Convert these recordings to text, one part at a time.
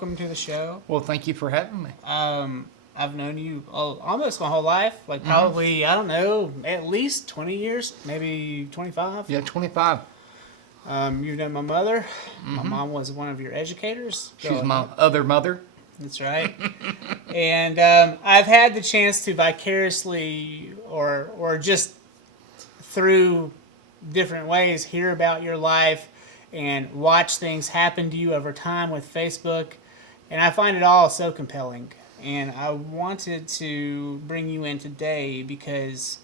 welcome to the show. Well, thank you for having me. I've known you almost my whole life, like probably, I don't know, at least 20 years, maybe 25. Yeah, 25. You've known my mother. My mom was one of your educators. She's my other mother. That's right. And I've had the chance to vicariously or just through different ways hear about your life and watch things happen to you over time with Facebook. And I find it all so compelling. And I wanted to bring you in today because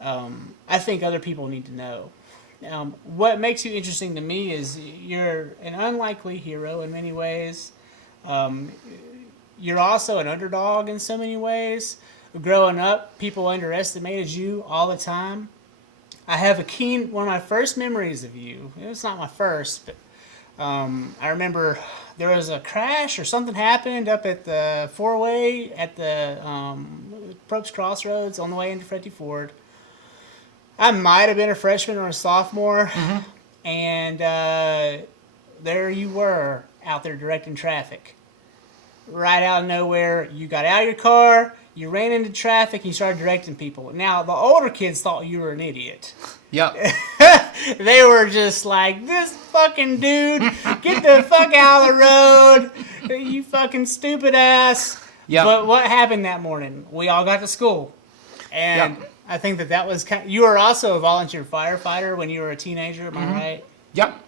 I think other people need to know. What makes you interesting to me is you're an unlikely hero in many ways. You're also an underdog in so many ways. Growing up, people underestimated you all the time. I have one of my first memories of you. It's not my first, but I remember there was a crash or something happened up at the four-way at the Probst Crossroads on the way into Freddie Ford. I might have been a freshman or a sophomore, and there you were out there directing traffic. Right out of nowhere, you got out of your car, you ran into traffic, and you started directing people. Now, the older kids thought you were an idiot. Yep. They were just like, this fucking dude, get the fuck out of the road, you fucking stupid ass. Yep. But what happened that morning? We all got to school. And I think that was you were also a volunteer firefighter when you were a teenager, am I right? Yep.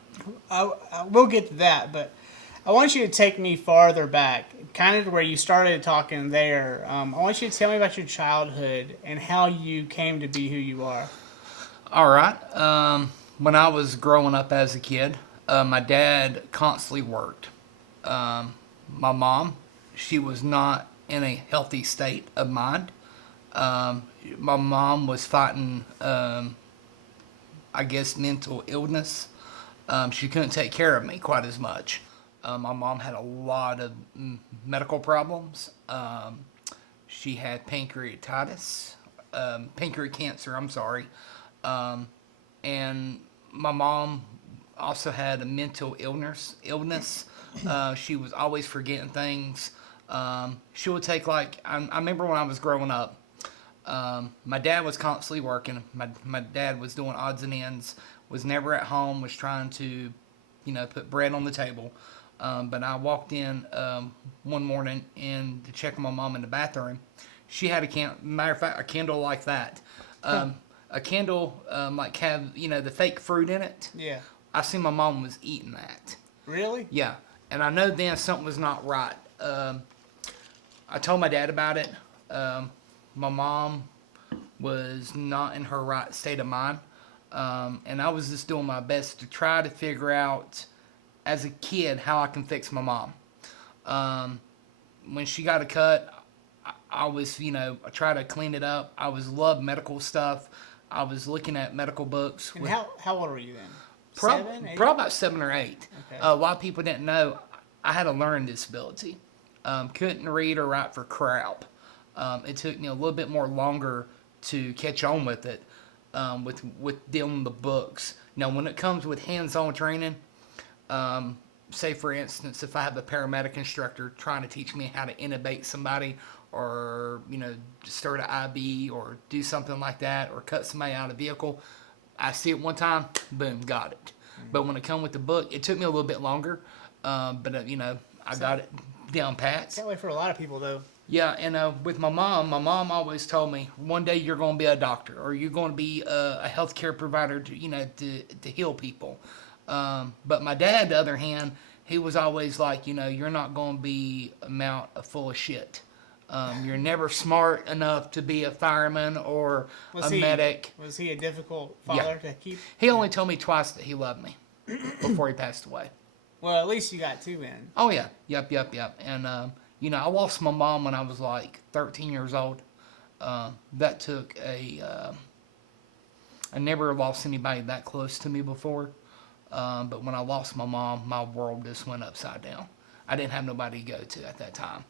We'll get to that, but I want you to take me farther back, kind of to where you started talking there. I want you to tell me about your childhood and how you came to be who you are. All right. When I was growing up as a kid, my dad constantly worked. My mom, she was not in a healthy state of mind. My mom was fighting, I guess, mental illness. She couldn't take care of me quite as much. My mom had a lot of medical problems. She had pancreatic cancer, I'm sorry. And my mom also had a mental illness. She was always forgetting things. She would take I remember when I was growing up, my dad was constantly working. My dad was doing odds and ends, was never at home, was trying to, put bread on the table. But I walked in one morning to check on my mom in the bathroom. She had a candle like that. A candle have the fake fruit in it. Yeah. I see my mom was eating that. Really? Yeah, and I know then something was not right. I told my dad about it. My mom was not in her right state of mind, and I was just doing my best to try to figure out, as a kid, how I can fix my mom. When she got a cut, I was, I tried to clean it up. I loved medical stuff. I was looking at medical books. And how old were you then? Probably about 7 or 8. Okay. A lot of people didn't know I had a learning disability. Couldn't read or write for crap. It took me a little bit more longer to catch on with it, with dealing with the books. Now, when it comes with hands-on training, say for instance, if I have a paramedic instructor trying to teach me how to intubate somebody, or start an IV, or do something like that, or cut somebody out of a vehicle, I see it one time, boom, got it. But when it come with the book, it took me a little bit longer, but I got it down pat. It's that way for a lot of people, though. Yeah, and with my mom always told me, one day you're going to be a doctor, or you're going to be a healthcare provider to heal people. But my dad, on the other hand, he was always like, you're not going to be full of shit. You're never smart enough to be a fireman or medic. Was he a difficult father to keep? He only told me twice that he loved me before he passed away. Well, at least you got 2 in. Oh, yeah. Yep. And, I lost my mom when I was 13 years old. That took I never lost anybody that close to me before. But when I lost my mom, my world just went upside down. I didn't have nobody to go to at that time.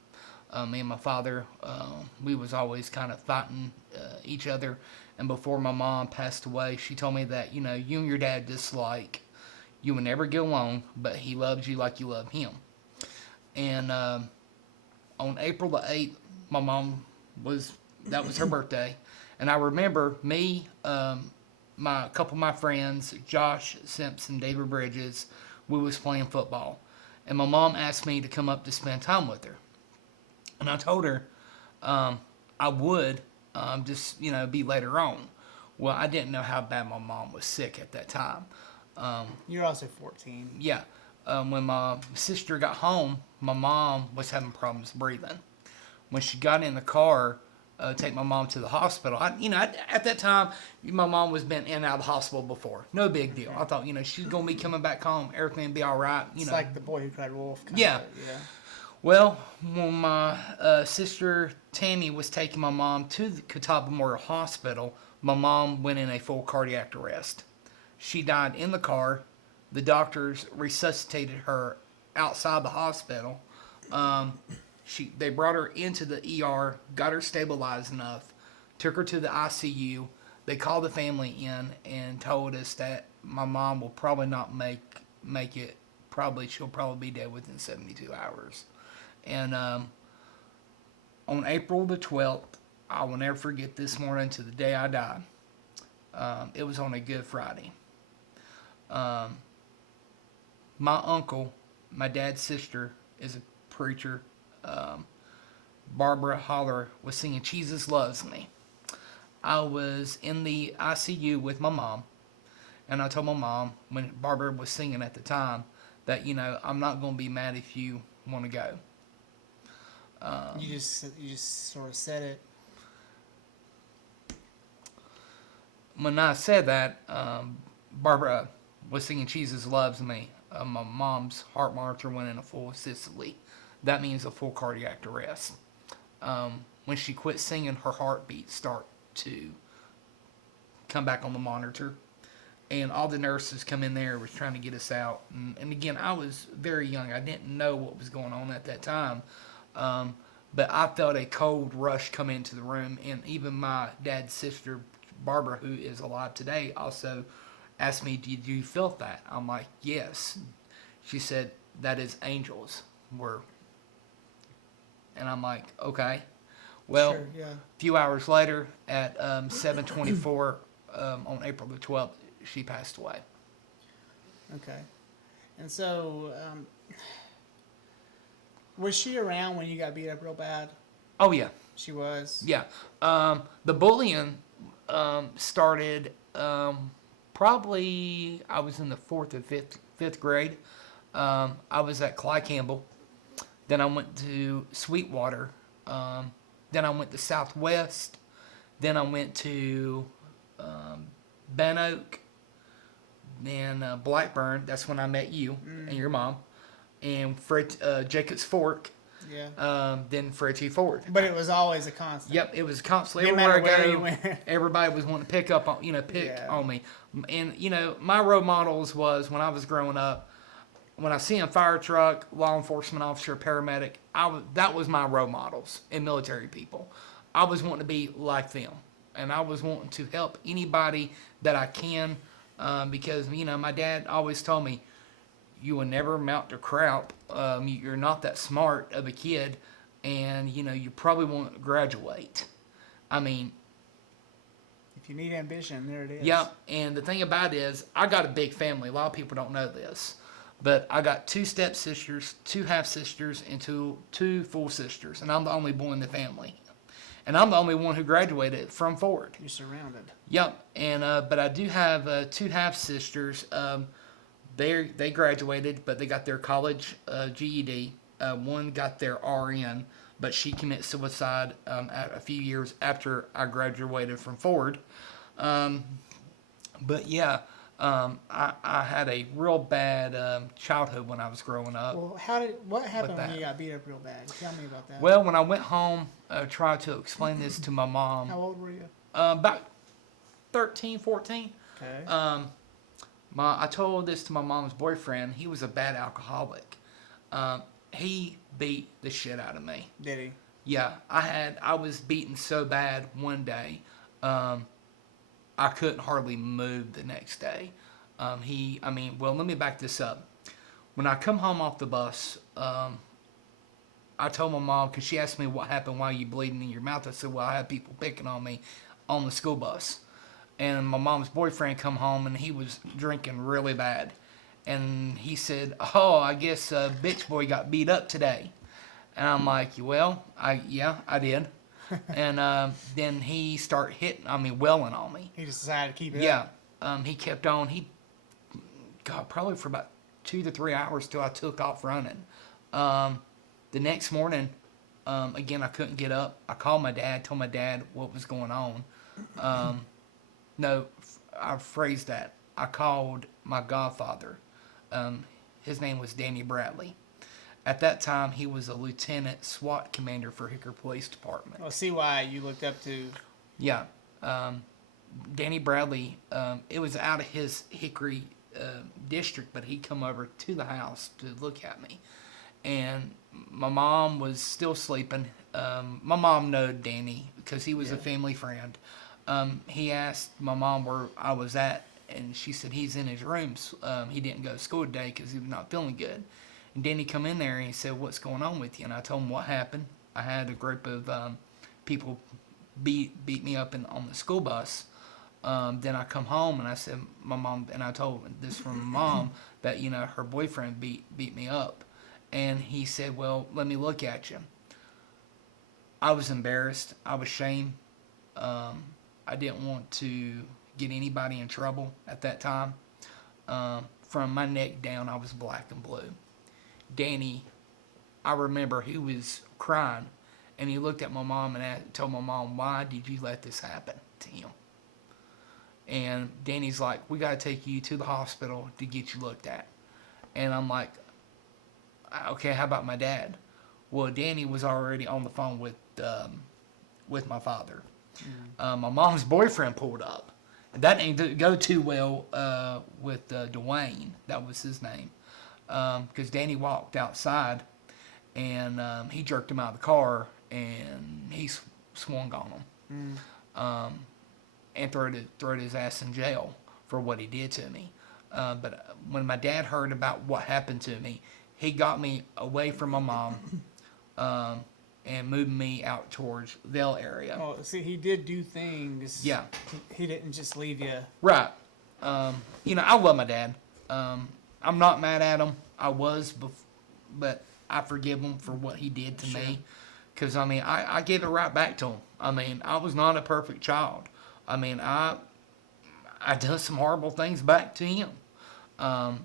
Me and my father, we was always kind of fighting each other. And before my mom passed away, she told me that, you and your dad just you would never get along, but he loves you like you love him. And on April the 8th, my mom that was her birthday. And I remember me, a couple of my friends, Josh Simpson, David Bridges, we was playing football. And my mom asked me to come up to spend time with her. And I told her I would just, be later on. Well, I didn't know how bad my mom was sick at that time. You're also 14. Yeah. When my sister got home, my mom was having problems breathing. When she got in the car, take my mom to the hospital. At that time, my mom was been in and out of the hospital before. No big deal. I thought, she's gonna be coming back home. Everything will be all right. It's like The Boy Who Cried Wolf. Yeah. Yeah. Well, when my sister Tammy was taking my mom to the Catawba Memorial Hospital, my mom went in a full cardiac arrest. She died in the car. The doctors resuscitated her outside the hospital. They brought her into the ER, got her stabilized enough, took her to the ICU. They called the family in and told us that my mom will probably not make it. She'll probably be dead within 72 hours. And on April the 12th, I will never forget this morning to the day I died. It was on a Good Friday. My uncle, my dad's sister, is a preacher. Barbara Holler was singing Jesus Loves Me. I was in the ICU with my mom, and I told my mom, when Barbara was singing at the time, that, I'm not going to be mad if you want to go. You just sort of said it. When I said that, Barbara was singing Jesus Loves Me. My mom's heart monitor went in a full systole. That means a full cardiac arrest. When she quit singing, her heartbeat started to come back on the monitor. And all the nurses come in there, was trying to get us out. And again, I was very young. I didn't know what was going on at that time. But I felt a cold rush come into the room. And even my dad's sister, Barbara, who is alive today, also asked me, "Did you feel that?" I'm like, "Yes." She said, "That is angels." And I'm like, "Okay." Well, Sure, yeah. a few hours later, at 7:24 on April the 12th, she passed away. Okay. And so, was she around when you got beat up real bad? Oh, yeah. She was? Yeah. The bullying started probably, I was in the 4th or 5th grade. I was at Clyde Campbell. Then I went to Sweetwater. Then I went to Southwest. Then I went to Ben Oak. Then Blackburn. That's when I met you and your mom. And Jacobs Fork. Yeah. Then Fred T. Ford. But it was always a constant. Yep, it was constantly Didn't everywhere matter I where go. you went. Everybody was wanting to pick up on, on me. And my role models was when I was growing up. When I see a fire truck, law enforcement officer, paramedic, that was my role models and military people. I was wanting to be like them, and I was wanting to help anybody that I can, because my dad always told me, "You will never amount to crap. You're not that smart of a kid, and you probably won't graduate." I mean, if you need ambition, there it is. yeah. And the thing about it is, I got a big family. A lot of people don't know this. But I got 2 stepsisters, 2 half-sisters, and two full sisters. And I'm the only boy in the family. And I'm the only one who graduated from Ford. You're surrounded. Yep. And but I do have 2 half-sisters. They graduated, but they got their college GED. One got their RN, but she committed suicide a few years after I graduated from Ford. But yeah. I had a real bad childhood when I was growing up. Well, what happened when you got beat up real bad? Tell me about that. Well, when I went home, tried to explain this to my mom. How old were you? About 13, 14. Okay. I told this to my mom's boyfriend. He was a bad alcoholic. He beat the shit out of me. Did he? Yeah, I was beaten so bad one day. I couldn't hardly move the next day. Let me back this up. When I come home off the bus, I told my mom, because she asked me what happened, why are you bleeding in your mouth. I said, well, I had people picking on me on the school bus. And my mom's boyfriend come home, and he was drinking really bad. And he said, oh, I guess bitch boy got beat up today. And I'm like, well, yeah, I did. And then he started welling on me. He just decided to keep it Yeah. up. He kept on. Probably for about 2 to 3 hours till I took off running. The next morning, again, I couldn't get up. I called my dad, told my dad what was going on. No, I phrased that. I called my godfather. His name was Danny Bradley. At that time, he was a lieutenant SWAT commander for Hickory Police Department. I'll see why you looked up to. Yeah. Danny Bradley, it was out of his Hickory district, but he come over to the house to look at me. And my mom was still sleeping. My mom knowed Danny because he was a family friend. He asked my mom where I was at, and she said he's in his rooms. He didn't go to school today because he was not feeling good. And Danny come in there and he said, what's going on with you? And I told him what happened. I had a group of people beat me up on the school bus. Then I come home and I said, my mom, and I told this from my mom that, her boyfriend beat me up. And he said, well, let me look at you. I was embarrassed. I was ashamed. I didn't want to get anybody in trouble at that time. From my neck down, I was black and blue. Danny, I remember he was crying, and he looked at my mom and told my mom, why did you let this happen to him? And Danny's like, we got to take you to the hospital to get you looked at. And I'm like, okay, how about my dad? Well, Danny was already on the phone with my father. My mom's boyfriend pulled up. And that didn't go too well with Dwayne. That was his name. Because Danny walked outside, and he jerked him out of the car, and he swung on him. And threw his ass in jail for what he did to me. But when my dad heard about what happened to me, he got me away from my mom and moved me out towards Vail area. Oh, see, he did do things. Yeah. He didn't just leave you. Right. I love my dad. I'm not mad at him. I was, but I forgive him for what he did to me. Because, I gave it right back to him. I was not a perfect child. I done some horrible things back to him. And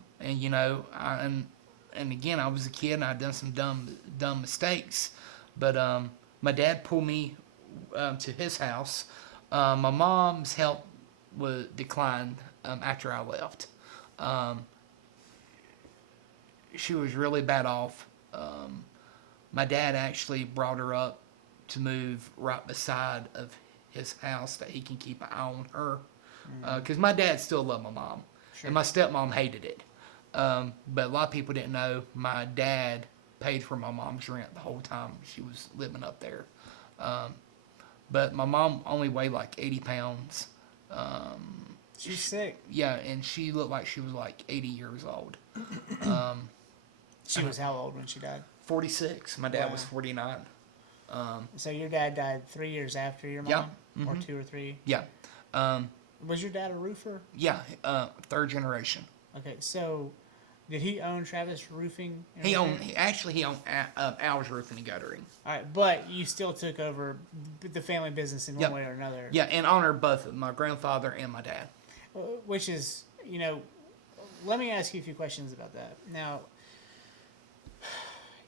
again, I was a kid and I done some dumb mistakes. But my dad pulled me to his house. My mom's help was declined after I left. She was really bad off. My dad actually brought her up to move right beside of his house that he can keep an eye on her. Because my dad still loved my mom. Sure. And my stepmom hated it. But a lot of people didn't know my dad paid for my mom's rent the whole time she was living up there. But my mom only weighed like 80 pounds. She's sick. Yeah, and she looked like she was like 80 years old. She was how old when she died? 46. My dad was 49. So your dad died 3 years after your mom? Yeah. Mm-hmm. Or 2 or 3? Yeah. Was your dad a roofer? Yeah, third generation. Okay, so did he own Travis Roofing? He owned Al's Roofing and Guttering. All right, but you still took over the family business in one way or another. Yeah, and honored both my grandfather and my dad. Which is, let me ask you a few questions about that. Now,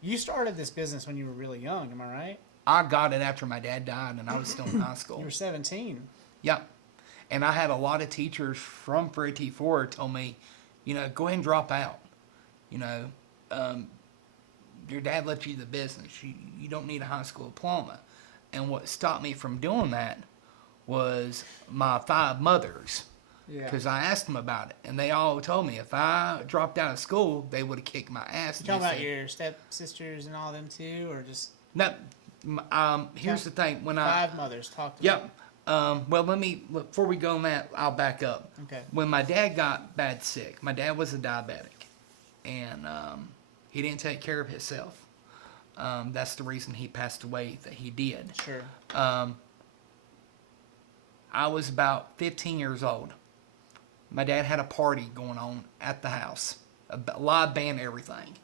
you started this business when you were really young, am I right? I got it after my dad died, and I was still in high school. You were 17. Yeah. And I had a lot of teachers from Fred T. Ford told me, go ahead and drop out. Your dad left you the business. You don't need a high school diploma. And what stopped me from doing that was my 5 mothers. Yeah. Because I asked them about it, and they all told me if I dropped out of school, they would have kicked my ass. You talking about your stepsisters and all them too, or just? No. Here's the thing. When 5 mothers talked to me. Yep. Well, before we go on that, I'll back up. Okay. When my dad got bad sick, my dad was a diabetic, and he didn't take care of himself. That's the reason he passed away that he did. Sure. I was about 15 years old. My dad had a party going on at the house, a live band, everything.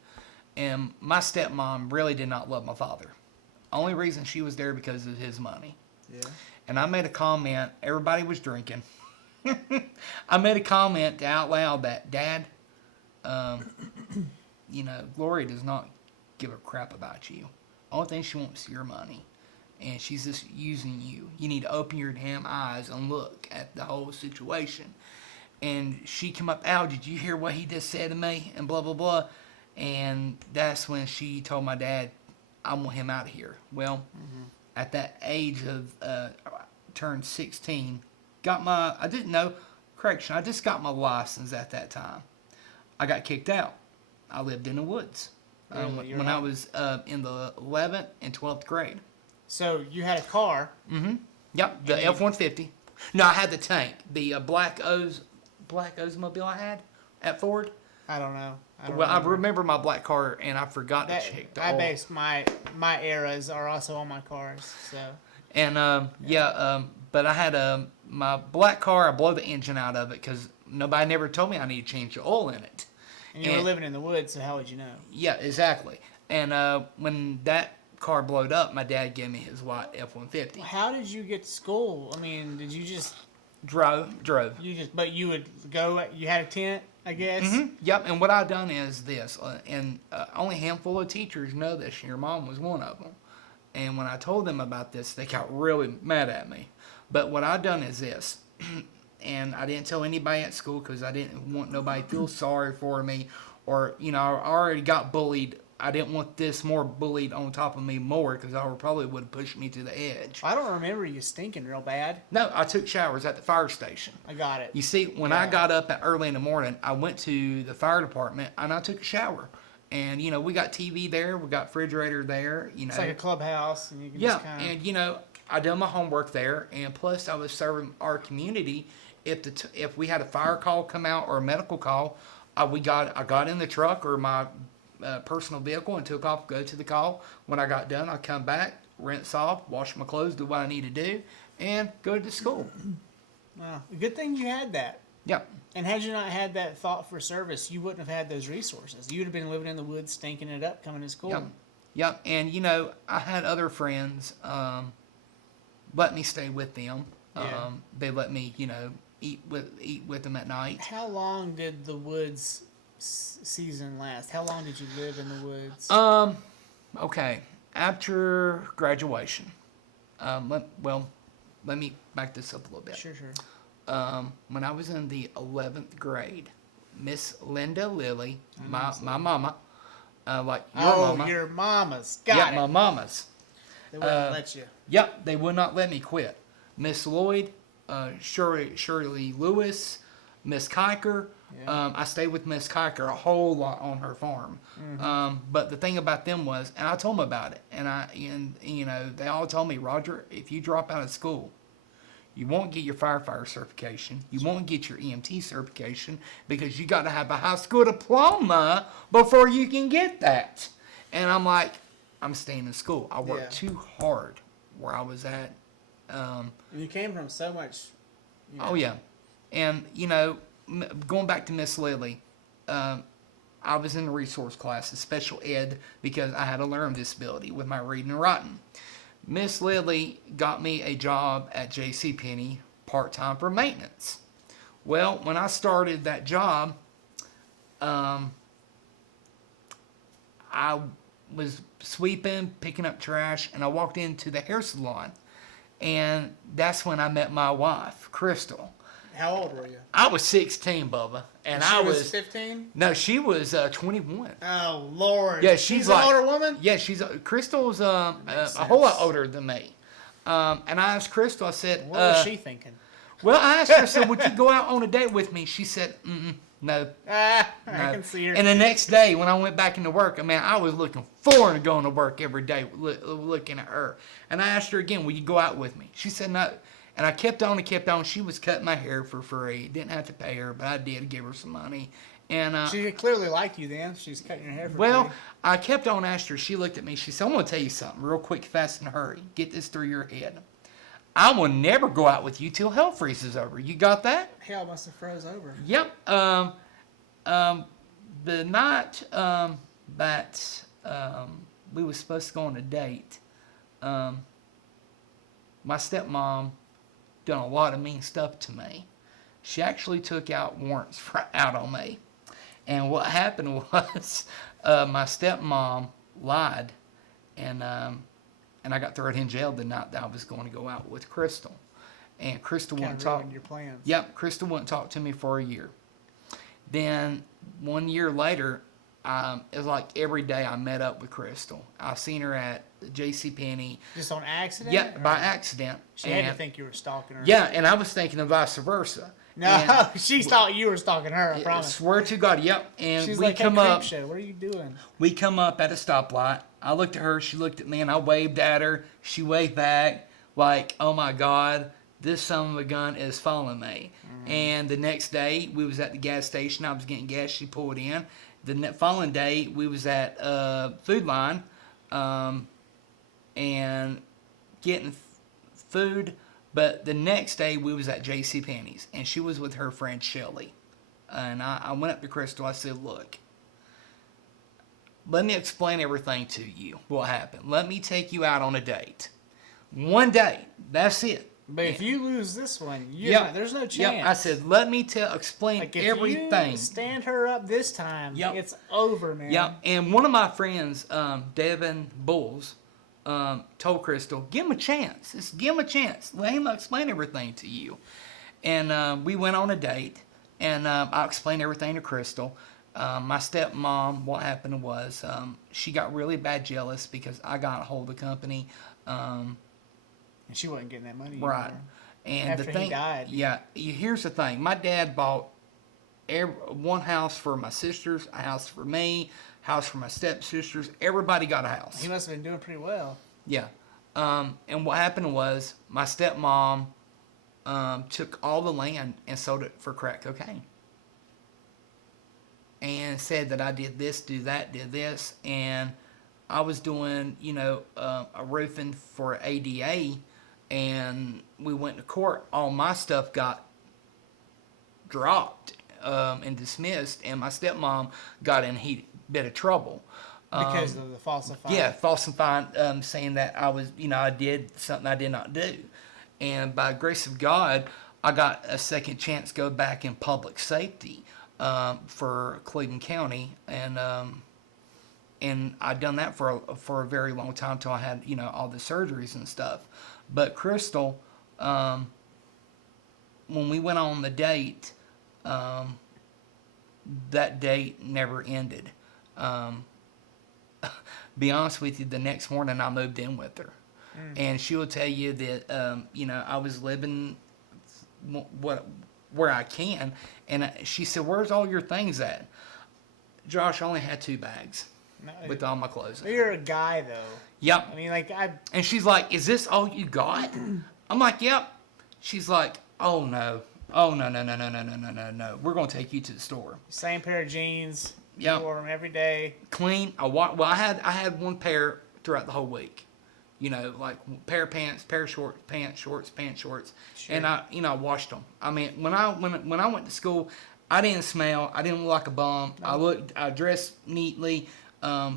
And my stepmom really did not love my father. Only reason she was there because of his money. Yeah. And I made a comment. Everybody was drinking. I made a comment out loud that, Dad, Gloria does not give a crap about you. Only thing she wants is your money. And she's just using you. You need to open your damn eyes and look at the whole situation. And she came up, Al, did you hear what he just said to me? And blah, blah, blah. And that's when she told my dad, I want him out of here. Well, at that age of, turned 16, I just got my license at that time. I got kicked out. I lived in the woods when I was in the 11th and 12th grade. So you had a car. Mm-hmm. Yep, the F-150. No, I had the tank. The Black Oldsmobile I had at Ford. I don't know. I remember my black car, and I forgot to check the oil. I based my eras are also on my cars. So. And but I had my black car. I blow the engine out of it because nobody never told me I need to change the oil in it. And you were living in the woods, so how would you know? Yeah, exactly. And when that car blowed up, my dad gave me his white F-150. How did you get to school? I mean, did you just drove? But you would go. You had a tent, I guess. Mm-hmm. Yep. And what I done is this, and only a handful of teachers know this. Your mom was one of them. And when I told them about this, they got really mad at me. But what I done is this, and I didn't tell anybody at school because I didn't want nobody to feel sorry for me, or I already got bullied. I didn't want this more bullied on top of me more because I probably would have pushed me to the edge. I don't remember you stinking real bad. No, I took showers at the fire station. I got it. You see, when I got up early in the morning, I went to the fire department and I took a shower. And, we got TV there. We got refrigerator there. It's like a clubhouse. And you can just kind of... and, I done my homework there. And plus, I was serving our community. If we had a fire call come out or a medical call, I got in the truck or my personal vehicle and took off, go to the call. When I got done, I'd come back, rinse off, wash my clothes, do what I need to do, and go to school. Wow. Good thing you had that. Yep. And had you not had that thought for service, you wouldn't have had those resources. You'd have been living in the woods, stinking it up, coming to school. Yep. And, I had other friends let me stay with them. Yeah. They let me, eat with them at night. How long did the woods season last? How long did you live in the woods? Okay. After graduation. Let me back this up a little bit. Sure. When I was in the 11th grade, Miss Linda Lilly, my mama, like your mama. Oh, your mama's. Got it. My mama's. They wouldn't let you. Yep, they would not let me quit. Miss Lloyd, Shirley Lewis, Miss Kiker. Yeah. I stayed with Miss Kiker a whole lot on her farm. Mm-hmm. But the thing about them was, and I told them about it, and they all told me, Roger, if you drop out of school, you won't get your firefighter certification. You won't get your EMT certification because you got to have a high school diploma before you can get that. And I'm like, I'm staying in school. I worked too hard where I was at. You came from so much. Oh, yeah. And, going back to Miss Lilly, I was in the resource classes, special ed, because I had a learning disability with my reading and writing. Miss Lilly got me a job at JCPenney part-time for maintenance. Well, when I started that job, I was sweeping, picking up trash, and I walked into the hair salon. And that's when I met my wife, Crystal. How old were you? I was 16, Bubba. And she was 15? No, she was 21. Oh, Lord. Yeah, she's an older woman? Yeah, Crystal's a whole lot older than me. And I asked Crystal, I said... What was she thinking? Well, I asked her, I said, would you go out on a date with me? She said, no. I can see her. And the next day, when I went back into work, I was looking forward to going to work every day, looking at her. And I asked her again, will you go out with me? She said no. And I kept on and kept on. She was cutting my hair for free. Didn't have to pay her, but I did give her some money. And She clearly liked you then. She's cutting your hair for well, free. I kept on asking her. She looked at me. She said, "I'm going to tell you something real quick, fast, and hurry. Get this through your head. I will never go out with you till hell freezes over. You got that?" Hell must have froze over. Yep. The night that we were supposed to go on a date, my stepmom done a lot of mean stuff to me. She actually took out warrants out on me. And what happened was my stepmom lied, and I got thrown in jail the night that I was going to go out with Crystal. And Crystal Kind wouldn't of talk. ruined your plans. Yep, Crystal wouldn't talk to me for a year. Then 1 year later, it was like every day I met up with Crystal. I seen her at JCPenney. Just on accident? Yeah, Or by accident. She had to think you were stalking her. Yeah, and I was thinking of vice versa. No, And she thought you were stalking her, I I promise. swear to God, yep. And She's we like, come hey, up. Creepshow, what are you doing? We come up at a stoplight. I looked at her. She looked at me, and I waved at her. She waved back like, "Oh my God, this son of a gun is following me." And the next day, we was at the gas station. I was getting gas. She pulled in. The following day, we was at Food Line, and getting food. But the next day, we was at JCPenney's, and she was with her friend Shelly. And I went up to Crystal. I said, "Look, let me explain everything to you. What happened? Let me take you out on a date. One day. That's it." But if you lose this one, there's no chance. Yep. I said, "Let me explain like if everything." you stand her up this time, Yep. it's over, man. Yep. And one of my friends, Devin Bulls, told Crystal, "Give him a chance. Just give him a chance. Let him explain everything to you." And we went on a date, and I explained everything to Crystal. My stepmom, what happened was she got really bad jealous because I got a hold of the company. And she wasn't getting that money Right. anymore. And After the he thing, died. yeah. Here's the thing. My dad bought one house for my sisters, a house for me, house for my stepsisters. Everybody got a house. He must have been doing pretty well. Yeah. And what happened was my stepmom took all the land and sold it for crack cocaine. And said that I did this, do that, did this. And I was doing, a roofing for ADA. And we went to court. All my stuff got dropped and dismissed. And my stepmom got in a bit of trouble. Because of the falsifying. Yeah, falsifying, saying that I was, I did something I did not do. And by grace of God, I got a second chance to go back in public safety for Cleveland County. And I'd done that for a very long time till I had, all the surgeries and stuff. But Crystal, when we went on the date, that date never ended. Be honest with you, the next morning I moved in with her. And she will tell you that, I was living where I can. And she said, "Where's all your things at?" Josh, I only had 2 bags with all my clothes in. You're a guy, though. Yep. I mean, And she's like, "Is this all you got?" I'm like, "Yep." She's like, "Oh, no. Oh, no, no, no, no, no, no, no, no, no. We're going to take you to the store." Same pair of jeans. Yep. You wore them every day. Clean. I had one pair throughout the whole week. Like pair of pants, pair of shorts, pants, shorts, pants, shorts. Sure. And I washed them. I mean, when I went to school, I didn't smell. I didn't look like a bum. No. I dressed neatly,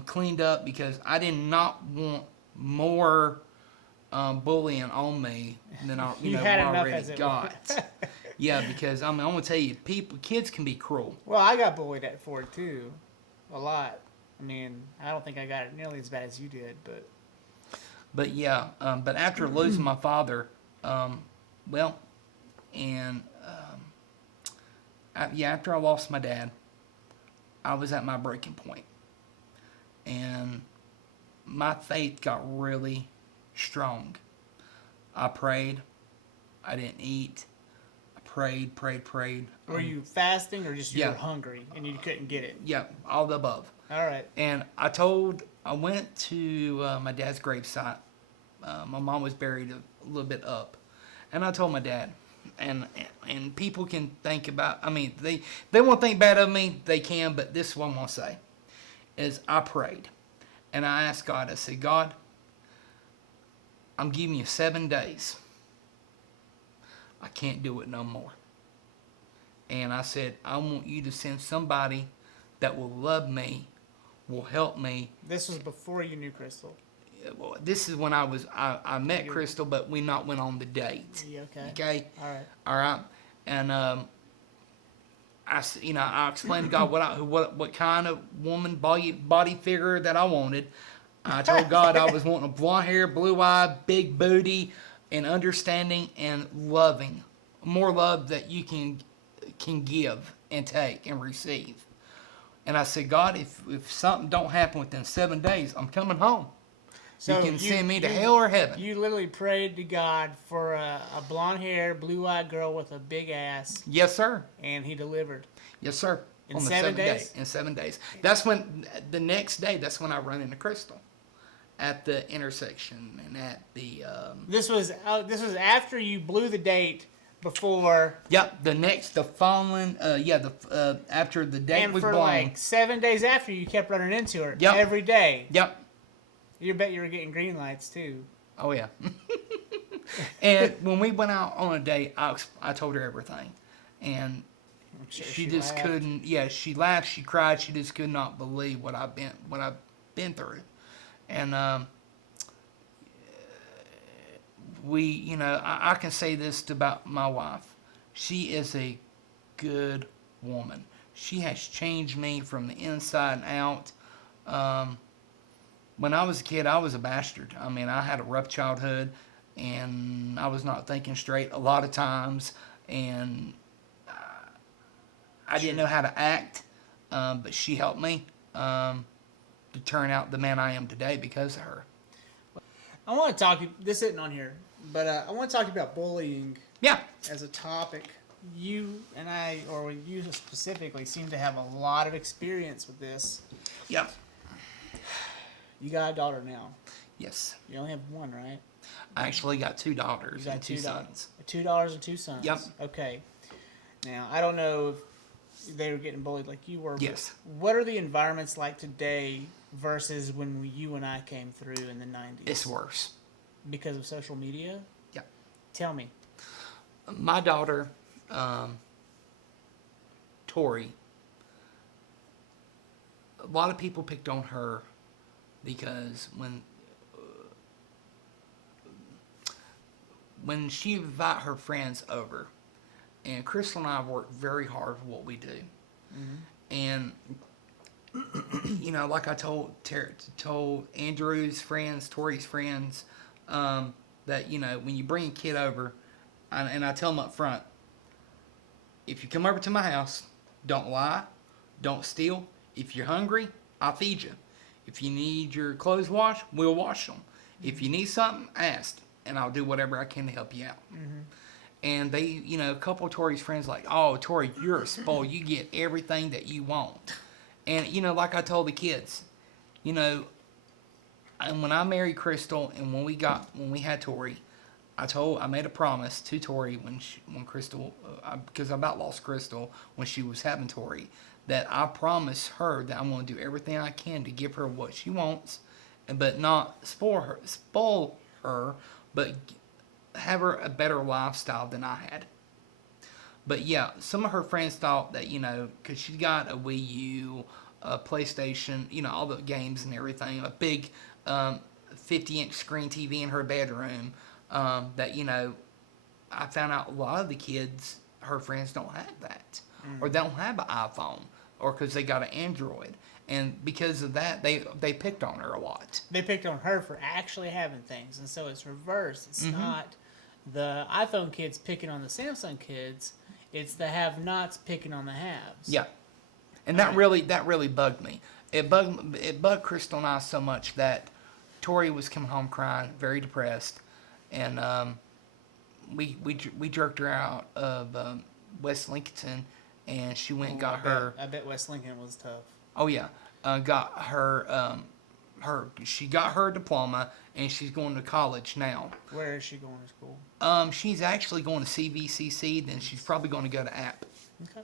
cleaned up because I did not want more bullying on me than I You had enough already as it got. was. Yeah, because I'm gonna tell you, kids can be cruel. Well, I got bullied at Ford, too. A lot. I mean, I don't think I got it nearly as bad as you did, but... But yeah, but after losing my father, after I lost my dad, I was at my breaking point. And my faith got really strong. I prayed. I didn't eat. I prayed. Were you fasting or just you Yeah. were hungry and you couldn't get it? Yeah, all the above. All right. And I went to my dad's gravesite. My mom was buried a little bit up. And I told my dad, and people can think about. I mean, they won't think bad of me. They can, but this is what I'm gonna say: is I prayed, and I asked God. I said, God, I'm giving you 7 days. I can't do it no more. And I said, I want you to send somebody that will love me, will help me. This was before you knew Crystal. Well, this is when I met Crystal, but we not went on the date. Yeah, okay. Okay. All right. And I explained to God what kind of woman body figure that I wanted. I told God I was wanting a blonde hair, blue eye, big booty, and understanding and loving, more love that you can give and take and receive. And I said, God, if something don't happen within 7 days, I'm coming home. So you can send me to hell or heaven. You literally prayed to God for a blonde hair, blue eyed girl with a big ass. Yes, sir. And He delivered. Yes, sir. In 7 days? In 7 days. That's when, the next day, that's when I run into Crystal. At the intersection and at the... This was after you blew the date before... Yep, the following... after the date was blown. And for like 7 days after, you kept running into her. Yep. Every day. Yep. You bet you were getting green lights, too. Oh, yeah. And when we went out on a date, I told her everything. And Sure she just laughed. couldn't... Yeah, she laughed, she cried, she just could not believe what I've been through. And I can say this about my wife. She is a good woman. She has changed me from the inside and out. When I was a kid, I was a bastard. I mean, I had a rough childhood, and I was not thinking straight a lot of times, and I didn't know how to act, but she helped me. To turn out the man I am today because of her. I want to talk. This isn't on here, but I want to talk about bullying. Yeah. As a topic, you and I, or you specifically, seem to have a lot of experience with this. Yep. You got a daughter now. Yes. You only have one, right? I actually got 2 daughters You got and 2 sons. 2 daughters and 2 sons. Yep. Okay. Now I don't know if they were getting bullied like you were. Yes. What are the environments like today versus when you and I came through in the 90s? It's worse. Because of social media? Yeah. Tell me. My daughter, Tori, a lot of people picked on her because when she invite her friends over, and Crystal and I have worked very hard for what we do. Mm-hmm. And, like I told Andrew's friends, Tori's friends, that, when you bring a kid over, and I tell them up front, if you come over to my house, don't lie, don't steal. If you're hungry, I'll feed you. If you need your clothes washed, we'll wash them. Mm-hmm. If you need something, ask, and I'll do whatever I can to help you out. Mm-hmm. And they, a couple of Tori's friends like, oh, Tori, you're a spoil. You get everything that you want. And, like I told the kids, and when I married Crystal and when we had Tori, I made a promise to Tori when Crystal, because I about lost Crystal when she was having Tori, that I promised her that I'm going to do everything I can to give her what she wants, but not spoil her, but have her a better lifestyle than I had. But yeah, some of her friends thought that, because she got a Wii U, a PlayStation, all the games and everything, a big 50-inch screen TV in her bedroom, that, I found out a lot of the kids, her friends, don't have that. Or they don't have an iPhone, or because they got an Android. And because of that, they picked on her a lot. They picked on her for actually having things, and so it's reversed. It's not the iPhone kids picking on the Samsung kids. It's the have-nots picking on the haves. Yeah, and that really bugged me. It bugged Crystal and I so much that Tori was coming home crying, very depressed, and we jerked her out of West Lincoln, and she went and got her. I bet West Lincoln was tough. Oh yeah, got her She got her diploma and she's going to college now. Where is she going to school? She's actually going to CVCC. Then she's probably going to go to App. Okay.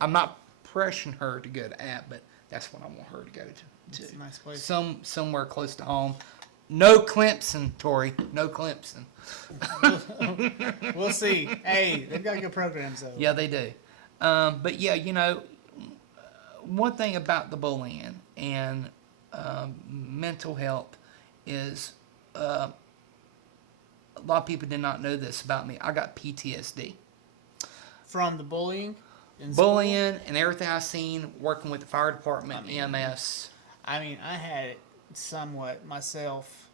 I'm not pressuring her to go to App, but that's what I want her to go to. It's a nice place. Somewhere close to home. No Clemson, Tori. No Clemson. We'll see. Hey, they've got good programs though. Yeah, they do. But yeah, one thing about the bullying and mental health is a lot of people did not know this about me. I got PTSD. From the bullying? Bullying and everything I've seen working with the fire department, EMS. I mean, I had it somewhat myself,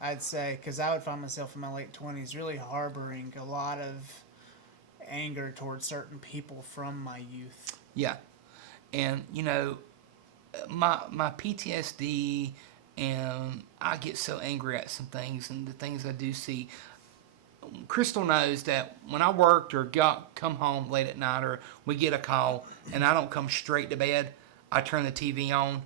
I'd say, because I would find myself in my late 20s really harboring a lot of anger towards certain people from my youth. Yeah. And, my PTSD, and I get so angry at some things and the things I do see. Crystal knows that when I worked or come home late at night or we get a call and I don't come straight to bed, I turn the TV on.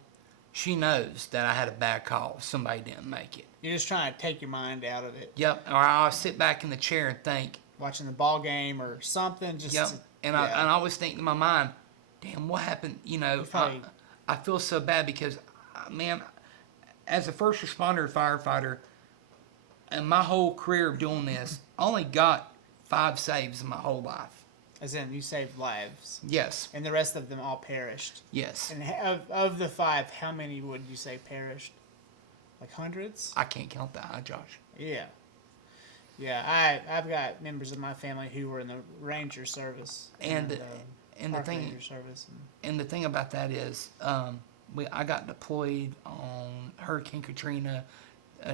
She knows that I had a bad call. Somebody didn't make it. You're just trying to take your mind out of it. Yep. Or I'll sit back in the chair and think. Watching the ball game or something. Just yep. And I always think in my mind, damn, what happened? I feel so bad because, man, as a first responder firefighter, and my whole career of doing this, I only got 5 saves in my whole life. As in, you saved lives. Yes. And the rest of them all perished. Yes. And of the 5, how many would you say perished? Like hundreds? I can't count that high, Josh. Yeah. Yeah, I've got members of my family who were in the Ranger service. And the thing Ranger service. And the thing about that is, I got deployed on Hurricane Katrina,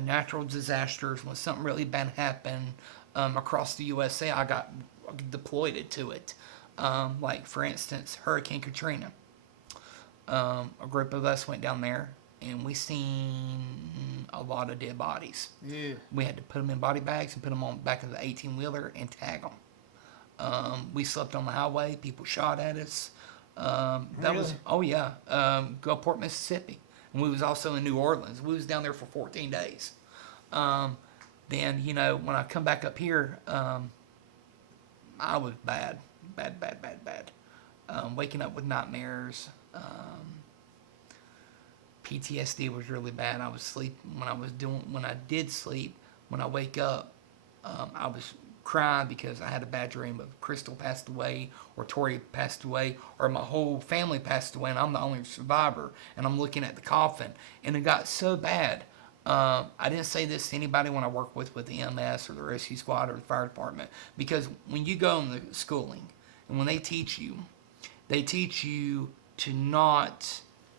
natural disasters. When something really bad happened across the USA, I got deployed to it. Like, for instance, Hurricane Katrina. A group of us went down there, and we seen a lot of dead bodies. Yeah. We had to put them in body bags and put them on the back of the 18-wheeler and tag them. We slept on the highway. People shot at us. Gulfport, Mississippi. And we was also in New Orleans. We was down there for 14 days. Then, when I come back up here, I was bad. Waking up with nightmares. PTSD was really bad. I was sleeping when I did sleep. When I wake up, I was crying because I had a bad dream of Crystal passed away, or Tori passed away, or my whole family passed away, and I'm the only survivor. And I'm looking at the coffin, and it got so bad. I didn't say this to anybody when I worked with the EMS or the rescue squad or the fire department, because when you go in the schooling and when they teach you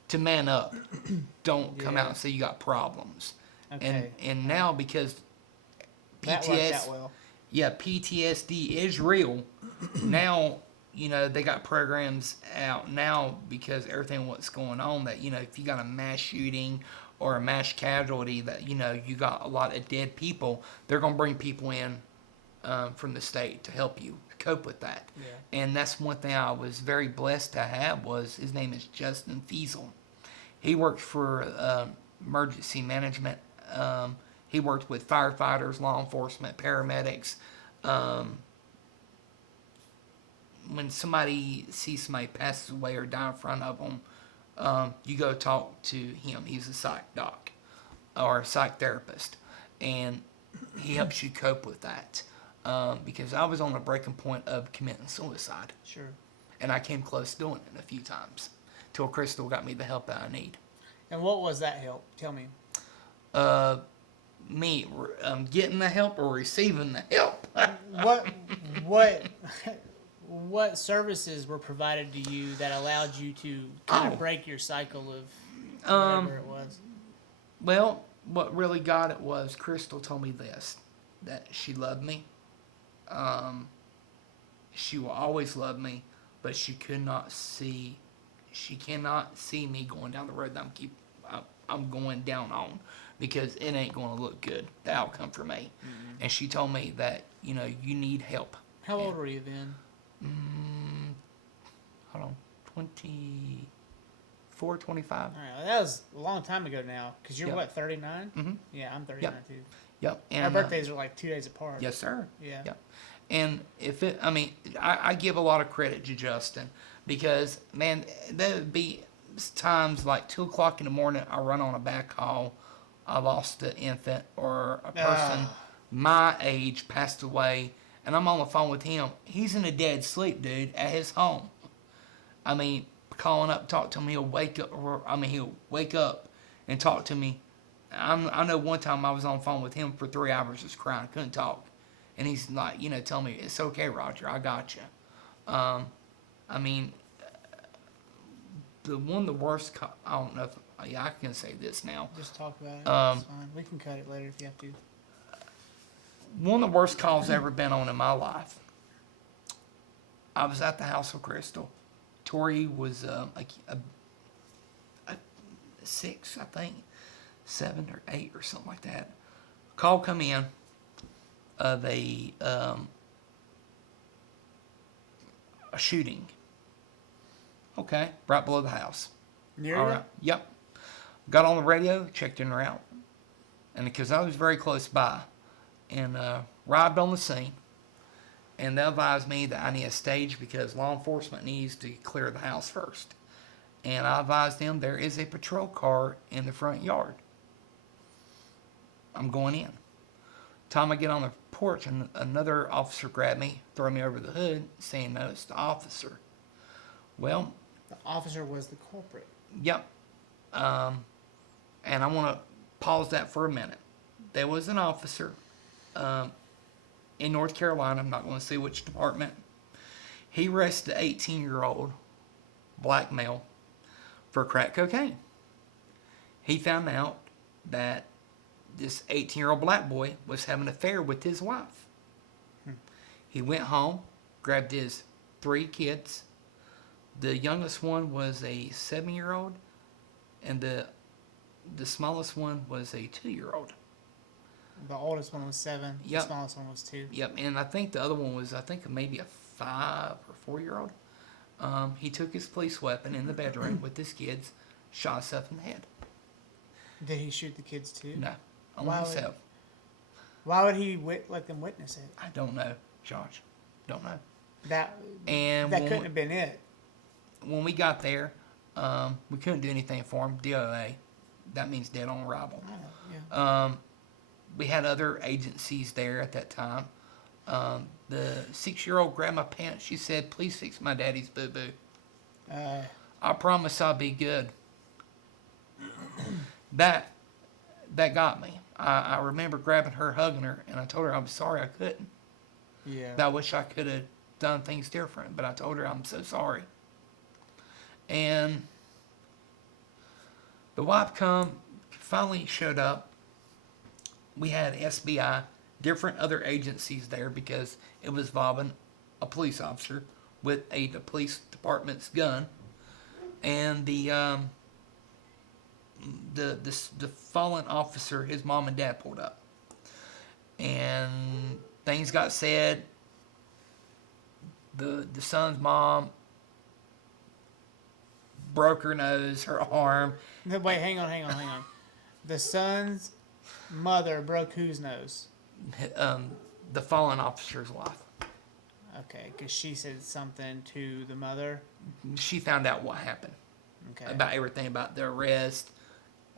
to man up. Don't come out and say you got problems. Okay. And now, because That worked out well. PTSD is real. Now, they got programs out now because everything what's going on that, if you got a mass shooting or a mass casualty that, you got a lot of dead people, they're going to bring people in from the state to help you cope with that. Yeah. And that's one thing I was very blessed to have was, his name is Justin Fiesel. He worked for emergency management. He worked with firefighters, law enforcement, paramedics. When somebody sees somebody passes away or die in front of them, you go talk to him. He's a psych doc or a psych therapist, and he helps you cope with that. Because I was on a breaking point of committing suicide. Sure. And I came close to doing it a few times, till Crystal got me the help that I need. And what was that help? Tell me. Me getting the help or receiving the help. What services were provided to you that allowed you to kind of break your cycle of whatever it was? Well, what really got it was Crystal told me this, that she loved me. She will always love me, but she cannot see me going down the road that I'm going down on, because it ain't going to look good, the outcome for me. Mm-hmm. And she told me that, you need help. How old were you then? 24, 24, 25. All right, well, that was a long time ago now. Because you're Yep. what, 39? Mhm. Yeah, I'm 39 Yep. too. Yep. And, Our birthdays are like 2 days apart. yes, sir. Yeah. Yep. And I give a lot of credit to Justin because, man, there would be times like 2 o'clock in the morning, I run on a back hall. I lost an infant or a person my age passed away, and I'm on the phone with him. He's in a dead sleep, dude, at his home. I mean, calling up, talk to him, he'll wake up, he'll wake up and talk to me. I know one time I was on the phone with him for 3 hours just crying, couldn't talk. And he's like, telling me, it's okay, Roger, I got you. One of the worst, I don't know if, yeah, I can say this now. Just talk about it. It's fine. We can cut it later if you have to. One of the worst calls I've ever been on in my life. I was at the house of Crystal. Tori was a 6, I think, 7 or 8 or something like that. Call come in of a shooting. Okay, right below the house. Near All you? right. Yep. Got on the radio, checked in route, and because I was very close by, and arrived on the scene, and they advised me that I need a stage because law enforcement needs to clear the house first. And I advised them there is a patrol car in the front yard. I'm going in. Time I get on the porch, and another officer grabbed me, threw me over the hood, saying no, it's the officer. Well, The officer was the culprit. yep. And I want to pause that for a minute. There was an officer in North Carolina, I'm not going to say which department. He arrested an 18-year-old black male for crack cocaine. He found out that this 18-year-old black boy was having an affair with his wife. He went home, grabbed his 3 kids. The youngest one was a 7-year-old, and the smallest one was a 2-year-old. The oldest one was 7. Yep. The smallest one was 2. Yep, and I think the other one was, maybe a 5 or 4-year-old. He took his police weapon in the bedroom with his kids, shot himself in the head. Did he shoot the kids too? No, only Why would- himself. Why would he let them witness it? I don't know, Josh. Don't know. That And that when couldn't have been it. when we got there, we couldn't do anything for him. DOA, that means dead on arrival. I know, yeah. We had other agencies there at that time. The 6-year-old grabbed my pants. She said, "Please fix my daddy's boo-boo." I promise I'll be good. That got me. I remember grabbing her, hugging her, and I told her I'm sorry I couldn't. Yeah. I wish I could have done things different, but I told her I'm so sorry. And the wife finally showed up. We had SBI, different other agencies there because it was involving a police officer with the police department's gun, and the fallen officer, his mom and dad pulled up, and things got said. The son's mom broke her nose, her arm. Wait, hang on. The son's mother broke whose nose? The fallen officer's wife. Okay, because she said something to the mother. She found out what happened Okay. about everything, about the arrest,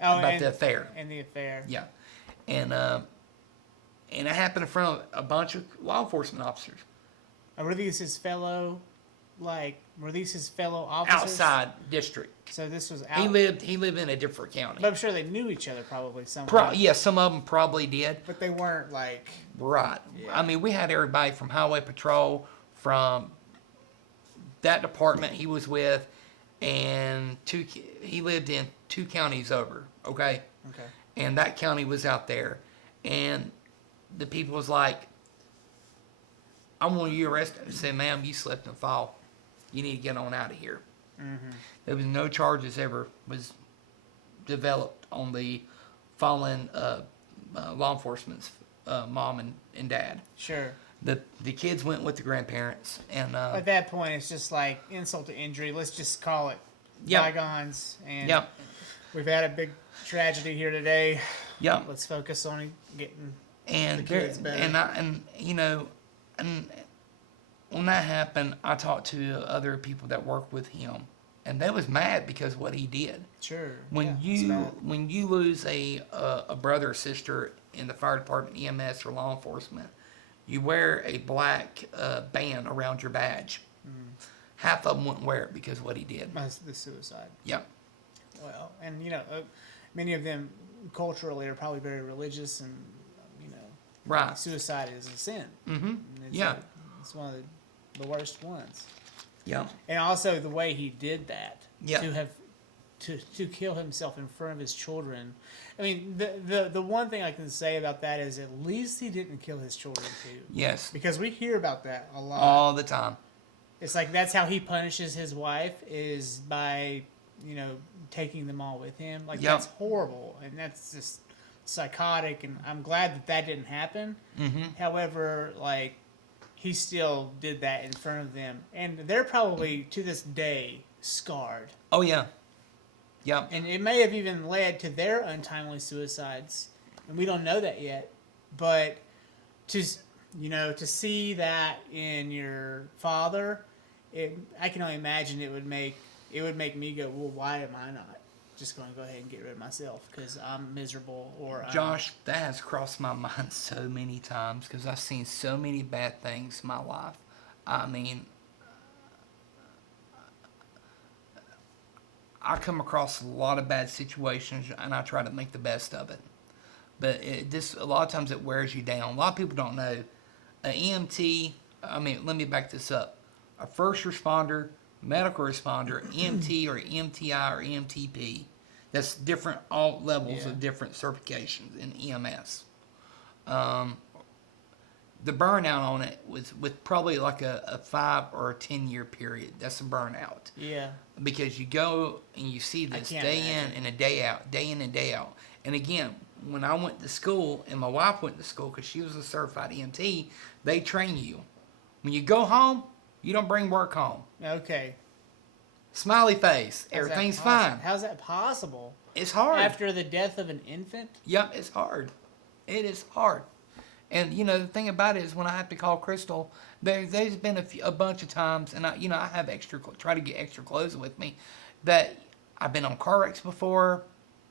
Oh, about the affair. And the affair. Yeah, and it happened in front of a bunch of law enforcement officers. Were these his fellow officers? Outside district. So this was out. He lived in a different county. But I'm sure they knew each other probably somewhere. Yeah, some of them probably did. But they weren't like. Right. Yeah. I mean, we had everybody from Highway Patrol, from that department he was with, and he lived in 2 counties over, okay? Okay. And that county was out there. And the people was like, "I want you arrested." I said, "Ma'am, you slipped and fall. You need to get on out of here." Mm-hmm. There was no charges ever was developed on the fallen law enforcement's mom and dad. Sure. The kids went with the grandparents, and At that point, it's just like insult to injury. Let's just call it. Yep. bygones. And Yep. we've had a big tragedy here today. Yep. Let's focus on getting And the kids better. and when that happened, I talked to other people that work with him, and they was mad because what he did. Sure. When you lose a brother or sister in the fire department, EMS, or law enforcement, you wear a black band around your badge. Half of them wouldn't wear it because of what he did. The suicide. Yep. Well, and many of them culturally are probably very religious, and Right. suicide is a sin. Mm-hmm. It's Yeah. it's one of the worst ones. Yep. And also the way he did that, Yep. to kill himself in front of his children. I mean, the one thing I can say about that is at least he didn't kill his children too. Yes. Because we hear about that a lot. All the time. It's like that's how he punishes his wife, is by taking them all with him. Like, Yep. that's horrible, and that's just psychotic. And I'm glad that didn't happen. Mm-hmm. However, like, he still did that in front of them, and they're probably to this day scarred. Oh yeah. Yep. And it may have even led to their untimely suicides, and we don't know that yet. But to see that in your father, I can only imagine it would make me go, well, why am I not just going to go ahead and get rid of myself because I'm miserable? Or Josh, that has crossed my mind so many times because I've seen so many bad things in my life. I mean, I come across a lot of bad situations and I try to make the best of it. But a lot of times it wears you down. A lot of people don't know. An EMT, let me back this up. A first responder, medical responder, EMT or EMTI or EMTP, that's different, all levels of different certifications in EMS. The burnout on it was with probably like a 5 or a 10-year period. That's a burnout. Yeah. Because you go and you see this day in and a day out, day in and day out. And again, when I went to school and my wife went to school because she was a certified EMT, they train you. When you go home, you don't bring work home. Okay. Smiley face. Everything's fine. How's that possible? It's hard. After the death of an infant? Yep, it's hard. It is hard. And, the thing about it is when I have to call Crystal, there's been a bunch of times, and I have try to get extra clothes with me, that I've been on car wrecks before,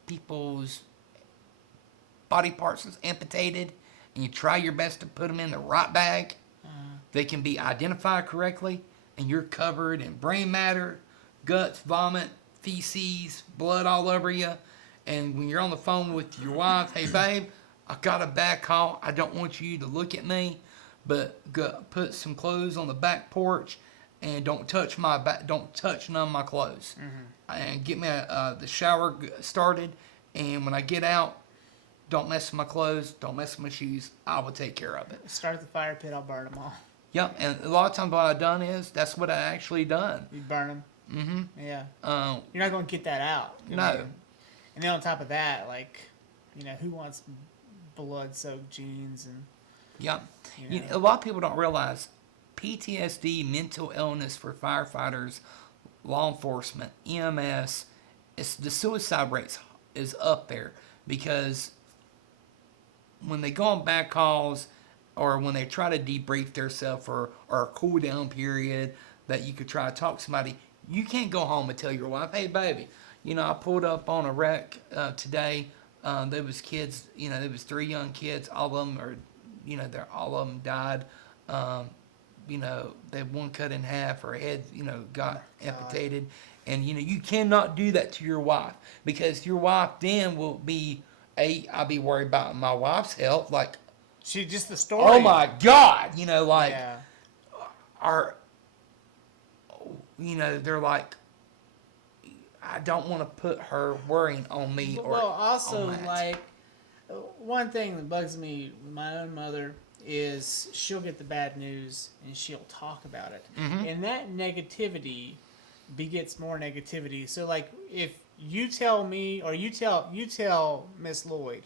people's body parts is amputated, and you try your best to put them in the right bag. They can be identified correctly, and you're covered in brain matter, guts, vomit, feces, blood all over you. And when you're on the phone with your wife, hey babe, I got a bad call. I don't want you to look at me, but put some clothes on the back porch, and don't touch none of my clothes. And get me the shower started. And when I get out, don't mess with my clothes. Don't mess with my shoes. I will take care of it. Start the fire pit. I'll burn them all. Yep, and a lot of times what I've done is that's what I actually done. You burn them. Mm-hmm. Yeah. You're not going to get that out. No. And then on top of that, like, who wants blood-soaked jeans and? Yep. A lot of people don't realize PTSD, mental illness for firefighters, law enforcement, EMS, the suicide rate is up there because when they go on back calls or when they try to debrief themselves or a cool down period that you could try to talk to somebody, you can't go home and tell your wife, hey baby, I pulled up on a wreck today. There was kids, there was 3 young kids. All of them all of them died. They had one cut in half, or head, got amputated. And, you cannot do that to your wife because your wife then will be, I'll be worried about my wife's health. Like, she just the story. oh my God, they're like, I don't want to put her worrying on me. Well, also, like, one thing that bugs me with my own mother is she'll get the bad news and she'll talk about it. Mm-hmm. And that negativity begets more negativity. So, like, if you tell me, or you tell Miss Lloyd,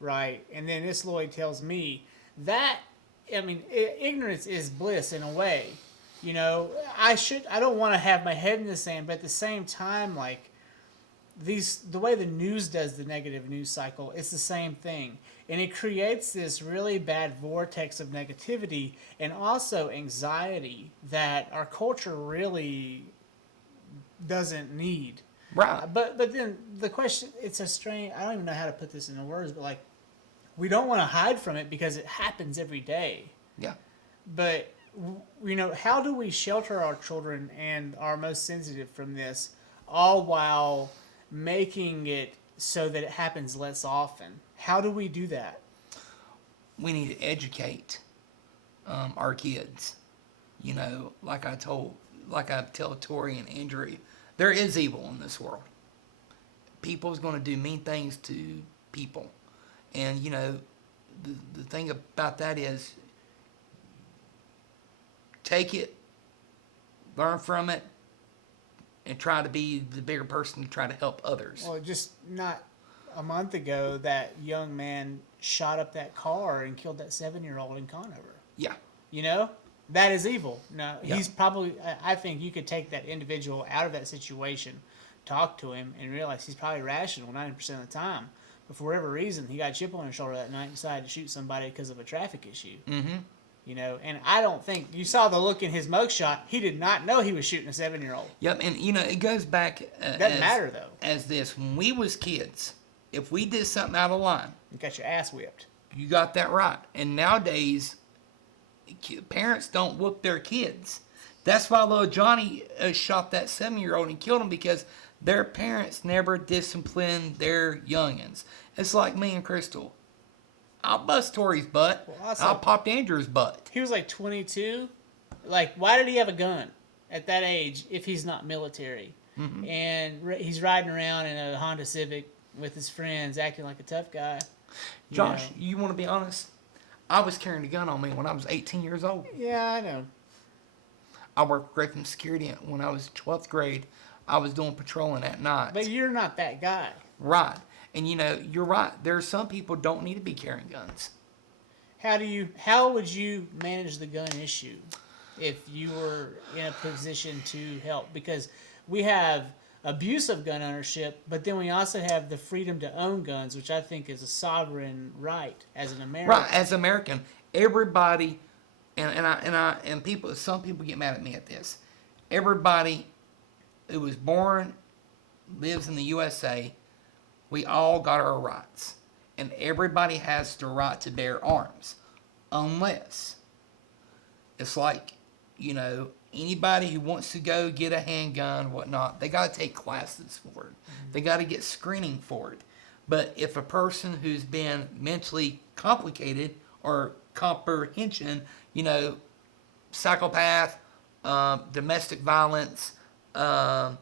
right, and then Miss Lloyd tells me, that, ignorance is bliss in a way. You know, I don't want to have my head in the sand, but at the same time, like, the way the news does the negative news cycle, it's the same thing, and it creates this really bad vortex of negativity and also anxiety that our culture really doesn't need. Right. But then the question, it's a strange, I don't even know how to put this into words, but like, we don't want to hide from it because it happens every day. Yeah. But you know, how do we shelter our children and our most sensitive from this, all while making it so that it happens less often? How do we do that? We need to educate our kids. You know, like I tell Tori and Andrew, there is evil in this world. People's going to do mean things to people. And, you know, the thing about that is take it, learn from it, and try to be the bigger person to try to help others. Well, just not a month ago, that young man shot up that car and killed that 7-year-old in Conover. Yeah. You know? That is evil. Now, Yeah. he's probably, I think you could take that individual out of that situation, talk to him, and realize he's probably rational 90% of the time. But for whatever reason, he got a chip on his shoulder that night and decided to shoot somebody because of a traffic issue. Mm-hmm. You know, and I don't think, you saw the look in his mugshot, he did not know he was shooting a 7-year-old. Yep, and, you know, it goes back... Doesn't matter, though. As this, when we was kids, if we did something out of line... You got your ass whipped. You got that right. And nowadays, parents don't whoop their kids. That's why little Johnny shot that 7-year-old and killed him, because their parents never disciplined their youngins. It's like me and Crystal. I'll bust Tori's butt. Well, also, I'll pop Andrew's butt. He was like 22. Like, why did he have a gun at that age if he's not military? Mm-hmm. And he's riding around in a Honda Civic with his friends, acting like a tough guy. Josh, you want to be honest? I was carrying a gun on me when I was 18 years old. Yeah, I know. I worked Griffin Security when I was 12th grade. I was doing patrolling at night. But you're not that guy. Right. And, you know, you're right. There are some people don't need to be carrying guns. How would you manage the gun issue if you were in a position to help? Because we have abuse of gun ownership, but then we also have the freedom to own guns, which I think is a sovereign right as an American. Right. As an American, everybody, and people, some people get mad at me at this. Everybody who was born, lives in the USA, we all got our rights. And everybody has the right to bear arms. Unless, it's like, you know, anybody who wants to go get a handgun, whatnot, they got to take classes for it. Mm-hmm. They got to get screening for it. But if a person who's been mentally complicated or comprehension, you know, psychopath, domestic violence,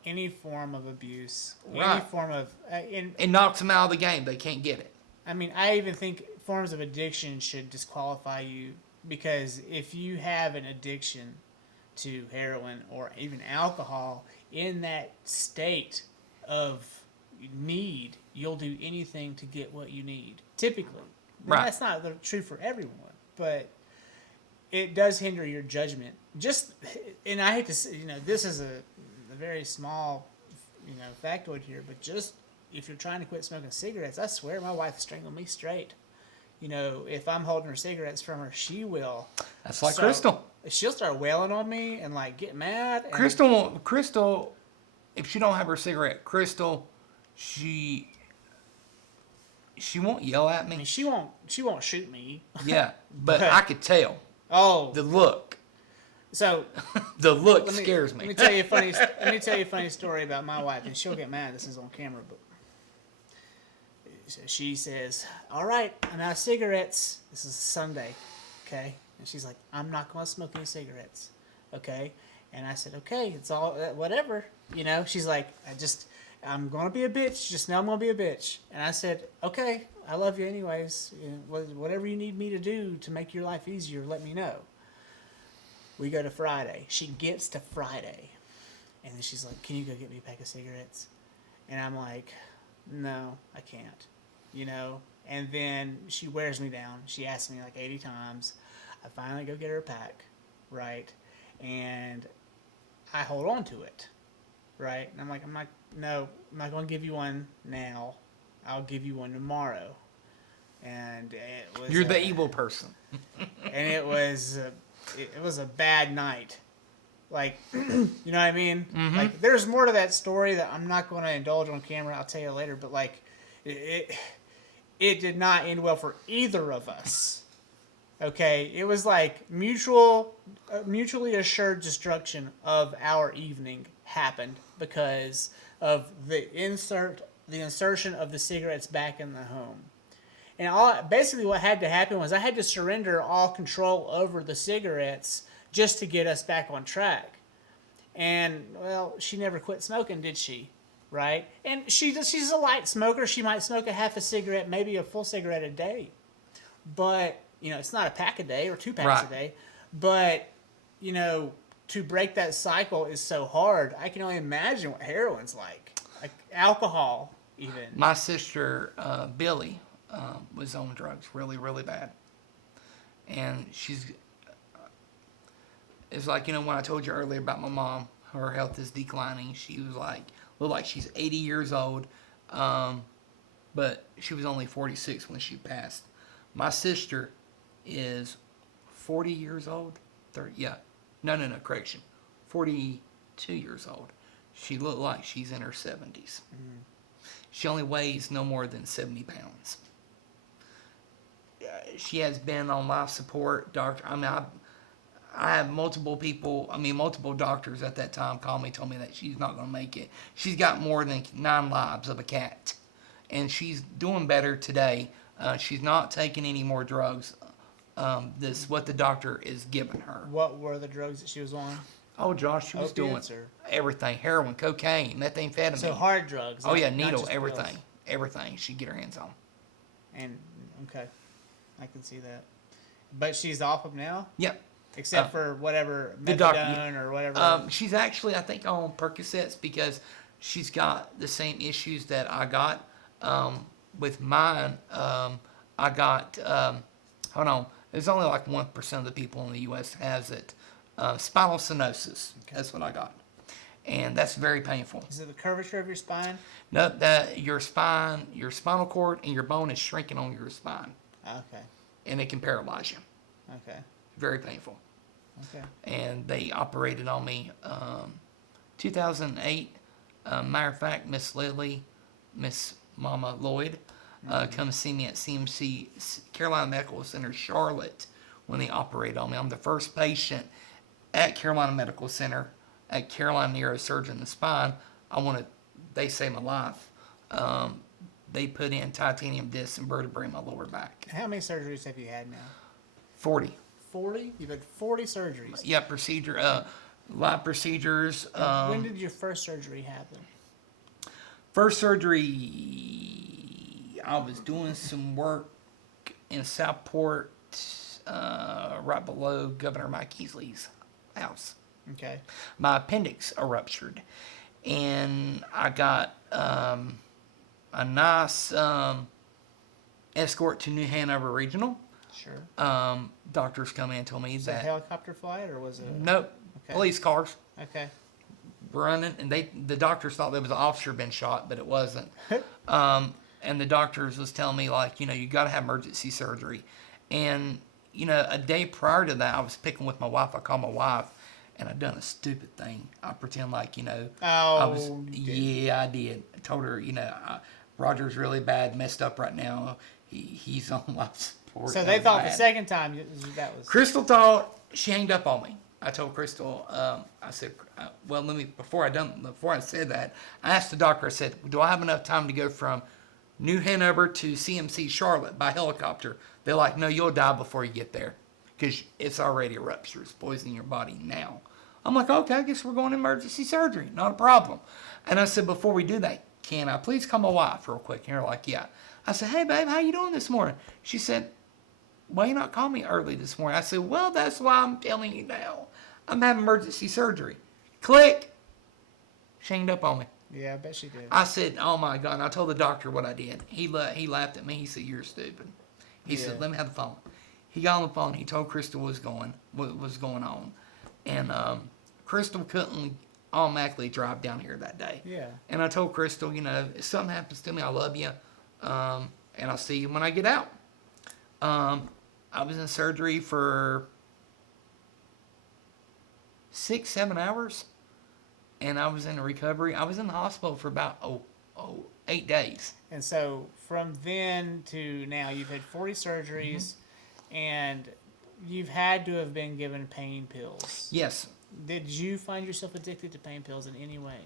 any form of abuse, right, any form of... it knocks them out of the game. They can't get it. I mean, I even think forms of addiction should disqualify you, because if you have an addiction to heroin or even alcohol in that state of need, you'll do anything to get what you need. Typically. Right. That's not true for everyone, but it does hinder your judgment. And I hate to say, you know, this is a very small, you know, factoid here, but just if you're trying to quit smoking cigarettes, I swear my wife strangled me straight. You know, if I'm holding her cigarettes from her, she will. That's like Crystal. She'll start wailing on me and like get mad. And Crystal, if she don't have her cigarette, Crystal, she won't yell at me. I mean, she won't shoot me. Yeah, but I could tell. Oh, The look. So the look scares me. Let me tell you a funny story about my wife, and she'll get mad. This is on camera, but she says, "All right, I'm out of cigarettes. This is Sunday, okay?" And she's like, "I'm not going to smoke any cigarettes, okay?" And I said, "Okay, it's all whatever, you know." She's like, I'm going to be a bitch. Just know I'm going to be a bitch." And I said, "Okay, I love you anyways. You know, whatever you need me to do to make your life easier, let me know." We go to Friday. She gets to Friday. And then she's like, "Can you go get me a pack of cigarettes?" And I'm like, "No, I can't." You know? And then she wears me down. She asks me like 80 times. I finally go get her a pack, right? and I hold on to it, right? And I'm not, no, I'm not going to give you one now. I'll give you one tomorrow. And it was You're the evil person. and it was a bad night. Like, you know what I mean? Mm-hmm. Like, there's more to that story that I'm not going to indulge on camera. I'll tell you later. But like, it did not end well for either of us. Okay, it was like mutually assured destruction of our evening happened because of the insertion of the cigarettes back in the home. And basically what had to happen was I had to surrender all control over the cigarettes just to get us back on track. And, well, she never quit smoking, did she? Right? And she's a light smoker. She might smoke a half a cigarette, maybe a full cigarette a day. But, it's not a pack a day or 2 packs a day. But, to break that cycle is so hard. I can only imagine what heroin's like. Like alcohol, even. My sister, Billy, was on drugs really, really bad. And it's like, when I told you earlier about my mom, her health is declining. She was looked like she's 80 years old. But she was only 46 when she passed. My sister is 40 years old. 30, yeah. No, correction. 42 years old. She looked like she's in her 70s. Mm. She only weighs no more than 70 pounds. She has been on life support. I have multiple doctors at that time call me, told me that she's not going to make it. She's got more than 9 lives of a cat. And she's doing better today. She's not taking any more drugs. This is what the doctor is giving her. What were the drugs that she was on? Oh, Josh, she was doing everything. Heroin, cocaine, methamphetamine. So hard drugs. Oh, yeah, needle, everything. Pills. Everything she'd get her hands on. And, okay. I can see that. But she's off of now? Yep. Except for whatever, methadone or whatever. She's actually, I think, on Percocets because she's got the same issues that I got. With mine, I got, hold on, there's only like 1% of the people in the U.S. has it. Spinal stenosis, that's what I got. And that's very painful. Is it the curvature of your spine? No, your spine, your spinal cord, and your bone is shrinking on your spine. Okay. And it can paralyze you. Okay. Very painful. Okay. And they operated on me 2008. Matter of fact, Miss Lily, Miss Mama Lloyd, come see me at CMC, Carolina Medical Center, Charlotte, when they operated on me. I'm the first patient at Carolina Medical Center, at Carolina Neurosurgeon, the spine. They saved my life. They put in titanium discs and vertebrae in my lower back. How many surgeries have you had now? 40. 40? You've had 40 surgeries? Yeah, lab procedures. When did your first surgery happen? First surgery, I was doing some work in Southport, right below Governor Mike Easley's house. Okay. My appendix ruptured, and I got a nice escort to New Hanover Regional. Sure. Doctors come in and told me was that... a helicopter flight, or was it... Nope. Okay. Police cars. Okay. Running, and the doctors thought there was an officer been shot, but it wasn't. And the doctors was telling me, you got to have emergency surgery. And, a day prior to that, I was picking with my wife. I called my wife, and I done a stupid thing. I pretend like, I did. I told her, Roger's really bad, messed up right now. He's on life support. So they thought the second time that was... Crystal thought she hanged up on me. I told Crystal, I said, before I said that, I asked the doctor, I said, do I have enough time to go from New Hanover to CMC Charlotte by helicopter? They're like, no, you'll die before you get there because it's already a rupture. It's poisoning your body now. I'm like, okay, I guess we're going to emergency surgery. Not a problem. And I said, before we do that, can I please call my wife real quick? And they're like, yeah. I said, hey, babe, how you doing this morning? She said, why you not call me early this morning? I said, well, that's why I'm telling you now. I'm having emergency surgery. Click. She hanged up on me. Yeah, I bet she did. I said, oh, my God. And I told the doctor what I did. He laughed at me. He said, you're stupid. He said, let me have the phone. He got on the phone. He told Crystal what was going on. And Crystal couldn't automatically drive down here that day. Yeah. And I told Crystal, if something happens to me, I love you, and I'll see you when I get out. I was in surgery for 6-7 hours, and I was in recovery. I was in the hospital for about 8 days. And so from then to now, you've had 40 surgeries, and you've had to have been given pain pills. Yes. Did you find yourself addicted to pain pills in any way?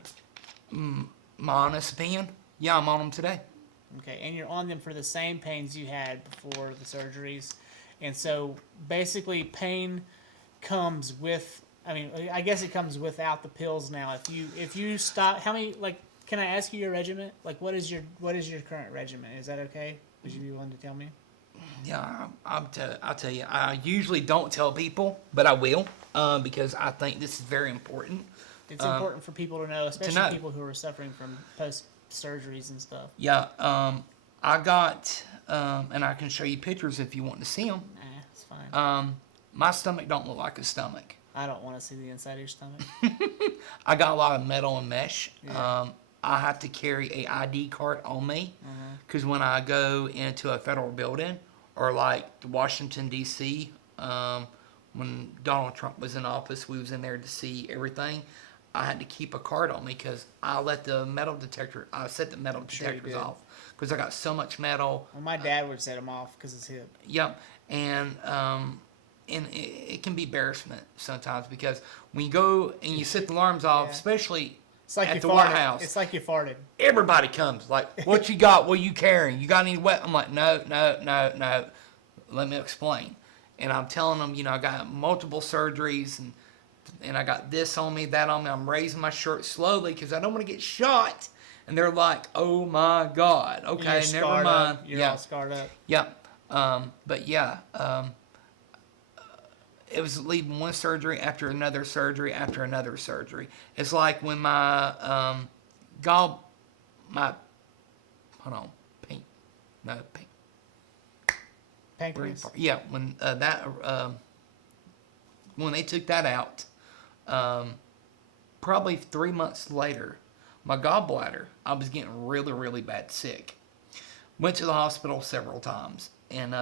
My honest opinion, yeah, I'm on them today. Okay, and you're on them for the same pains you had before the surgeries. And so basically pain comes with, I guess it comes without the pills now. If you stop, can I ask you your regimen? Like, what is your current regimen? Is that okay? Would you be willing to tell me? Yeah, I'll tell you. I usually don't tell people, but I will, because I think this is very important. It's important for people to know, especially people who are suffering from post surgeries and stuff. Yeah, I got, and I can show you pictures if you want to see them. Nah, it's fine. My stomach don't look like a stomach. I don't want to see the inside of your stomach. I got a lot of metal and mesh. Yeah. I have to carry a ID card on me, because when I go into a federal building, or like Washington, D.C., when Donald Trump was in office, we was in there to see everything. I had to keep a card on me because I set the metal detectors off because I got so much metal. Well, my dad would set them off because it's hip. Yep, and it can be embarrassment sometimes because when you go and you set the alarms off, especially it's like at the farted. warehouse. It's like you farted. Everybody comes like, "What you got? What you carrying? You got any wet?" I'm like, "No. Let me explain." And I'm telling them, I got multiple surgeries and I got this on me, that on me. I'm raising my shirt slowly because I don't want to get shot. And they're like, "Oh my God, okay, never mind." You're all scarred up. Yep. But yeah, it was leaving one surgery after another surgery after another surgery. It's like when my Pancreas. Yeah, when they took that out, probably 3 months later, my gallbladder, I was getting really, really bad sick. Went to the hospital several times, and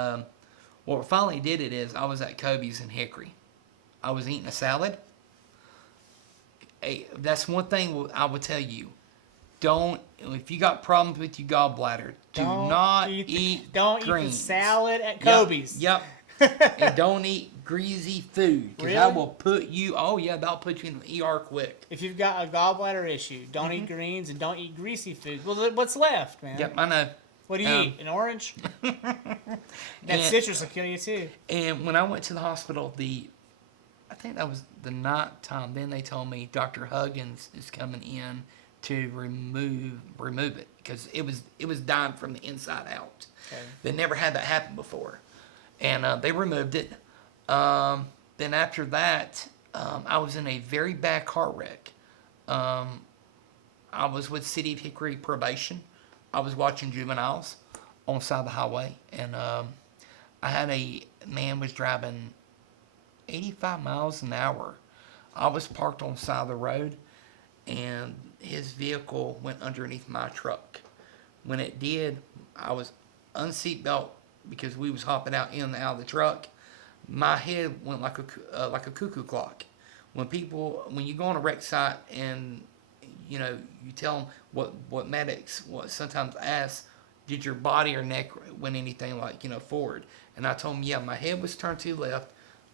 what finally did it is I was at Kobe's in Hickory. I was eating a salad. That's one thing I would tell you. If you got problems with your gallbladder, don't eat the salad at Kobe's. Yep. And don't eat greasy food because that will put you. Oh yeah, that'll put you in the ER quick. If you've got a gallbladder issue, don't eat greens and don't eat greasy food. Well, what's left, man? Yep, I know. What do you eat? An orange? That citrus will kill you too. And when I went to the hospital, I think that was the night time. Then they told me Dr. Huggins is coming in to remove it because it was dying from the inside out. Okay. They never had that happen before, and they removed it. Then after that, I was in a very bad car wreck. I was with City of Hickory probation. I was watching juveniles on the side of the highway, and I had a man was driving 85 miles an hour. I was parked on the side of the road, and his vehicle went underneath my truck. When it did, I was unseat belt because we was hopping out in and out of the truck. My head went like a cuckoo clock. When you go on a wreck site and you tell them what medics sometimes ask, did your body or neck went anything like forward? And I told them, yeah, my head was turned to the left.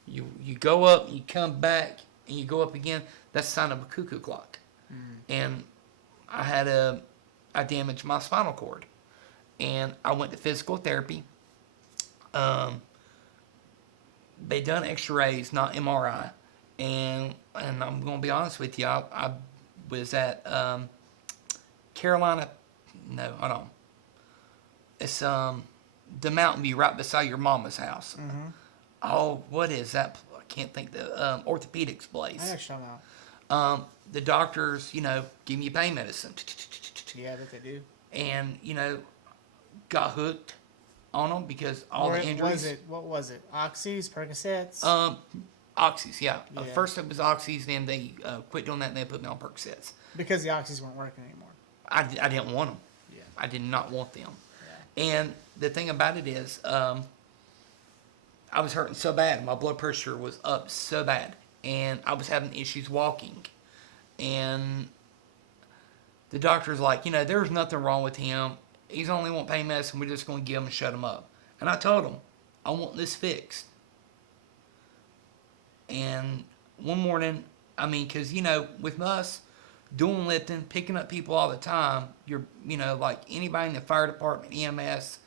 You go up, you come back, and you go up again. That's a sign of a cuckoo clock. And I damaged my spinal cord, and I went to physical therapy. They done X-rays, not MRI, and I'm gonna be honest with you. I was at Carolina. No, hold on. It's the Mountain View right beside your mama's house. Mm-hmm. Oh, what is that? I can't think. The orthopedics place. I actually don't know. The doctors, give you pain medicine. Yeah, that they do. And, got hooked on them because all the injuries. What was it? Oxys, Percocets? Oxys, yeah. Yeah. First it was Oxys, then they quit doing that and they put me on Percocets. Because the oxys weren't working anymore. I didn't want them. Yeah. I did not want them. Yeah. And the thing about it is, I was hurting so bad. My blood pressure was up so bad. And I was having issues walking. And the doctor's like, there's nothing wrong with him. He's only want pain medicine. We're just going to give him and shut him up. And I told him, I want this fixed. And one morning, because, with us doing lifting, picking up people all the time, you're, like anybody in the fire department, EMS,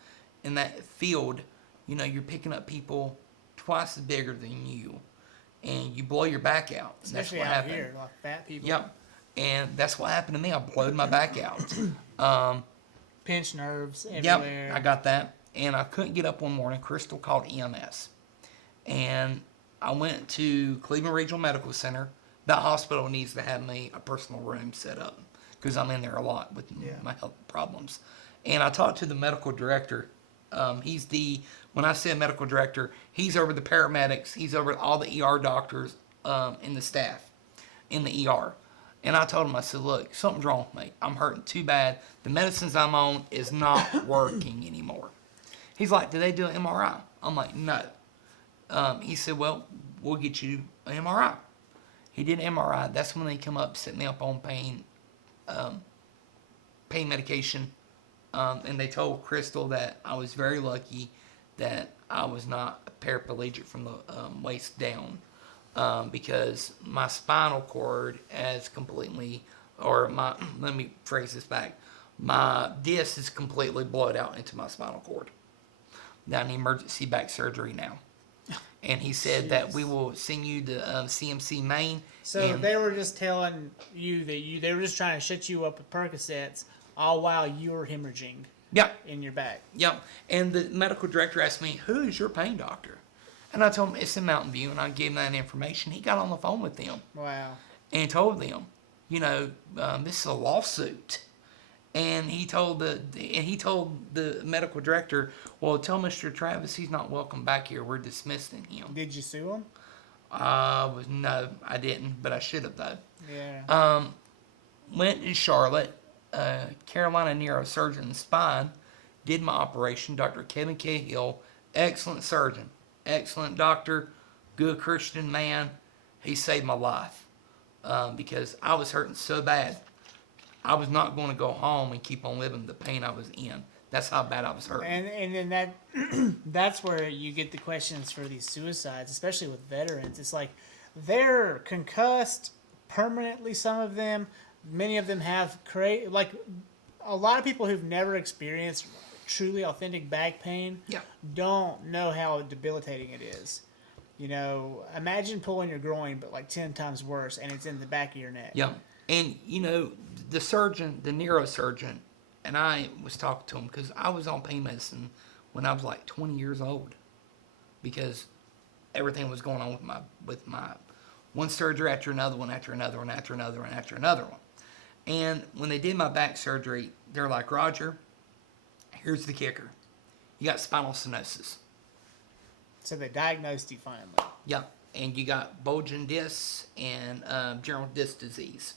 in that field, you're picking up people twice as bigger than you. And you blow your back out. Especially out here, like fat people. Yep. And that's what happened to me. I blowed my back out. Pinched nerves everywhere. Yep, I got that. And I couldn't get up one morning. Crystal called EMS. And I went to Cleveland Regional Medical Center. That hospital needs to have me a personal room set up because I'm in there a lot with my health problems. And I talked to the medical director. When I say medical director, he's over the paramedics. He's over all the ER doctors and the staff in the ER. And I told him, I said, look, something's wrong with me. I'm hurting too bad. The medicines I'm on is not working anymore. He's like, did they do an MRI? I'm like, no. He said, well, we'll get you an MRI. He did an MRI. That's when they come up, set me up on pain medication. And they told Crystal that I was very lucky that I was not paraplegic from the waist down. Because my spinal cord has completely, let me phrase this back. My disc is completely blowed out into my spinal cord. Now I need emergency back surgery now. And he said that we will send you to CMC Maine. So they were just telling you that they were just trying to shut you up with Percocets all while you were hemorrhaging. Yeah. In your back. Yep. And the medical director asked me, who is your pain doctor? And I told him it's in Mountain View, and I gave him that information. He got on the phone with them. Wow. And told them, this is a lawsuit. And he told the medical director, well, tell Mr. Travis he's not welcome back here. We're dismissing him. Did you sue him? No, I didn't, but I should have though. Yeah. Went to Charlotte, Carolina neurosurgeon spine, did my operation. Dr. Kevin Cahill, excellent surgeon, excellent doctor, good Christian man. He saved my life because I was hurting so bad. I was not going to go home and keep on living the pain I was in. That's how bad I was hurting. And then that's where you get the questions for these suicides, especially with veterans. It's like they're concussed permanently. Some of them, many of them have like a lot of people who've never experienced truly authentic back pain. Yeah. Don't know how debilitating it is. Imagine pulling your groin, but like 10 times worse, and it's in the back of your neck. Yeah. And, the surgeon, the neurosurgeon, and I was talking to him because I was on pain medicine when I was like 20 years old because everything was going on with my one surgery after another one, after another one, after another one, after another one. And when they did my back surgery, they're like, Roger, here's the kicker. You got spinal stenosis. So they diagnosed you finally. Yeah. And you got bulging discs and general disc disease.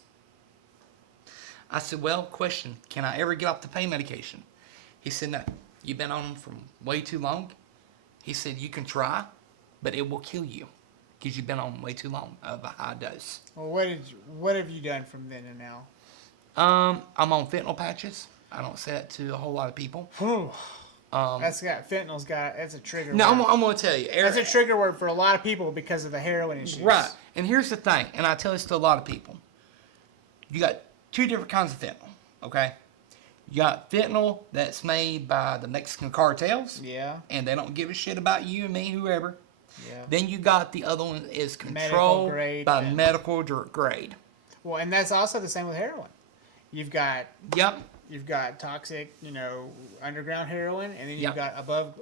I said, well, question, can I ever get off the pain medication? He said, no, you've been on them for way too long. He said, you can try, but it will kill you because you've been on way too long of a high dose. Well, what have you done from then and now? I'm on fentanyl patches. I don't say that to a whole lot of people. That's a trigger No, word. I'm going to tell you. That's a trigger word for a lot of people because of the heroin issues. Right. And here's the thing, and I tell this to a lot of people. You got two different kinds of fentanyl, okay? You got fentanyl that's made by the Mexican cartels. Yeah. And they don't give a shit about you and me, whoever. Yeah. Then you got the other one is controlled by medical grade. Well, and that's also the same with heroin. You've got toxic, underground heroin, and then you've got above,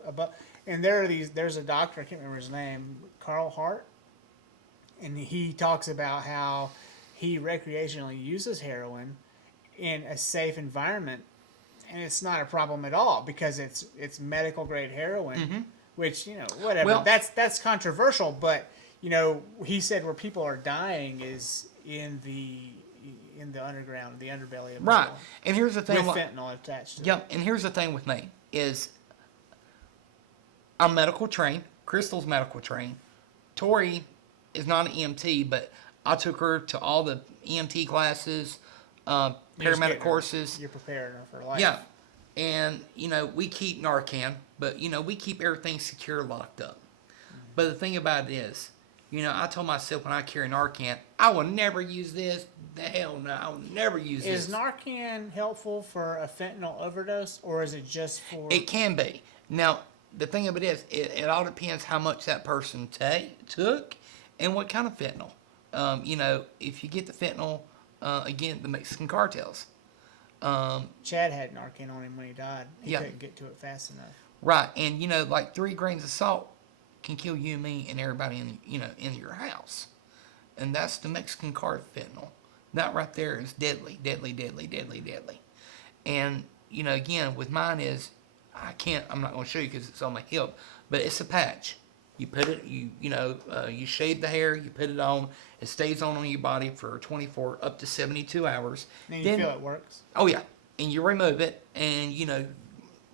and there's a doctor, I can't remember his name, Carl Hart, and he talks about how he recreationally uses heroin in a safe environment, and it's not a problem at all because it's medical grade heroin, which, whatever. Well, that's controversial, but he said where people are dying is in the underground, the underbelly of Right. metal, And here's the thing. with fentanyl attached to it. Yep. And here's the thing with me is I'm medical trained. Crystal's medical trained. Tori is not an EMT, but I took her to all the EMT classes, You're just paramedic getting her- courses. You're preparing her for life. Yeah. And, we keep Narcan, but, we keep everything secure, locked up. But the thing about it is, I told myself when I carry Narcan, I will never use this. The hell no, I will never use this. Is Narcan helpful for a fentanyl overdose, or is it just for... It can be. Now, the thing of it is, it all depends how much that person took and what kind of fentanyl. If you get the fentanyl, again, the Mexican cartels. Chad had Narcan on him when he died. He Yeah. couldn't get to it fast enough. Right, and like 3 grains of salt can kill you, me, and everybody in your house, and that's the Mexican cart fentanyl. That right there is deadly, deadly, deadly, deadly, deadly. And again, with mine is I'm not going to show you because it's on my hip, but it's a patch. You put it, you shave the hair, you put it on. It stays on your body for 24 up to 72 hours. And you feel it works. Oh yeah, and you remove it, and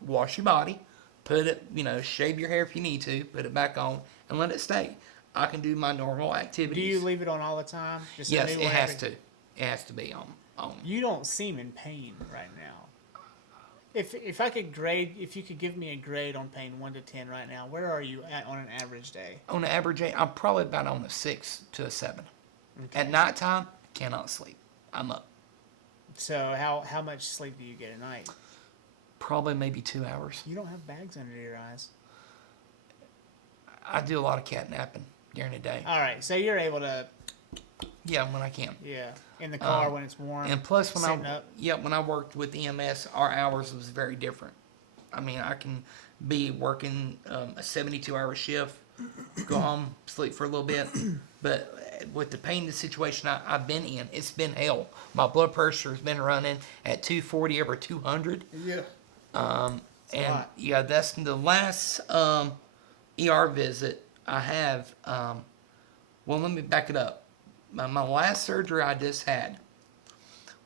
wash your body, put it, shave your hair if you need to, put it back on, and let it stay. I can do my normal activities. Do you leave it on all the time? Just Yes, a new it one has every- to. It has to be on. You don't seem in pain right now. If I could grade, if you could give me a grade on pain 1 to 10 right now, where are you at on an average day? On an average day, I'm probably about on a 6 to a 7. Okay. At nighttime, cannot sleep. I'm up. So how much sleep do you get at night? Probably maybe 2 hours. You don't have bags under your eyes. I do a lot of cat napping during the day. All right, so you're able to, Yeah, when I can. in the car when it's warm. And plus, when sitting up. when I worked with EMS, our hours was very different. I mean, I can be working a 72-hour shift, go home, sleep for a little bit, but with the pain, the situation I've been in, it's been hell. My blood pressure has been running at 240 over 200. Yeah. And lot. yeah, that's the last ER visit I have. Well, let me back it up. My last surgery I just had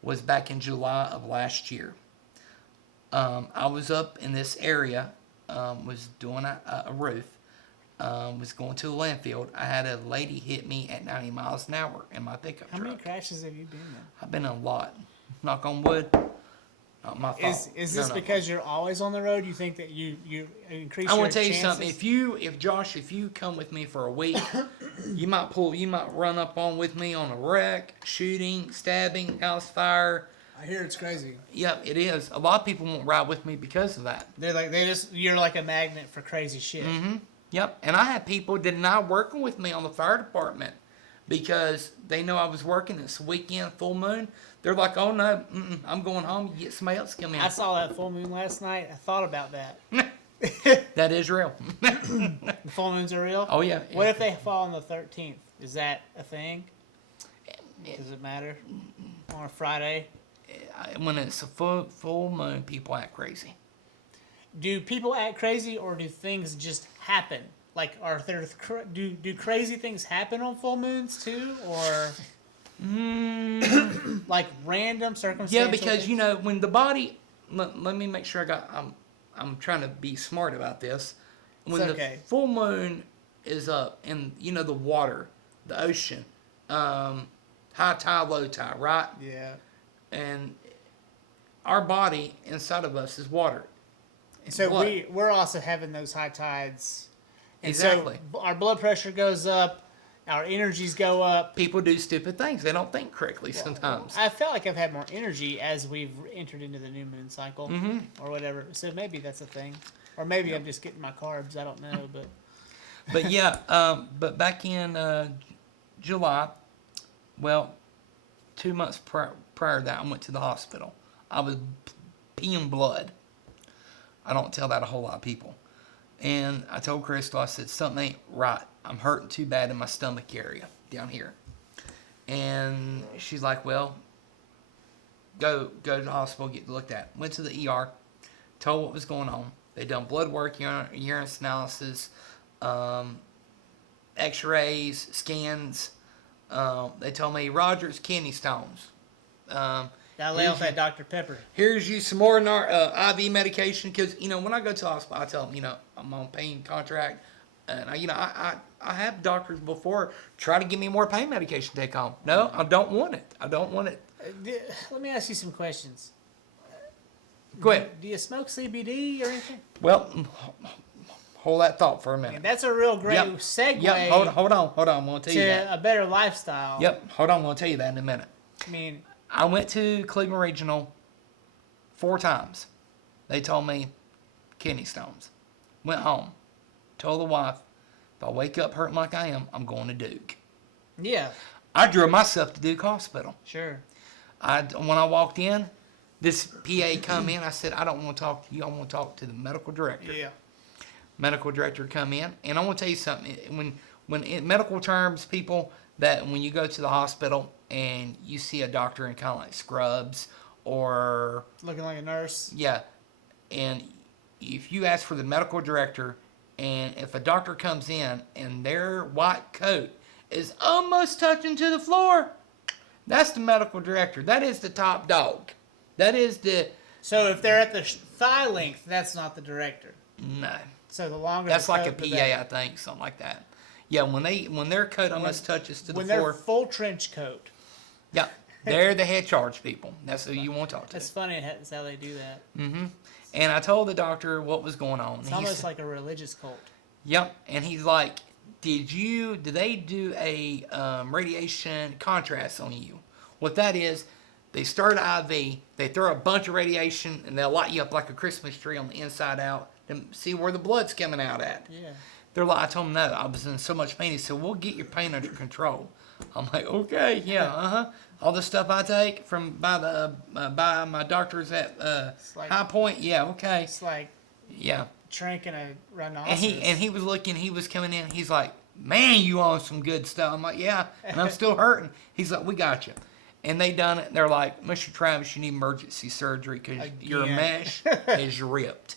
was back in July of last year. I was up in this area, was doing a roof, was going to a landfill. I had a lady hit me at 90 miles an hour in my pickup How truck. many crashes have you been in? I've been in a lot. Knock on wood. Not my fault. Is this No. because you're always on the road? You think that you increase I your want to tell you chances? something. If Josh, if you come with me for a week, you might run up on with me on a wreck, shooting, stabbing, house fire. I hear it's crazy. Yep, it is. A lot of people won't ride with me because of that. You're like a magnet for crazy shit. Mm-hmm. Yep, and I had people that not working with me on the fire department because they know I was working this weekend, full moon. They're like, oh no, I'm going home. You get somebody else to come in. I saw that full moon last night. I thought about that. That is real. The full moons are real? Oh yeah. What if they fall on the 13th? Is that a thing? Does it matter? On a Friday? When it's a full moon, people act crazy. Do people act crazy, or do things just happen? Like, are there do crazy things happen on full moons too, or like random circumstances? Yeah, because when the body. Let me make sure I'm trying to be smart about this. When okay. the full moon is up, and the water, the ocean, high tide, low tide, right? Yeah. And our body inside of us is water. So blood. we're also having those high tides. And Exactly. So our blood pressure goes up, our energies go up. People do stupid things. They don't think correctly sometimes. I felt like I've had more energy as we've entered into the new moon cycle or whatever. So maybe that's a thing. Or maybe I'm just getting my carbs. I don't know. But yeah, but back in July, well, 2 months prior to that, I went to the hospital. I was peeing blood. I don't tell that a whole lot of people. And I told Crystal, I said, something ain't right. I'm hurting too bad in my stomach area down here. And she's like, well, go to the hospital, get looked at. Went to the ER, told what was going on. They done blood work, urine analysis, X-rays, scans. They told me Roger's kidney stones. Gotta lay off that Dr. Pepper. Here's you some more IV medication, because when I go to the hospital, I tell them I'm on pain contract, and I have doctors before try to give me more pain medication to take home. No, I don't want it. I don't want it. Let me ask you some questions. Go ahead. Do you smoke CBD or anything? Well, hold that thought for a minute. And that's a real great Yep. segue. Yep. Hold on. I'm going to tell you that. A better lifestyle. Yep. Hold on. I'm going to tell you that in a minute. I mean, I went to Cleveland Regional 4 times. They told me kidney stones. Went home. Told the wife, if I wake up hurting like I am, I'm going to Duke. yeah, I drove myself to Duke Hospital. sure. When I walked in, this PA come in. I said, I don't want to talk to you. I want to talk to the medical director. Yeah. Medical director come in. And I want to tell you something. When in medical terms, people, that when you go to the hospital and you see a doctor in kind of like scrubs or... Looking like a nurse. Yeah. And if you ask for the medical director, and if a doctor comes in and their white coat is almost touching to the floor, that's the medical director. That is the top dog. That is the... So if they're at the thigh length, that's not the director. No. So the longer That's the like a coat, the PA, better. I think, something like that. Yeah, when their coat almost touches to the When floor. they're full trench coat. Yeah, they're the head charge people. That's who you want to talk to. That's funny. That's how they do that. Mm-hmm. And I told the doctor what was going on. It's almost like a religious cult. Yep. And he's like, did they do a radiation contrast on you? What that is, they start IV, they throw a bunch of radiation, and they'll light you up like a Christmas tree on the inside out and see where the blood's coming out at. Yeah. They're like, I told them no, I was in so much pain. He said, we'll get your pain under control. I'm like, okay, yeah, all the stuff I take by my doctors at like, High Point, yeah, okay. It's like Yeah. drinking a rhinoceros. And he was looking, he was coming in, he's like, man, you on some good stuff. I'm like, yeah, and I'm still hurting. He's like, we got you. And they done it, and they're like, Mr. Travis, you need emergency surgery because your mesh is ripped.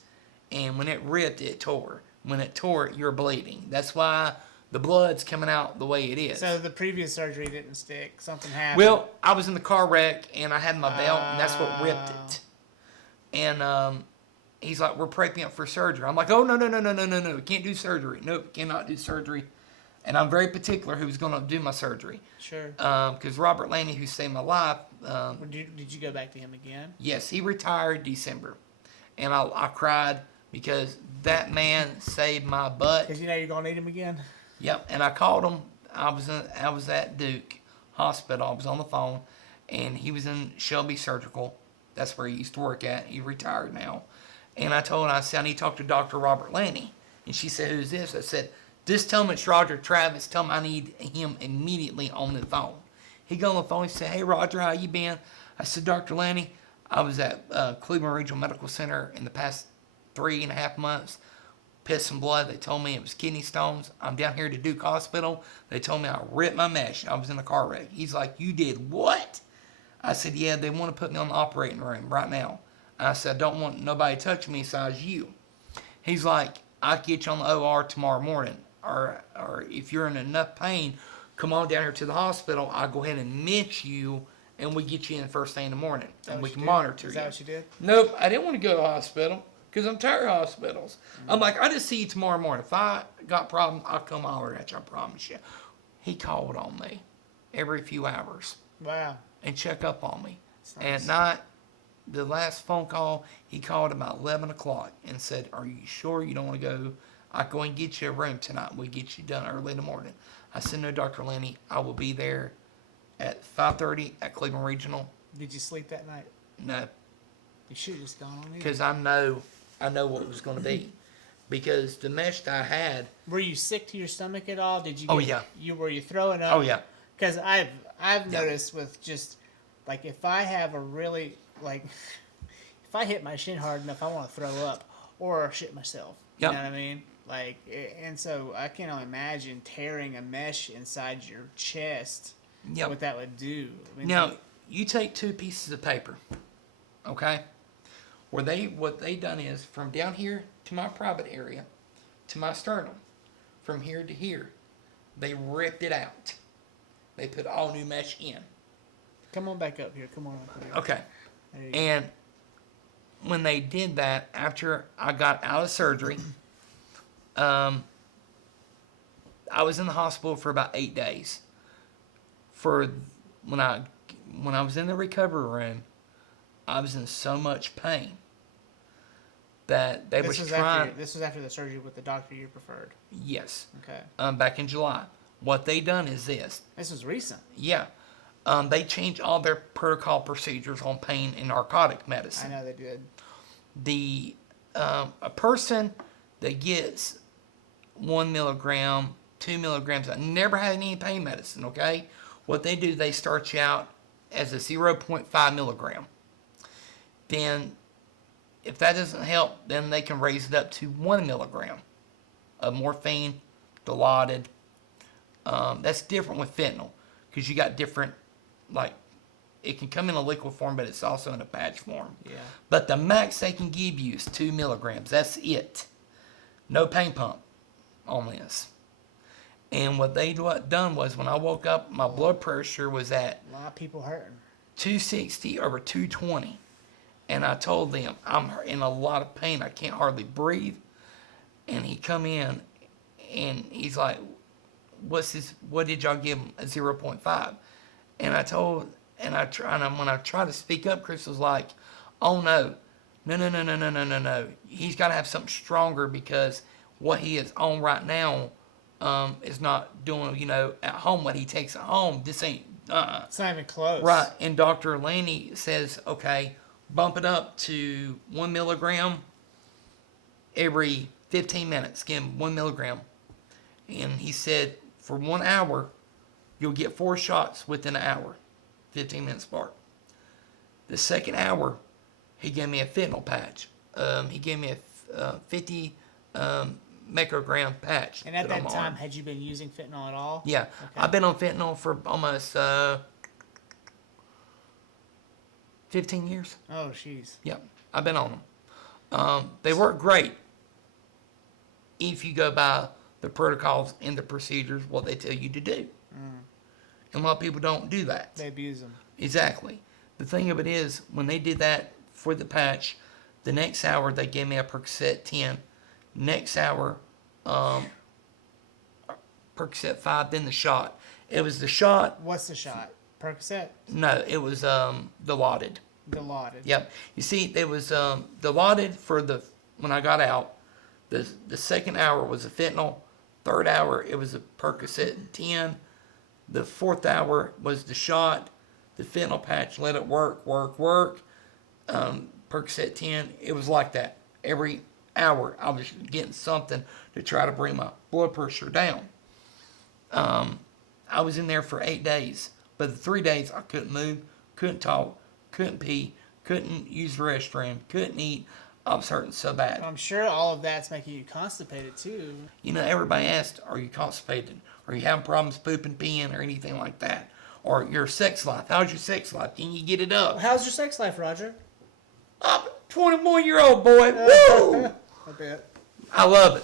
And when it ripped, it tore. When it tore, you're bleeding. That's why the blood's coming out the way it is. So the previous surgery didn't stick. Something happened. Well, I was in the car wreck, and I had my belt, and that's what ripped it. And he's like, we're prepping up for surgery. I'm like, oh, no. We can't do surgery. Nope, cannot do surgery. And I'm very particular who's going to do my surgery. Sure. Because Robert Laney, who saved my life... Did you go back to him again? Yes, he retired December. And I cried because that man saved my butt. Because you're going to need him again? Yep, and I called him. I was at Duke Hospital. I was on the phone, and he was in Shelby Surgical. That's where he used to work at. He retired now. And I told him, I said, I need to talk to Dr. Robert Laney. And she said, who's this? I said, just tell him it's Roger Travis. Tell him I need him immediately on the phone. He got on the phone. He said, hey, Roger, how you been? I said, Dr. Laney, I was at Cleveland Regional Medical Center in the past 3.5 months. Pissed some blood. They told me it was kidney stones. I'm down here to Duke Hospital. They told me I ripped my mesh. I was in a car wreck. He's like, you did what? I said, yeah, they want to put me on the operating room right now. I said, I don't want nobody touching me besides you. He's like, I'll get you on the OR tomorrow morning. Or if you're in enough pain, come on down here to the hospital. I'll go ahead and admit you, and we get you in first thing in the morning. And we can monitor you. Is that what you did? Nope, I didn't want to go to the hospital because I'm tired of hospitals. I'm like, I just see you tomorrow morning. If I got problems, I'll come holler at you, I promise you. He called on me every few hours. Wow. And check up on me. Nice. At night, the last phone call, he called about 11 o'clock and said, are you sure you don't want to go? I'll go and get you a room tonight. We'll get you done early in the morning. I said, no, Dr. Lenny, I will be there at 5:30 at Cleveland Regional. Did you sleep that night? No. You should have just gone on in. Because I know what it was going to be. Because the mesh that I had. Were you sick to your stomach at all? Did you? Yeah. Were you throwing up? Oh yeah. Because I've noticed with just like if I have a really like if I hit my shin hard enough, I want to throw up or shit myself. You know what I mean? Like, and so I can only imagine tearing a mesh inside your chest. Yep. What that would do. I mean, Now you take 2 pieces of paper, okay? What they done is from down here to my private area, to my sternum, from here to here, They ripped it out. They put all new mesh in. Come on back up here. Come on up here. Okay. There you go. And when they did that, after I got out of surgery, I was in the hospital for about 8 days. When I was in the recovery room, I was in so much pain that they was trying. This was after the surgery with the doctor you preferred. Yes. Okay. Back in July. What they done is this. This was recent. Yeah. They changed all their protocol procedures on pain and narcotic medicine. I know they did. A person that gets 1 milligram, 2 milligrams, I never had any pain medicine, okay? What they do, they start you out as a 0.5 milligram. Then, if that doesn't help, then they can raise it up to 1 milligram of morphine, Dilaudid. That's different with fentanyl, because you got different, like, it can come in a liquid form, but it's also in a patch form. Yeah. But the max they can give you is 2 milligrams. That's it. No pain pump on this. And what they done was, when I woke up, my blood pressure was at A lot of people hurting. 260 over 220. And I told them, I'm in a lot of pain. I can't hardly breathe. And he come in, and he's like, what's this? What did y'all give him? A 0.5. And I told, when I tried to speak up, Chris was like, oh no. No. He's got to have something stronger, because what he is on right now is not doing, at home what he takes at home. This ain't, It's not even close. Right. And Dr. Laney says, okay, bump it up to 1 milligram every 15 minutes. Give him 1 milligram. And he said, for 1 hour, you'll get 4 shots within an hour, 15 minutes apart. The second hour, he gave me a fentanyl patch. He gave me a 50 microgram patch. And at that time, had you been using fentanyl at all? Yeah. Okay. I've been on fentanyl for almost 15 years. Oh, jeez. Yep. I've been on them. They work great if you go by the protocols and the procedures, what they tell you to do. And a lot of people don't do that. They abuse them. Exactly. The thing of it is, when they did that for the patch, the next hour they gave me a Percocet 10. Next hour, Percocet 5, then the shot. It was the shot. What's the shot? Percocet? No, it was Dilaudid. Dilaudid. Yep. You see, there was Dilaudid for when I got out. The second hour was a fentanyl. Third hour, it was a Percocet 10. The fourth hour was the shot. The fentanyl patch, let it work. Percocet 10, it was like that. Every hour, I was getting something to try to bring my blood pressure down. I was in there for 8 days. But the 3 days, I couldn't move, couldn't talk, couldn't pee, couldn't use the restroom, couldn't eat. I was hurting so bad. I'm sure all of that's making you constipated, too. Everybody asked, are you constipated? Are you having problems pooping, peeing, or anything like that? Or your sex life? How's your sex life? Can you get it up? How's your sex life, Roger? I'm a 21-year-old boy. Woo! I bet. I love it.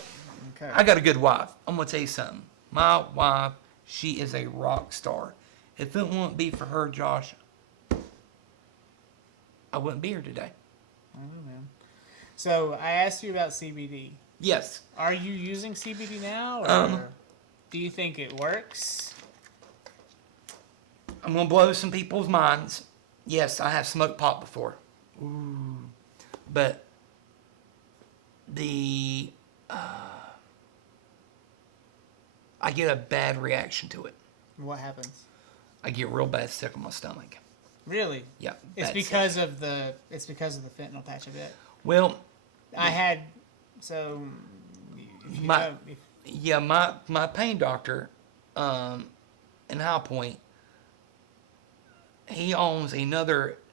Okay. I got a good wife. I'm going to tell you something. My wife, she is a rock star. If it wouldn't be for her, Josh, I wouldn't be here today. I don't know, man. So, I asked you about CBD. Yes. Are you using CBD now, or do you think it works? I'm going to blow some people's minds. Yes, I have smoked pot before. Ooh. But I get a bad reaction to it. What happens? I get real bad sick on my stomach. Really? Yeah. It's because of the fentanyl patch, I bet. Well, I had my pain doctor in High Point, he owns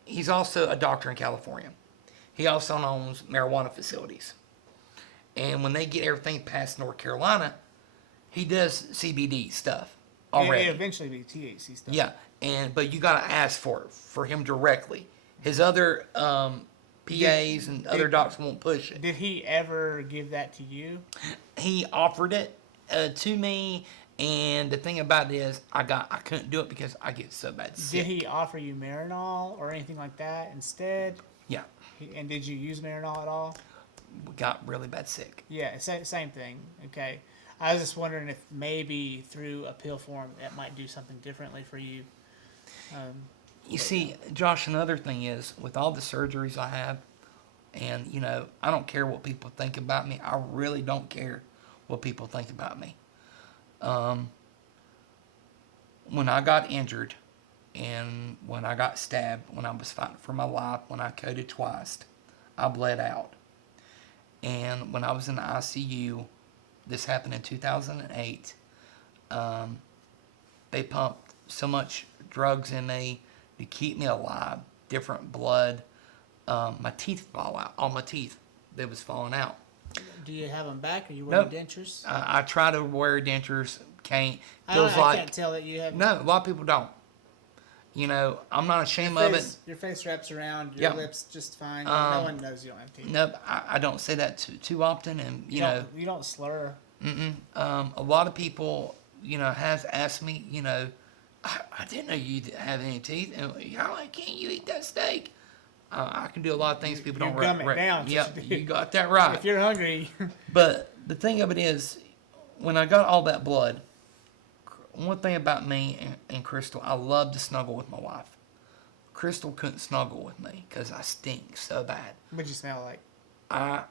he's also a doctor in California. He also owns marijuana facilities. And when they get everything past North Carolina, he does CBD stuff already. It eventually be THC stuff. Yeah, but you got to ask for him directly. His other PAs and other docs won't push it. Did he ever give that to you? He offered it to me, And the thing about it is, I couldn't do it because I get so bad sick. Did he offer you Marinol or anything like that instead? Yeah, And did you use Marinol at all? got really bad sick. Yeah, same thing. Okay. I was just wondering if maybe through a pill form that might do something differently for you. You see, Josh, another thing is, with all the surgeries I have, and, I don't care what people think about me. I really don't care what people think about me. When I got injured and when I got stabbed, when I was fighting for my life, when I coded twice, I bled out. And when I was in the ICU, this happened in 2008, they pumped so much drugs in me to keep me alive, different blood. My teeth fall out, all my teeth, they was falling out. Do you have them back? Are you wearing Nope. dentures? I try to wear dentures, can't. I Feels like, can't tell that you have. no, a lot of people don't. I'm not ashamed of it. Your face wraps around your Yep. lips just fine. No one knows you don't have teeth. Nope, I don't say that too often, and You don't slur. a lot of people, has asked me, I didn't know you didn't have any teeth, and why can't you eat that steak? I can do a lot of things people don't. Gum it down. Yep, you got that right. If you're hungry. But the thing of it is, when I got all that blood, one thing about me and Crystal, I love to snuggle with my wife. Crystal couldn't snuggle with me because I stink so bad. What'd you smell like?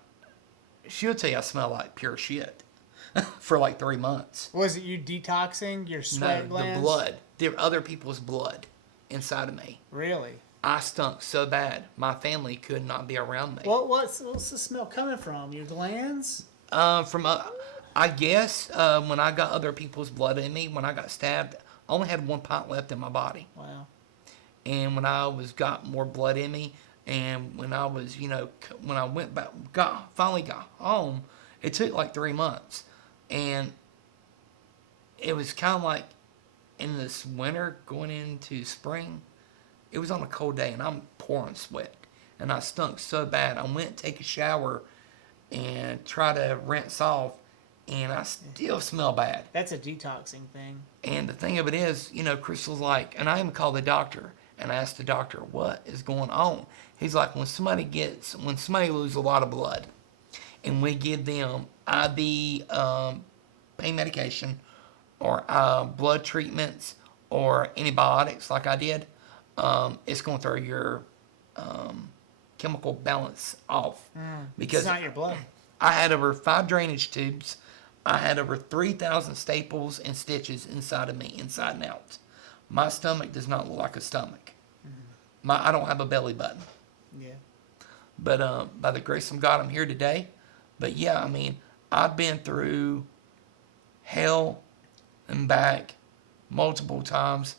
She'll tell you I smell like pure shit for like 3 months. Was it you detoxing your sweat glands? The blood. There were other people's blood inside of me. Really? I stunk so bad, my family could not be around me. What's the smell coming from? Your glands? I guess when I got other people's blood in me, when I got stabbed, I only had 1 pint left in my body. Wow. And when I got more blood in me, and when I was, when I went back, finally got home, it took like 3 months, and it was kind of like in this winter going into spring. It was on a cold day, and I'm pouring sweat, and I stunk so bad. I went to take a shower and try to rinse off, and I still smell bad. That's a detoxing thing. And the thing of it is, Crystal's like, and I even called the doctor, and I asked the doctor, what is going on? He's like, when somebody loses a lot of blood, and we give them IV pain medication, or blood treatments, or antibiotics like I did, it's going to throw your chemical balance off. Because It's not your blood. I had over 5 drainage tubes. I had over 3,000 staples and stitches inside of me, inside and out. My stomach does not look like a stomach. I don't have a belly button. Yeah. But by the grace of God, I'm here today. But yeah, I've been through hell and back multiple times,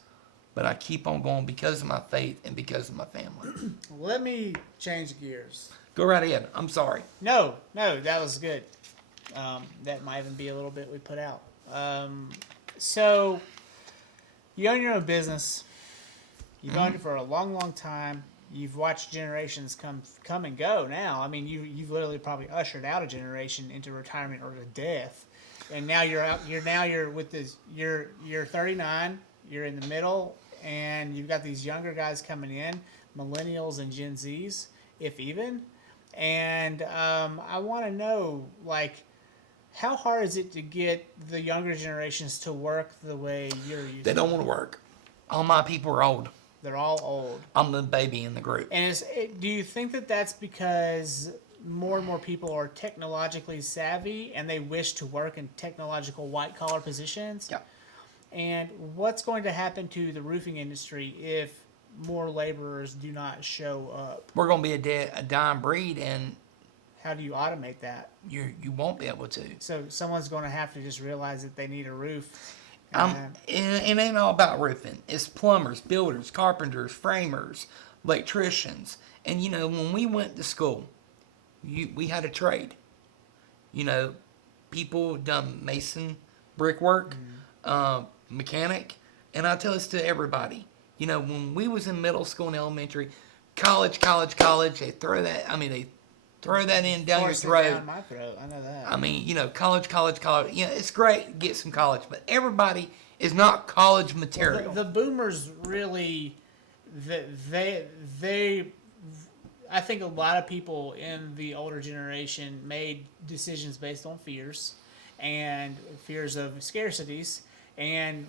but I keep on going because of my faith and because of my family. Let me change gears. Go right ahead. I'm sorry. No, that was good. That might even be a little bit we put out. So, you own your own business. You've owned it for a long, long time. You've watched generations come and go. Now, you've literally probably ushered out a generation into retirement or to death, and now you're out. You're with this. You're 39. You're in the middle, and you've got these younger guys coming in, millennials and Gen Zs, if even. And I want to know, how hard is it to get the younger generations to work the way you're used to? They don't want to work. All my people are old. They're all old. I'm the baby in the group. And do you think that that's because more and more people are technologically savvy and they wish to work in technological white-collar positions? Yeah. And what's going to happen to the roofing industry if more laborers do not show up? We're going to be a dying breed, and How do you automate that? you won't be able to. So someone's going to have to just realize that they need a roof. It ain't all about roofing. It's plumbers, builders, carpenters, framers, electricians. And, when we went to school, we had a trade. People done mason, brickwork, mechanic. And I tell this to everybody. When we was in middle school and elementary, college, they throw that, they throw that in down your Force it throat. down my throat. I know that. I mean, college. It's great to get some college, but everybody is not college material. The boomers really, they, I think a lot of people in the older generation made decisions based on fears and fears of scarcities. And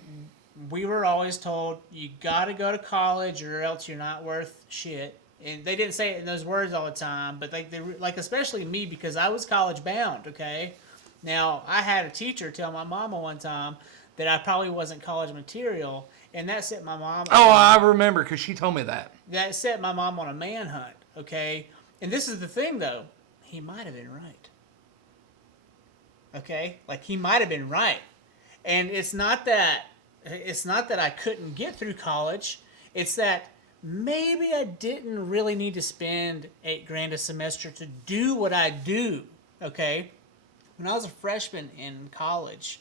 we were always told, you got to go to college or else you're not worth shit. And they didn't say it in those words all the time, but they especially me, because I was college bound, okay? Now, I had a teacher tell my mama one time that I probably wasn't college material, and that set my mom... Oh, I remember, because she told me that. That set my mom on a manhunt, okay? And this is the thing, though. He might have been right. Okay? Like, he might have been right. And it's not that I couldn't get through college. It's that maybe I didn't really need to spend $8,000 a semester to do what I do, okay? When I was a freshman in college,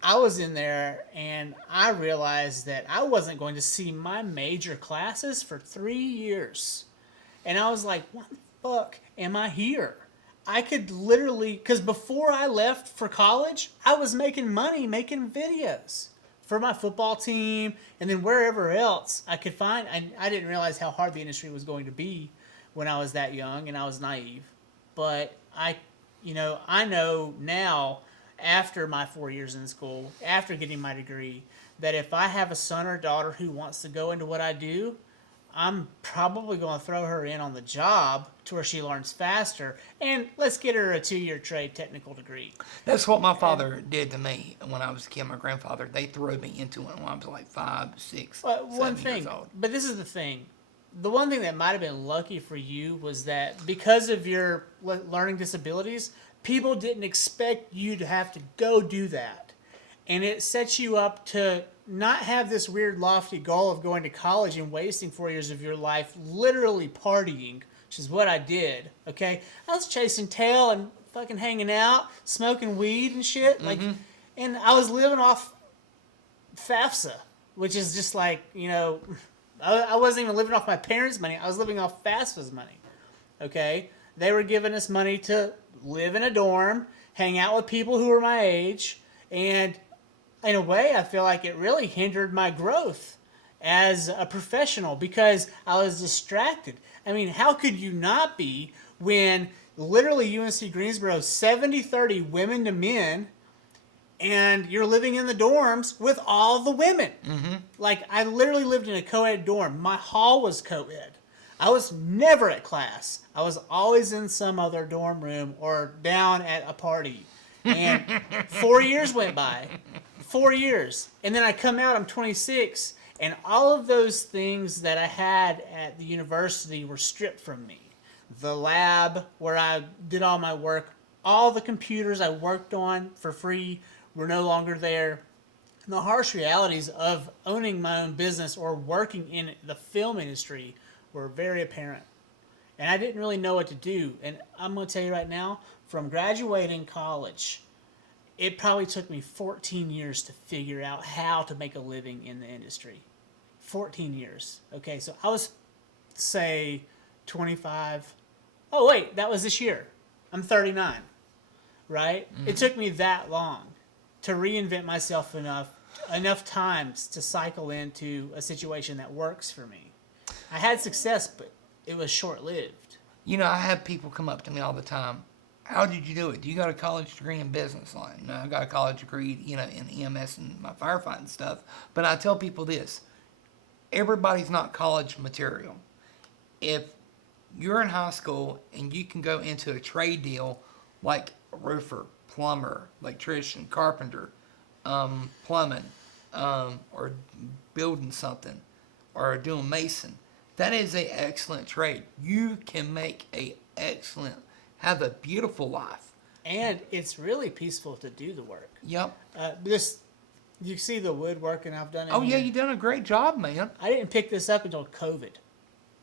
I was in there and I realized that I wasn't going to see my major classes for 3 years. And I was like, what the fuck am I here? I could literally, because before I left for college, I was making money making videos for my football team and then wherever else I could find. I didn't realize how hard the industry was going to be when I was that young and I was naive. But I know now, after my 4 years in school, after getting my degree, that if I have a son or daughter who wants to go into what I do, I'm probably going to throw her in on the job to where she learns faster, and let's get her a 2-year trade technical degree. That's what my father did to me when I was a kid. My grandfather, they threw me into it when I was like 5, 6, 7 years old. But this is the thing. The one thing that might have been lucky for you was that because of your learning disabilities, people didn't expect you to have to go do that. And it sets you up to not have this weird lofty goal of going to college and wasting 4 years of your life literally partying, which is what I did, okay? I was chasing tail and fucking hanging out, smoking weed and shit. And I was living off FAFSA, which is just like, I wasn't even living off my parents' money. I was living off FAFSA's money, okay? They were giving us money to live in a dorm, hang out with people who were my age, and in a way, I feel like it really hindered my growth as a professional because I was distracted. I mean, how could you not be when literally UNC Greensboro 70-30 women to men, and you're living in the dorms with all the women? Mm-hmm. Like, I literally lived in a co-ed dorm. My hall was co-ed. I was never at class. I was always in some other dorm room or down at a party. And 4 years went by. 4 years. And then I come out, I'm 26, and all of those things that I had at the university were stripped from me. The lab where I did all my work, all the computers I worked on for free were no longer there. And the harsh realities of owning my own business or working in the film industry were very apparent. And I didn't really know what to do. And I'm going to tell you right now, from graduating college, it probably took me 14 years to figure out how to make a living in the industry. 14 years. Okay, so I was, say, 25. Oh, wait, that was this year. I'm 39, right? Mm-hmm. It took me that long to reinvent myself enough times to cycle into a situation that works for me. I had success, but it was short-lived. I have people come up to me all the time. How did you do it? Do you got a college degree in business line? No, I got a college degree, in EMS and my firefighting stuff. But I tell people this. Everybody's not college material. If you're in high school and you can go into a trade deal like a roofer, plumber, electrician, carpenter, plumbing, or building something, or doing mason, that is an excellent trade. You can make have a beautiful life. And it's really peaceful to do the work. Yep. You see the woodworking I've done? Yeah, you've done a great job, man. I didn't pick this up until COVID.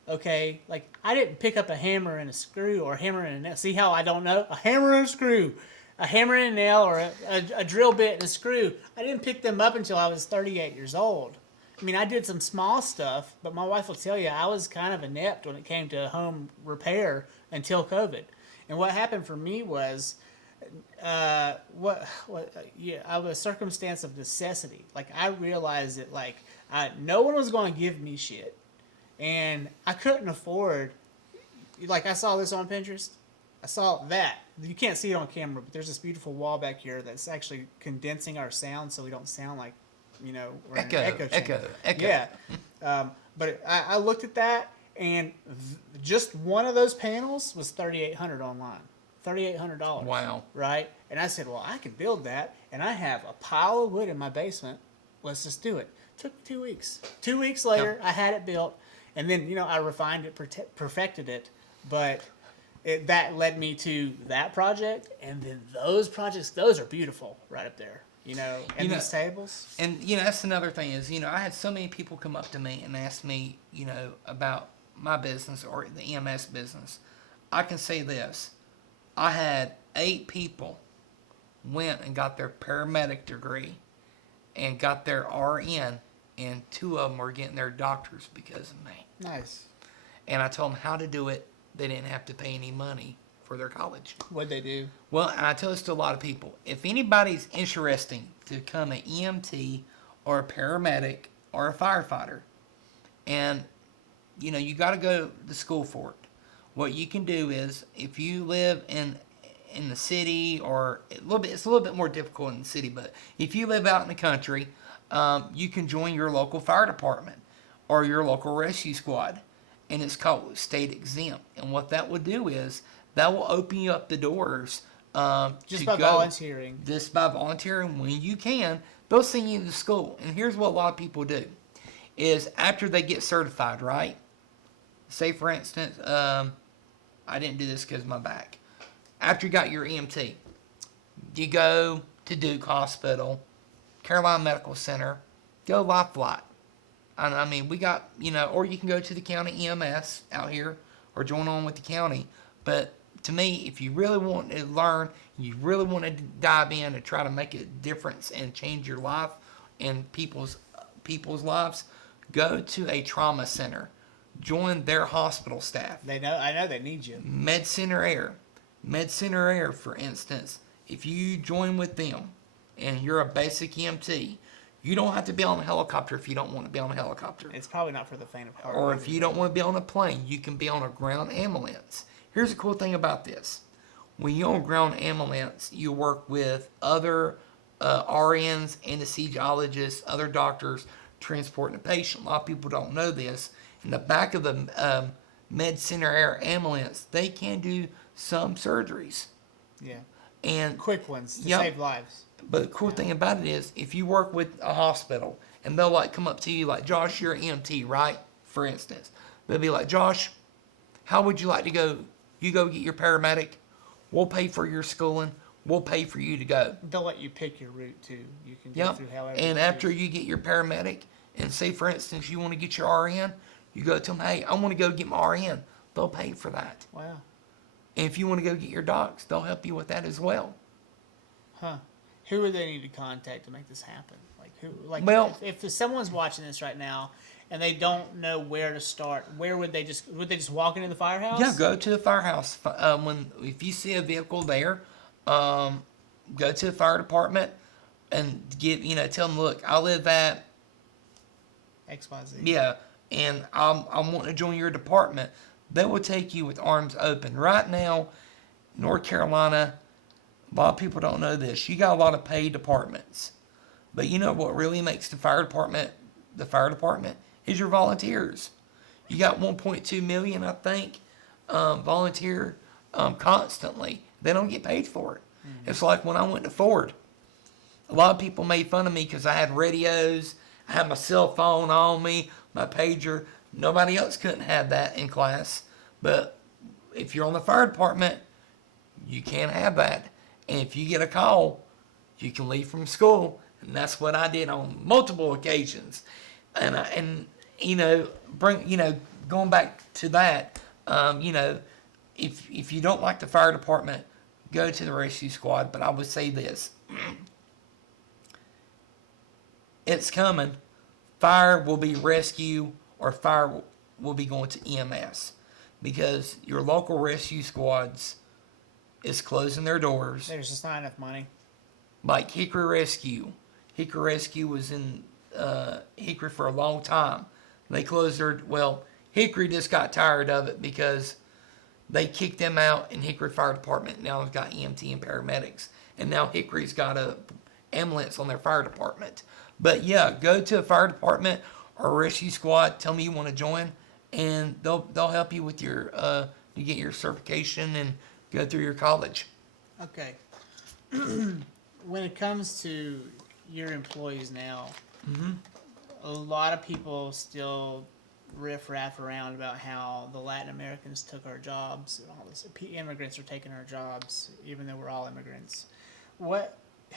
Okay? Like, I didn't pick up a hammer and a screw or a hammer and a nail. See how I don't know? A hammer and a screw. A hammer and a nail or a drill bit and a screw. I didn't pick them up until I was 38 years old. I mean, I did some small stuff, but my wife will tell you I was kind of inept when it came to home repair until COVID. And what happened for me was, yeah, I was a circumstance of necessity. Like I realized that no one was going to give me shit, and I couldn't afford. Like I saw this on Pinterest. I saw that. You can't see it on camera, but there's this beautiful wall back here that's actually condensing our sound so we don't sound like, we're in an echo chamber. Yeah. But I looked at that, and just one of those panels was $3,800 online. $3,800. Wow. Right? And I said, well, I can build that, and I have a pile of wood in my basement. Let's just do it. Took 2 weeks. 2 weeks later, I had it built, and then, I refined it, perfected it, but that led me to that project, and then those projects, those are beautiful right up there, and these tables. And, that's another thing is, I had so many people come up to me and ask me, about my business or the EMS business. I can say this. I had 8 people went and got their paramedic degree and got their RN, and 2 of them were getting their doctors because of me. Nice. And I told them how to do it. They didn't have to pay any money for their college. What'd they do? Well, and I tell this to a lot of people. If anybody's interested to become an EMT or a paramedic or a firefighter, and, you got to go to school for it. What you can do is, if you live in the city, or it's a little bit more difficult in the city, but if you live out in the country, you can join your local fire department or your local rescue squad, and it's called state exempt. And what that will do is that will open you up the doors just by volunteering. Just by volunteering when you can, they'll send you to school. And here's what a lot of people do: is after they get certified, right? Say for instance, I didn't do this because of my back. After you got your EMT, you go to Duke Hospital, Carolina Medical Center, go Life Flight. I mean, we got, or you can go to the county EMS out here or join on with the county. But to me, if you really want to learn, you really want to dive in and try to make a difference and change your life and people's lives, go to a trauma center. Join their hospital staff. I know they need you. Med Center Air, for instance, if you join with them and you're a basic EMT, you don't have to be on a helicopter if you don't want to be on a helicopter. It's probably not for the faint of heart. Or if you don't want to be on a plane, you can be on a ground ambulance. Here's the cool thing about this. When you're on ground ambulance, you work with other RNs, anesthesiologists, other doctors transporting the patient. A lot of people don't know this. In the back of the Med Center Air ambulance, they can do some surgeries. Yeah. And quick ones to save lives. But the cool thing about it is, if you work with a hospital and they'll come up to you like, Josh, you're an EMT, right? For instance, they'll be like, Josh, how would you like to go? You go get your paramedic. We'll pay for your schooling. We'll pay for you to go. They'll let you pick your route too. You can go through however. And after you get your paramedic, and say for instance you want to get your RN, you go to them, hey, I want to go get my RN. They'll pay for that. Wow. And if you want to go get your docs, they'll help you with that as well. Huh. Who would they need to contact to make this happen? If someone's watching this right now and they don't know where to start, where would they just walk into the firehouse? Yeah, go to the firehouse. If you see a vehicle there, go to the fire department and tell them, look, I live at XYZ. Yeah, and I'm wanting to join your department. They will take you with arms open. Right now, North Carolina, a lot of people don't know this. You got a lot of paid departments. But you know what really makes the fire department is your volunteers. You got 1.2 million, I think, volunteer constantly. They don't get paid for it. Mm-hmm. It's like when I went to Ford. A lot of people made fun of me because I had radios, I had my cell phone on me, my pager. Nobody else couldn't have that in class. But if you're on the fire department, you can't have that. And if you get a call, you can leave from school. And that's what I did on multiple occasions. And going back to that, if you don't like the fire department, go to the rescue squad. But I would say this. It's coming. fire will be rescue or fire will be going to EMS because your local rescue squads is closing their doors. There's just not enough money. Like Hickory Rescue. Hickory Rescue was in Hickory for a long time. They closed Hickory just got tired of it because they kicked them out in Hickory Fire Department. Now they've got EMT and paramedics. And now Hickory's got a ambulance on their fire department. But yeah, go to a fire department or rescue squad, tell me you want to join, and they'll help you with your you get your certification and go through your college. Okay. When it comes to your employees now, a lot of people still riff-raff around about how the Latin Americans took our jobs and all this. Immigrants are taking our jobs, even though we're all immigrants.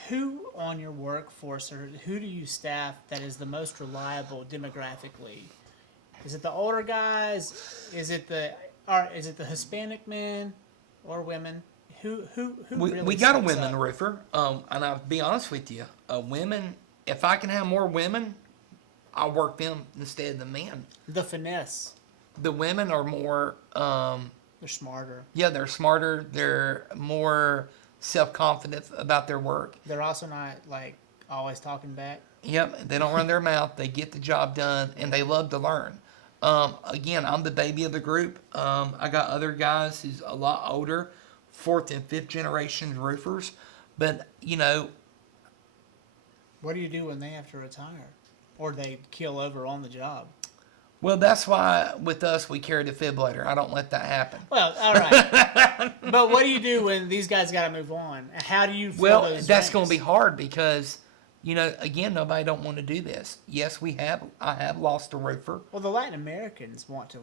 Who on your workforce, or who do you staff that is the most reliable demographically? Is it the older guys? Is it the Hispanic men or women? Who really We got a steps women up? roofer, and I'll be honest with you, women. If I can have more women, I'll work them instead of the men. The finesse. The women are more. They're smarter. Yeah, they're smarter. They're more self-confident about their work. They're also not like always talking back. Yep, they don't run their mouth. They get the job done, and they love to learn. Again, I'm the baby of the group. I got other guys who's a lot older, 4th and 5th generation roofers. But, What do you do when they have to retire? Or they keel over on the job? well, that's why with us we carry a defibrillator. I don't let that happen. Well, all right. But what do you do when these guys got to move on? How do you fill Well, those that's going to be ranks? hard because, again, nobody don't want to do this. Yes, I have lost a roofer. Well, the Latin Americans want to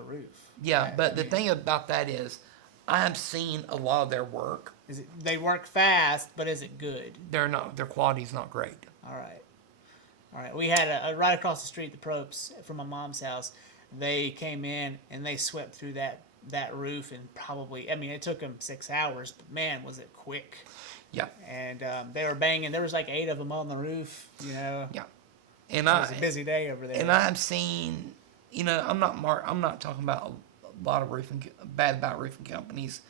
roof. Yeah, but I the mean, thing about that is I have seen a lot of their work. they work fast, but is it good? Their quality's not great. All right. We had a right across the street, the Propes from my mom's house. They came in and they swept through that roof, and probably, it took them 6 hours, but man, was it quick. Yeah. And they were banging. There was like 8 of them on the roof. Yeah. It was a busy day over there. And I've seen, I'm not talking about a lot of bad about roofing companies.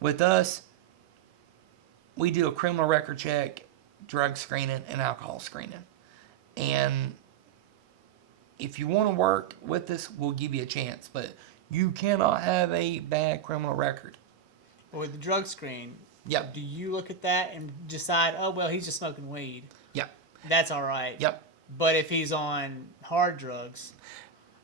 With us, we do a criminal record check, drug screening, and alcohol screening. And if you want to work with us, we'll give you a chance. But you cannot have a bad criminal record. With the drug screen, Yep. do you look at that and decide, oh, well, he's just smoking weed? Yep. That's all right. Yep. But if he's on hard drugs,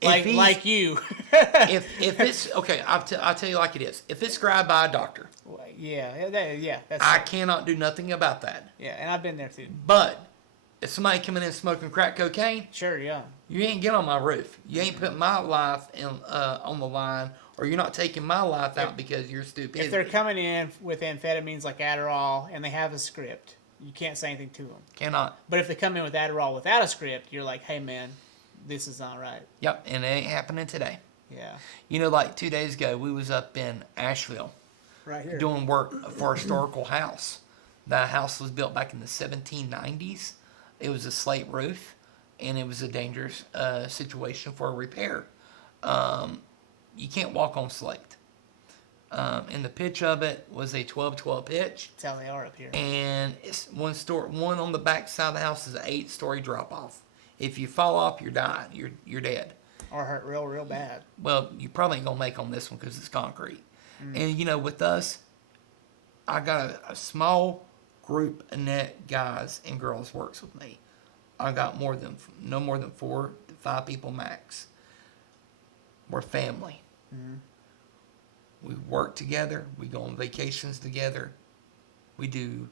If he's- like you, if it's okay, I'll tell you like it is. If it's scribed by a doctor, that's I cannot do nothing about that. yeah, and I've been there too. But if somebody coming in smoking crack cocaine, Sure, yeah. you ain't get on my roof. You ain't putting my life on the line, or you're not taking my life out because you're stupid. If they're coming in with amphetamines like Adderall and they have a script, you can't say anything to them. Cannot. But if they come in with Adderall without a script, you're like, hey man, this is not right. Yep, and it ain't happening today. Yeah. Like 2 days ago, we was up in Asheville Right here. doing work for a historical house. That house was built back in the 1790s. It was a slate roof, and it was a dangerous situation for a repair. You can't walk on slate. And the pitch of it was a 12-12 pitch. That's how they are up here. And it's one on the back side of the house is an 8-story drop off. If you fall off, you're dying. You're dead. Or hurt real bad. Well, you probably ain't gonna make on this one because it's concrete. And with us, I got a small group of net guys and girls works with me. I got no more than 4 to 5 people max. We're family. We work together. We go on vacations together. We do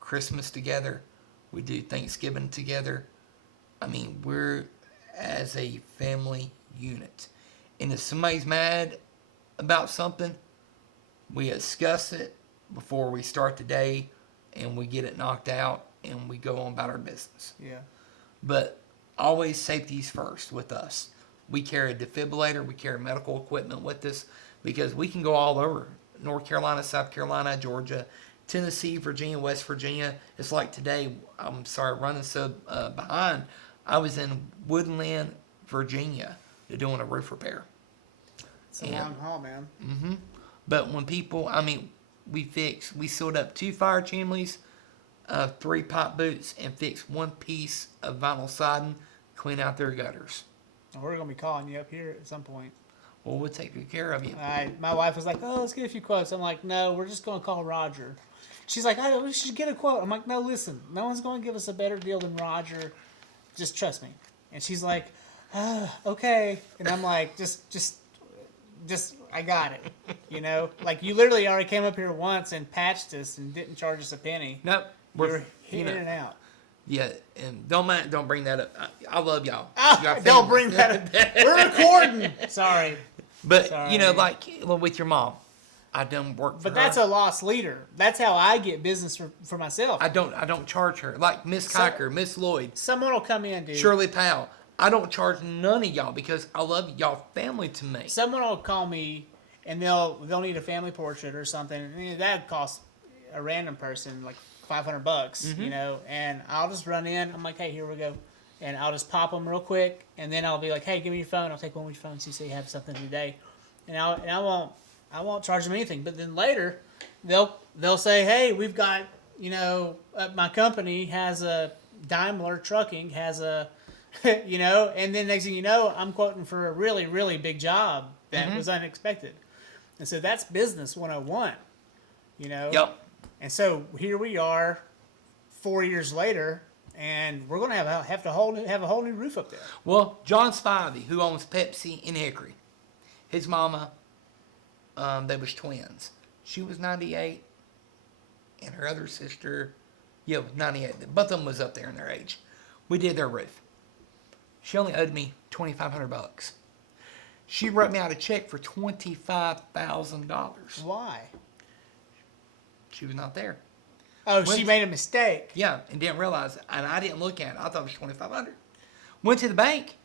Christmas together. We do Thanksgiving together. We're as a family unit. And if somebody's mad about something, we discuss it before we start the day, and we get it knocked out, and we go on about our business. Yeah. But always safety's first with us. We carry a defibrillator. We carry medical equipment with us because we can go all over. North Carolina, South Carolina, Georgia, Tennessee, Virginia, West Virginia. It's like today, I'm sorry, running so behind. I was in Woodland, Virginia, doing a roof repair. It's a long haul, man. But when people, we sealed up 2 fire chimneys, 3 pipe boots, and fixed 1 piece of vinyl siding, clean out their gutters. We're going to be calling you up here at some point. Well, we'll take good care of you. My wife was like, "Oh, let's get a few quotes." I'm like, "No, we're just going to call Roger." She's like, we should get a quote." I'm like, "No, listen, no one's going to give us a better deal than Roger. Just trust me." And she's like, "Okay." And I'm like, just, I got it. You know, like you literally already came up here once and patched us and didn't charge us a penny. Nope. We're in and out. Yeah, and don't bring that up. I love y'all. Don't bring that up. We're recording. Sorry. But, Sorry. like with your mom, I done work for her. But that's a lost leader. That's how I get business for myself. I don't charge her. Like Miss Kiker, Miss Lloyd, Someone will come in, dude. Shirley Powell. I don't charge none of y'all because I love y'all family to me. Someone will call me and they'll need a family portrait or something. And that costs a random person like $500, you know. And I'll just run in. I'm like, "Hey, here we go," and I'll just pop them real quick. And then I'll be like, "Hey, give me your phone. I'll take one with your phone so you have something today." And I won't charge them anything. But then later, they'll say, "Hey, we've got, my company has a Daimler Trucking has a." And then next thing you know, I'm quoting for a really, really big job that was unexpected. And so that's business 101, Yep. And so here we are 4 years later, and we're going to have a whole new roof up there. Well, John Spivey, who owns Pepsi in Hickory, his mama, they was twins. She was 98, and her other sister, was 98. Both of them was up there in their age. We did their roof. She only owed me $2,500. She wrote me out a check for $25,000. Why? She was not there. Oh, she made a mistake. Yeah, and didn't realize it. And I didn't look at it. I thought it was $2,500. Went to the bank.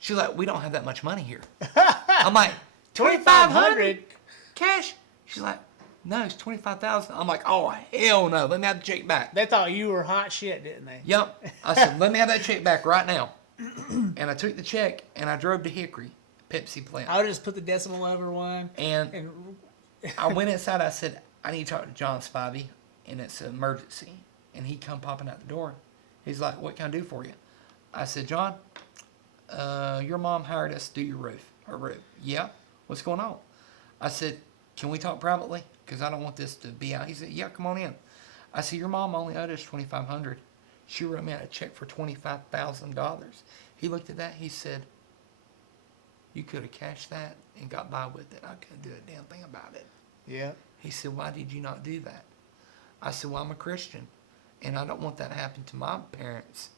She's like, "We don't have that much money here." I'm like, $2,500 cash? She's like, "No, it's $25,000. I'm like, "Oh, hell no. Let me have the check back." They thought you were hot shit, didn't they? Yep. I said, "Let me have that check back right now." And I took the check and I drove to Hickory, Pepsi plant. I would just put the decimal over one. And I went inside. I said, "I need to talk to John Spivey, and it's an emergency." And he come popping out the door. He's like, "What can I do for you?" I said, "John, your mom hired us to do your roof." Her roof. "Yeah. What's going on?" I said, "Can we talk privately? Because I don't want this to be out." He said, "Yeah, come on in." I said, "Your mom only owed us $2,500. She wrote me out a check for $25,000. He looked at that. He said, "You could have cashed that and got by with it. I couldn't do a damn thing about it." Yeah. He said, "Why did you not do that?" I said, "Well, I'm a Christian, and I don't want that to happen to my parents."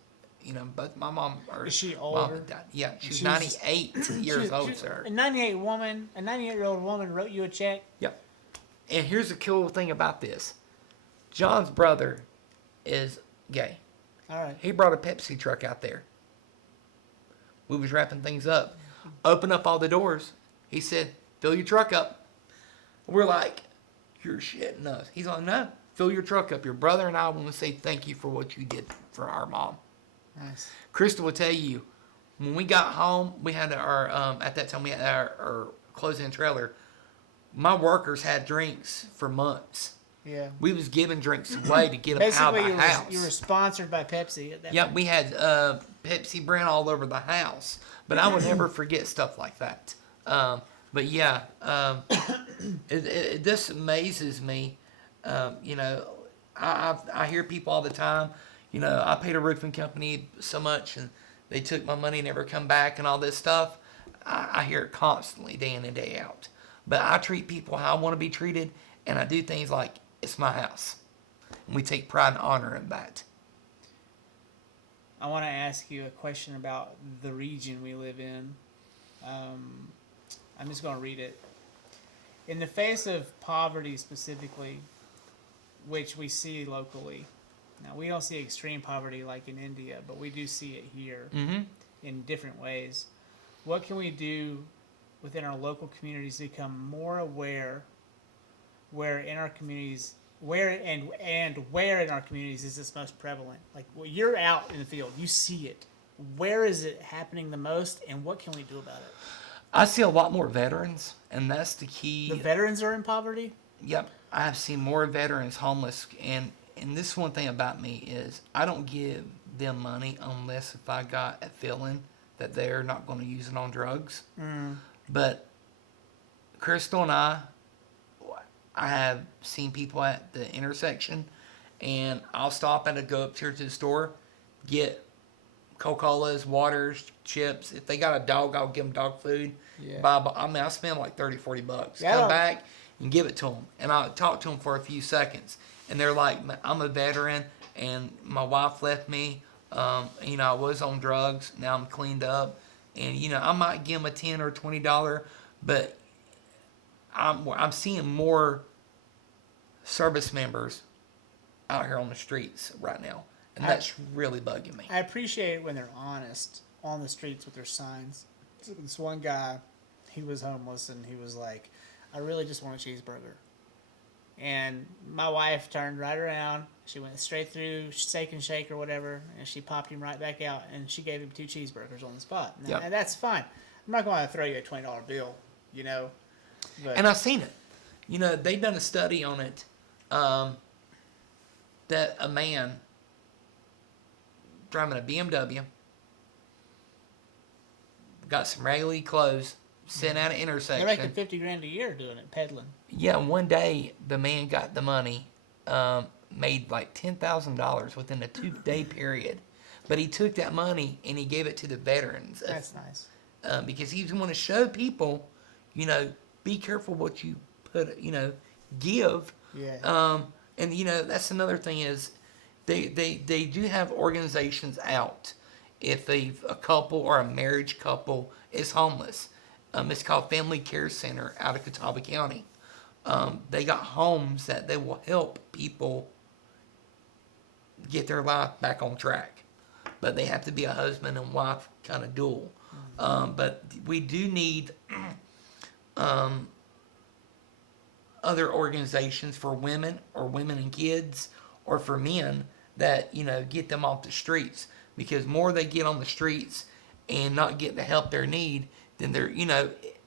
Both my mom or Is she mom older? and dad. Yeah, she was She was 98 years old, sir. A 98-year-old woman wrote you a check. Yep. And here's the cool thing about this. John's brother is gay. All right. He brought a Pepsi truck out there. We was wrapping things up. Open up all the doors. He said, "Fill your truck up." We're like, "You're shitting us." He's like, "No, fill your truck up. Your brother and I want to say thank you for what you did for our mom." Nice. Crystal will tell you, when we got home, we had our, at that time, we had our closing trailer. My workers had drinks for months. Yeah. We was giving drinks away to get them out of the house. You were sponsored by Pepsi at that Yeah, point. we had Pepsi brand all over the house. But I would never forget stuff like that. But yeah, this amazes me. I hear people all the time, I paid a roofing company so much and they took my money and never come back and all this stuff. I hear it constantly, day in and day out. But I treat people how I want to be treated, and I do things like, it's my house. And we take pride and honor in that. I want to ask you a question about the region we live in. I'm just going to read it. In the face of poverty specifically, which we see locally, now we don't see extreme poverty like in India, but we do see it here in different ways. What can we do within our local communities to become more aware where in our communities where in our communities is this most prevalent? Like, well, you're out in the field, you see it. Where is it happening the most, and what can we do about it? I see a lot more veterans, and that's the The key. veterans are in poverty. Yep, I have seen more veterans homeless, and this one thing about me is I don't give them money unless if I got a feeling that they're not going to use it on drugs. But Crystal and I have seen people at the intersection, and I'll stop and go up here to the store, get Coca-Colas, waters, chips. If they got a dog, I'll give them dog food. Yeah. I spend like $30-$40. Yeah, Come back and give it to them. And I'll talk to them for a few seconds. And they're like, I'm a veteran, and my wife left me. I was on drugs. Now I'm cleaned up. And, I might give them a $10 or $20, but I'm seeing more service members out here on the streets right now. And that's really bugging me. I appreciate it when they're honest on the streets with their signs. This one guy, he was homeless, and he was like, I really just want a cheeseburger. And my wife turned right around. She went straight through Steak and Shake or whatever, and she popped him right back out, and she gave him 2 cheeseburgers on the spot. And that's fine. I'm not going to throw you a $20 bill, But, and I've seen it. They've done a study on it that a man driving a BMW, got some raggedy clothes, sitting at an intersection. they're making $50,000 a year doing it, peddling. Yeah, one day the man got the money, made like $10,000 within a 2-day period. But he took that money and he gave it to the veterans. That's nice. Because he want to show people, be careful what you give. Yeah. And that's another thing is they do have organizations out if a couple or a marriage couple is homeless. It's called Family Care Center out of Catawba County. They got homes that they will help people get their life back on track. But they have to be a husband and wife kind of dual. But we do need other organizations for women or women and kids or for men that, get them off the streets. Because more they get on the streets and not get the help they need, then they're,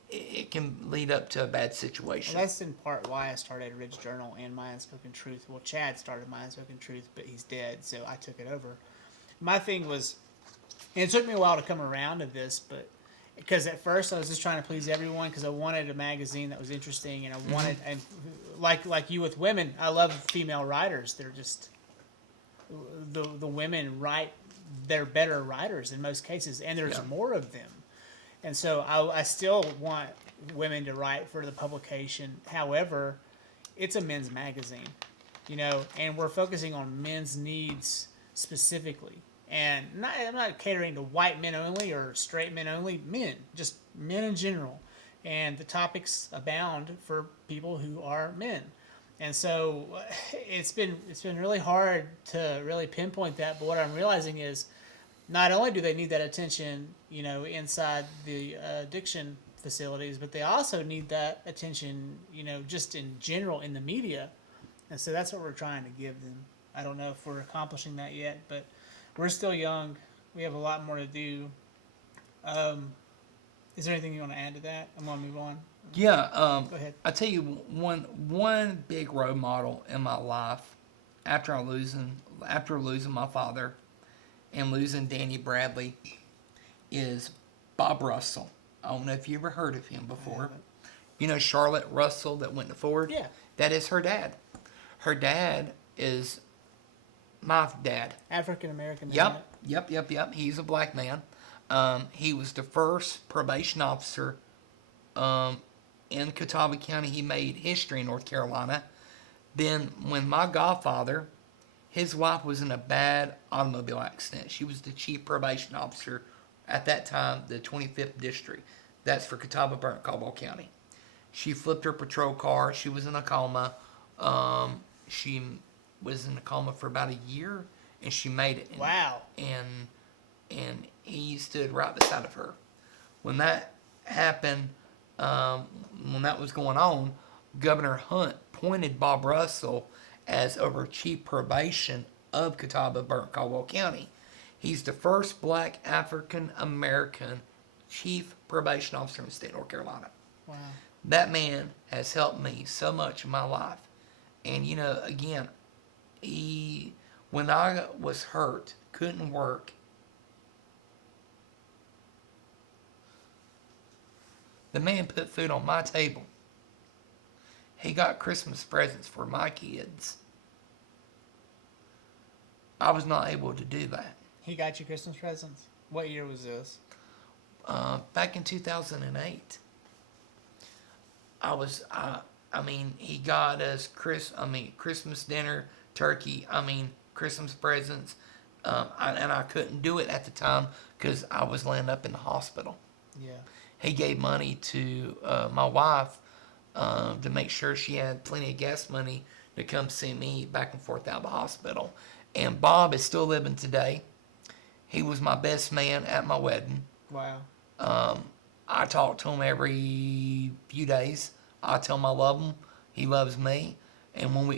it can lead up to a bad situation. Well, that's in part why I started Ridge Journal and My Unspoken Truth. Well, Chad started My Unspoken Truth, but he's dead, so I took it over. My thing was, and it took me a while to come around to this, but because at first I was just trying to please everyone because I wanted a magazine that was interesting, and I wanted, and like you with women, I love female writers. They're just the women write. They're better writers in most cases, and there's more of them. And so I still want women to write for the publication. However, it's a men's magazine, and we're focusing on men's needs specifically. And I'm not catering to white men only or straight men only, just men in general. And the topics abound for people who are men. And so it's been really hard to really pinpoint that. But what I'm realizing is not only do they need that attention, inside the addiction facilities, but they also need that attention, just in general in the media. And so that's what we're trying to give them. I don't know if we're accomplishing that yet, but we're still young. We have a lot more to do. Is there anything you want to add to that? I'm going to move on. Yeah. Go ahead. I tell you one big role model in my life after losing my father and losing Danny Bradley is Bob Russell. I don't know if you ever heard of him before. Charlotte Russell that went to Ford? Yeah. That is her dad. Her dad is my dad. African American. Yep. He's a black man. He was the first probation officer in Catawba County. He made history in North Carolina. Then when my godfather, his wife was in a bad automobile accident. She was the chief probation officer at that time, the 25th district. That's for Catawba, Caldwell County. She flipped her patrol car. She was in a coma. She was in a coma for about a year, and she made it. Wow. And he stood right beside of her. When that happened, when that was going on, Governor Hunt appointed Bob Russell as over chief probation of Catawba, Caldwell County. He's the first black African American chief probation officer in the state of North Carolina. Wow. That man has helped me so much in my life. And again, when I was hurt, couldn't work, the man put food on my table. He got Christmas presents for my kids. I was not able to do that. He got you Christmas presents? What year was this? Back in 2008. He got us Christmas dinner, turkey, Christmas presents. And I couldn't do it at the time because I was laying up in the hospital. Yeah. He gave money to my wife to make sure she had plenty of gas money to come see me back and forth out of the hospital. And Bob is still living today. He was my best man at my wedding. Wow. I talk to him every few days. I tell him I love him. He loves me. And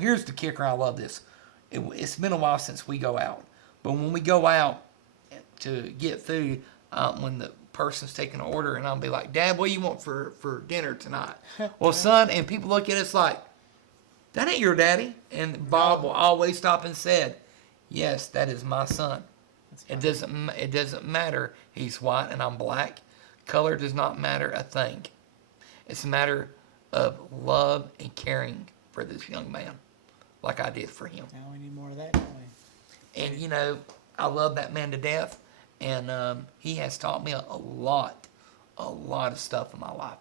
here's the kicker. I love this. It's been a while since we go out, but when we go out to get food, when the person's taking an order, and I'll be like, "Dad, what do you want for dinner tonight?" Well, son, and people look at us like, "That ain't your daddy." And Bob will always stop and said, "Yes, that is my son." It doesn't matter. He's white and I'm black. Color does not matter a thing. It's a matter of love and caring for this young man, like I did for him. Now we need more of that, don't we? And I love that man to death, and he has taught me a lot of stuff in my life.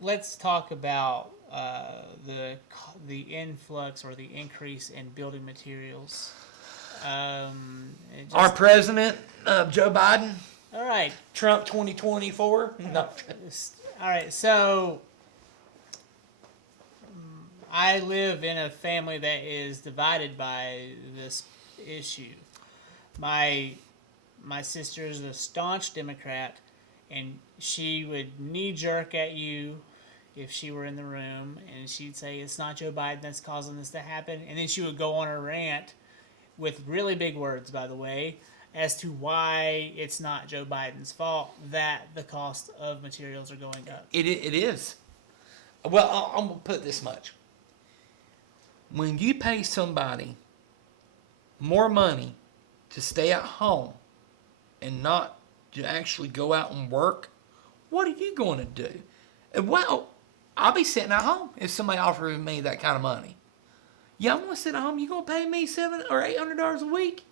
Let's talk about the influx or the increase in building materials. Our president, Joe Biden. All right. Trump 2024. No. All right. So I live in a family that is divided by this issue. My sister is a staunch Democrat, and she would knee-jerk at you if she were in the room, and she'd say, "It's not Joe Biden that's causing this to happen." And then she would go on a rant with really big words, by the way, as to why it's not Joe Biden's fault that the cost of materials are going up. It is. Well, I'm going to put this much. When you pay somebody more money to stay at home and not to actually go out and work, what are you going to do? Well, I'll be sitting at home if somebody offers me that kind of money. Yeah, I'm going to sit at home. You going to pay me $700 or $800 a week?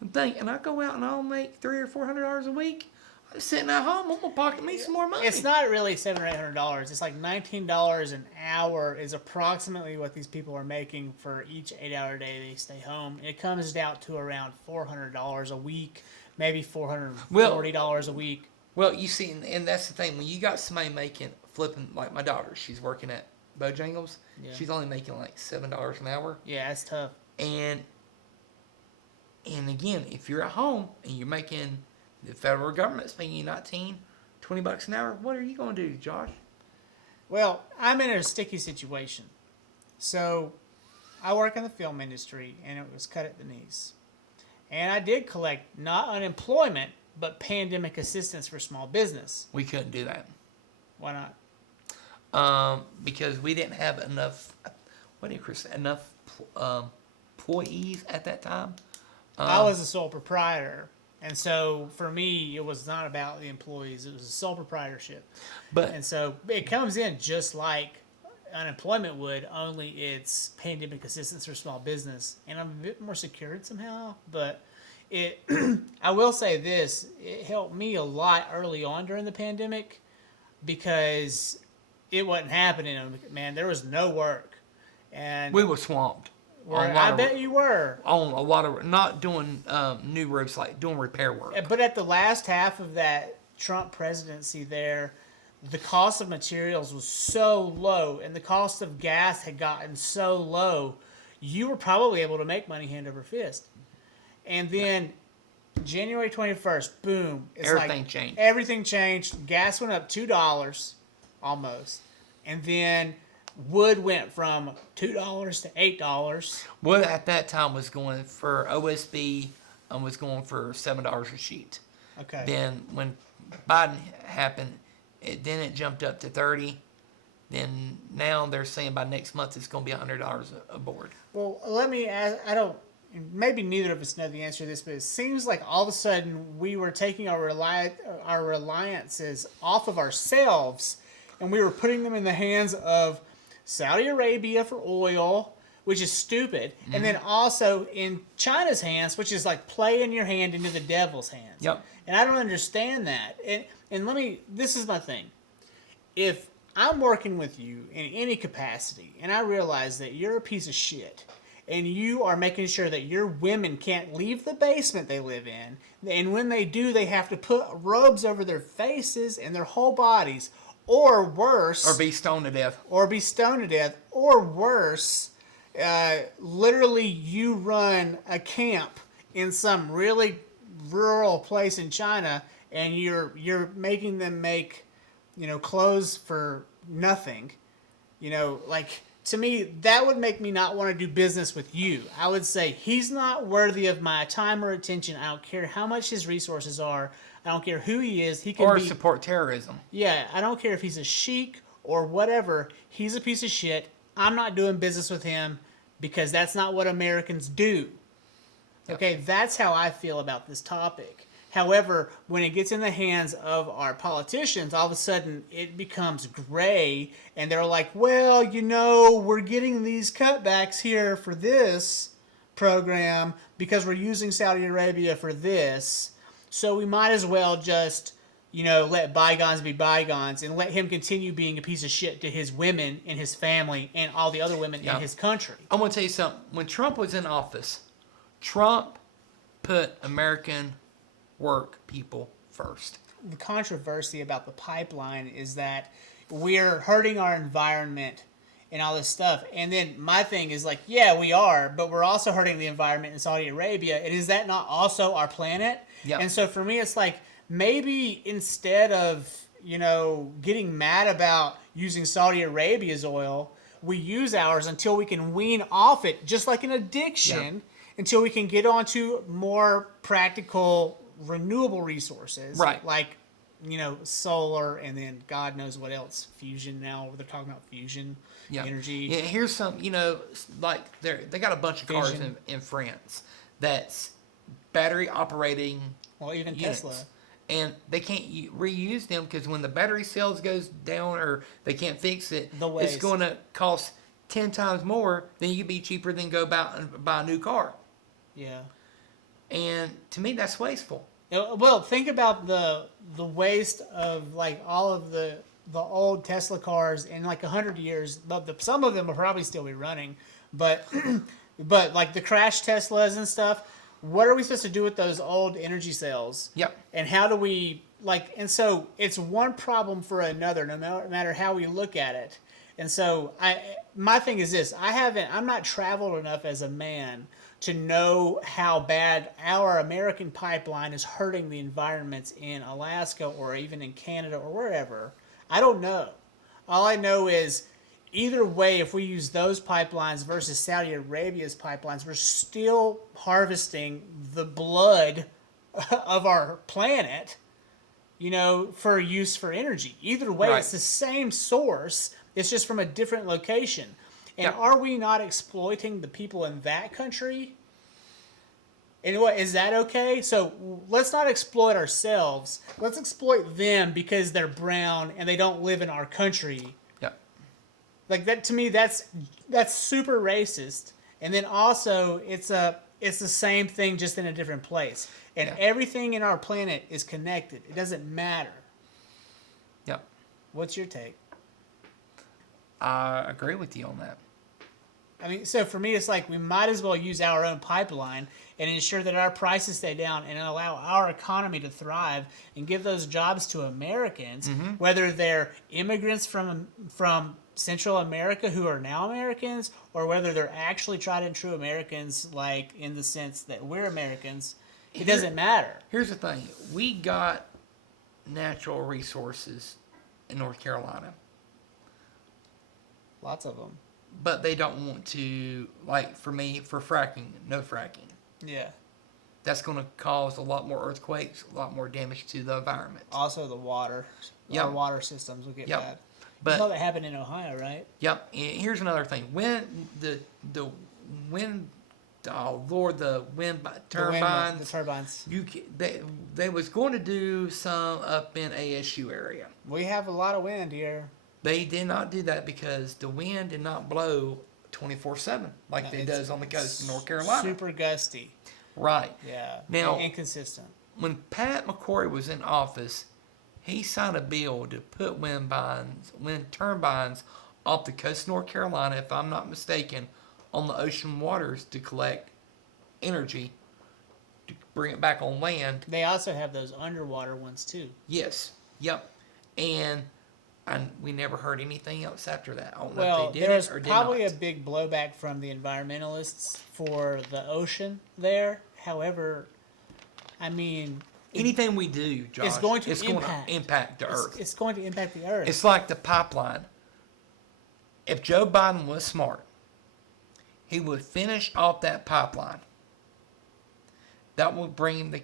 And I go out and I'll make $300 or $400 a week. I'm sitting at home. I'm going to pocket me some more money. It's not really $700 or $800. It's like $19 an hour is approximately what these people are making for each 8-hour day they stay home. It comes out to around $400 a week, maybe $440 a week. Well, you see, and that's the thing. When you got somebody flipping, like my daughter, she's working at Bojangles. Yeah. She's only making like $7 an hour. Yeah, that's tough. And again, if you're at home and you're making, the federal government's paying you $19-20 an hour, what are you going to do, Josh? Well, I'm in a sticky situation. So I work in the film industry, and it was cut at the knees. And I did collect not unemployment, but pandemic assistance for small business. We couldn't do that. Why not? Because we didn't have enough, employees at that time. I was a sole proprietor, and so for me, it was not about the employees; it was a sole proprietorship. And so it comes in just like unemployment would, only it's pandemic assistance for small business, and I'm a bit more secured somehow. But I will say this: it helped me a lot early on during the pandemic because it wasn't happening. Man, there was no work, and we were swamped. I bet you were. On a lot of, not doing new roofs, like doing repair work. But at the last half of that Trump presidency there, the cost of materials was so low and the cost of gas had gotten so low, you were probably able to make money hand over fist. And then January 21st, boom. Everything changed. Everything changed. Gas went up $2 almost. And then wood went from $2 to $8. Wood at that time was going for OSB, was going for $7 a sheet. Okay. Then when Biden happened, then it jumped up to 30. Then now they're saying by next month it's going to be $100 a board. Well, let me ask. I don't. Maybe neither of us know the answer to this, but it seems like all of a sudden we were taking our reliances off of ourselves, and we were putting them in the hands of Saudi Arabia for oil, which is stupid, and then also in China's hands, which is like playing your hand into the devil's hands. Yep. And I don't understand that. And let me. This is my thing. If I'm working with you in any capacity, and I realize that you're a piece of shit, and you are making sure that your women can't leave the basement they live in, and when they do, they have to put robes over their faces and their whole bodies, or worse, Or be stoned to death. or worse, literally you run a camp in some really rural place in China, and you're making them make, clothes for nothing, like. To me, that would make me not want to do business with you. I would say he's not worthy of my time or attention. I don't care how much his resources are. I don't care who he is. He can Or be, support terrorism. Yeah, I don't care if he's a sheik or whatever. He's a piece of shit. I'm not doing business with him because that's not what Americans do. Yep. Okay, that's how I feel about this topic. However, when it gets in the hands of our politicians, all of a sudden it becomes gray, and they're like, well, we're getting these cutbacks here for this program because we're using Saudi Arabia for this, so we might as well just, let bygones be bygones and let him continue being a piece of shit to his women and his family and all the other women in his country. I'm going to tell you something. When Trump was in office, Trump put American work people first. The controversy about the pipeline is that we're hurting our environment and all this stuff. And then my thing is like, yeah, we are, but we're also hurting the environment in Saudi Arabia. And is that not also our planet? Yep. And so for me, it's like, maybe instead of, getting mad about using Saudi Arabia's oil, we use ours until we can wean off it, just like an addiction, until we can get onto more practical renewable resources, right? Like, solar, and then God knows what else, fusion. Now they're talking about fusion energy. Yeah, here's some, like they got a bunch of cars in France that's battery operating. Well, even units. Tesla. And they can't reuse them because when the battery cells goes down or they can't fix it, it's going to cost 10 times more. Then you could be cheaper than go buy a new car. Yeah. And to me, that's wasteful. Well, think about the waste of like all of the old Tesla cars in like 100 years. But some of them will probably still be running. But like the crash Teslas and stuff, what are we supposed to do with those old energy cells? Yep. And how do we and so it's one problem for another, no matter how we look at it. And so my thing is this: I'm not traveled enough as a man to know how bad our American pipeline is hurting the environments in Alaska or even in Canada or wherever. I don't know. All I know is either way, if we use those pipelines versus Saudi Arabia's pipelines, we're still harvesting the blood of our planet, for use for energy. Either way, right. It's the same source. It's just from a different location. And are we not exploiting the people in that country? And what, is that okay? So let's not exploit ourselves. Let's exploit them because they're brown and they don't live in our country. Yeah. Like that, to me, that's super racist. And then also it's the same thing just in a different place. And everything in our planet is connected. It doesn't matter. Yep. What's your take? I agree with you on that. I mean, so for me, it's like we might as well use our own pipeline and ensure that our prices stay down and allow our economy to thrive and give those jobs to Americans, whether they're immigrants from Central America who are now Americans, or whether they're actually tried and true Americans, like in the sense that we're Americans. It doesn't matter. Here's the thing. We got natural resources in North Carolina. Lots of them. But they don't want to, like for me, for fracking, no fracking. Yeah. That's going to cause a lot more earthquakes, a lot more damage to the environment. Also, the water. Yep. Our water systems will get Yep. bad. But You saw that happen in Ohio, right? Yep. And here's another thing. When the wind, oh Lord, the wind turbines. The turbines. They was going to do some up in ASU area. We have a lot of wind here. They did not do that because the wind did not blow 24/7 like it does on the coast of North Carolina. Super gusty. Right. Yeah. Now, inconsistent. when Pat McCrory was in office, he signed a bill to put wind turbines off the coast of North Carolina, if I'm not mistaken, on the ocean waters to collect energy to bring it back on land. They also have those underwater ones too. Yes. Yep. And we never heard anything else after that. I don't know Well, if they did there's it or did probably not. a big blowback from the environmentalists for the ocean there. However, I mean, Anything we do, Josh, it's going to impact the earth. It's going to impact the earth. It's like the pipeline. If Joe Biden was smart, he would finish off that pipeline. That would bring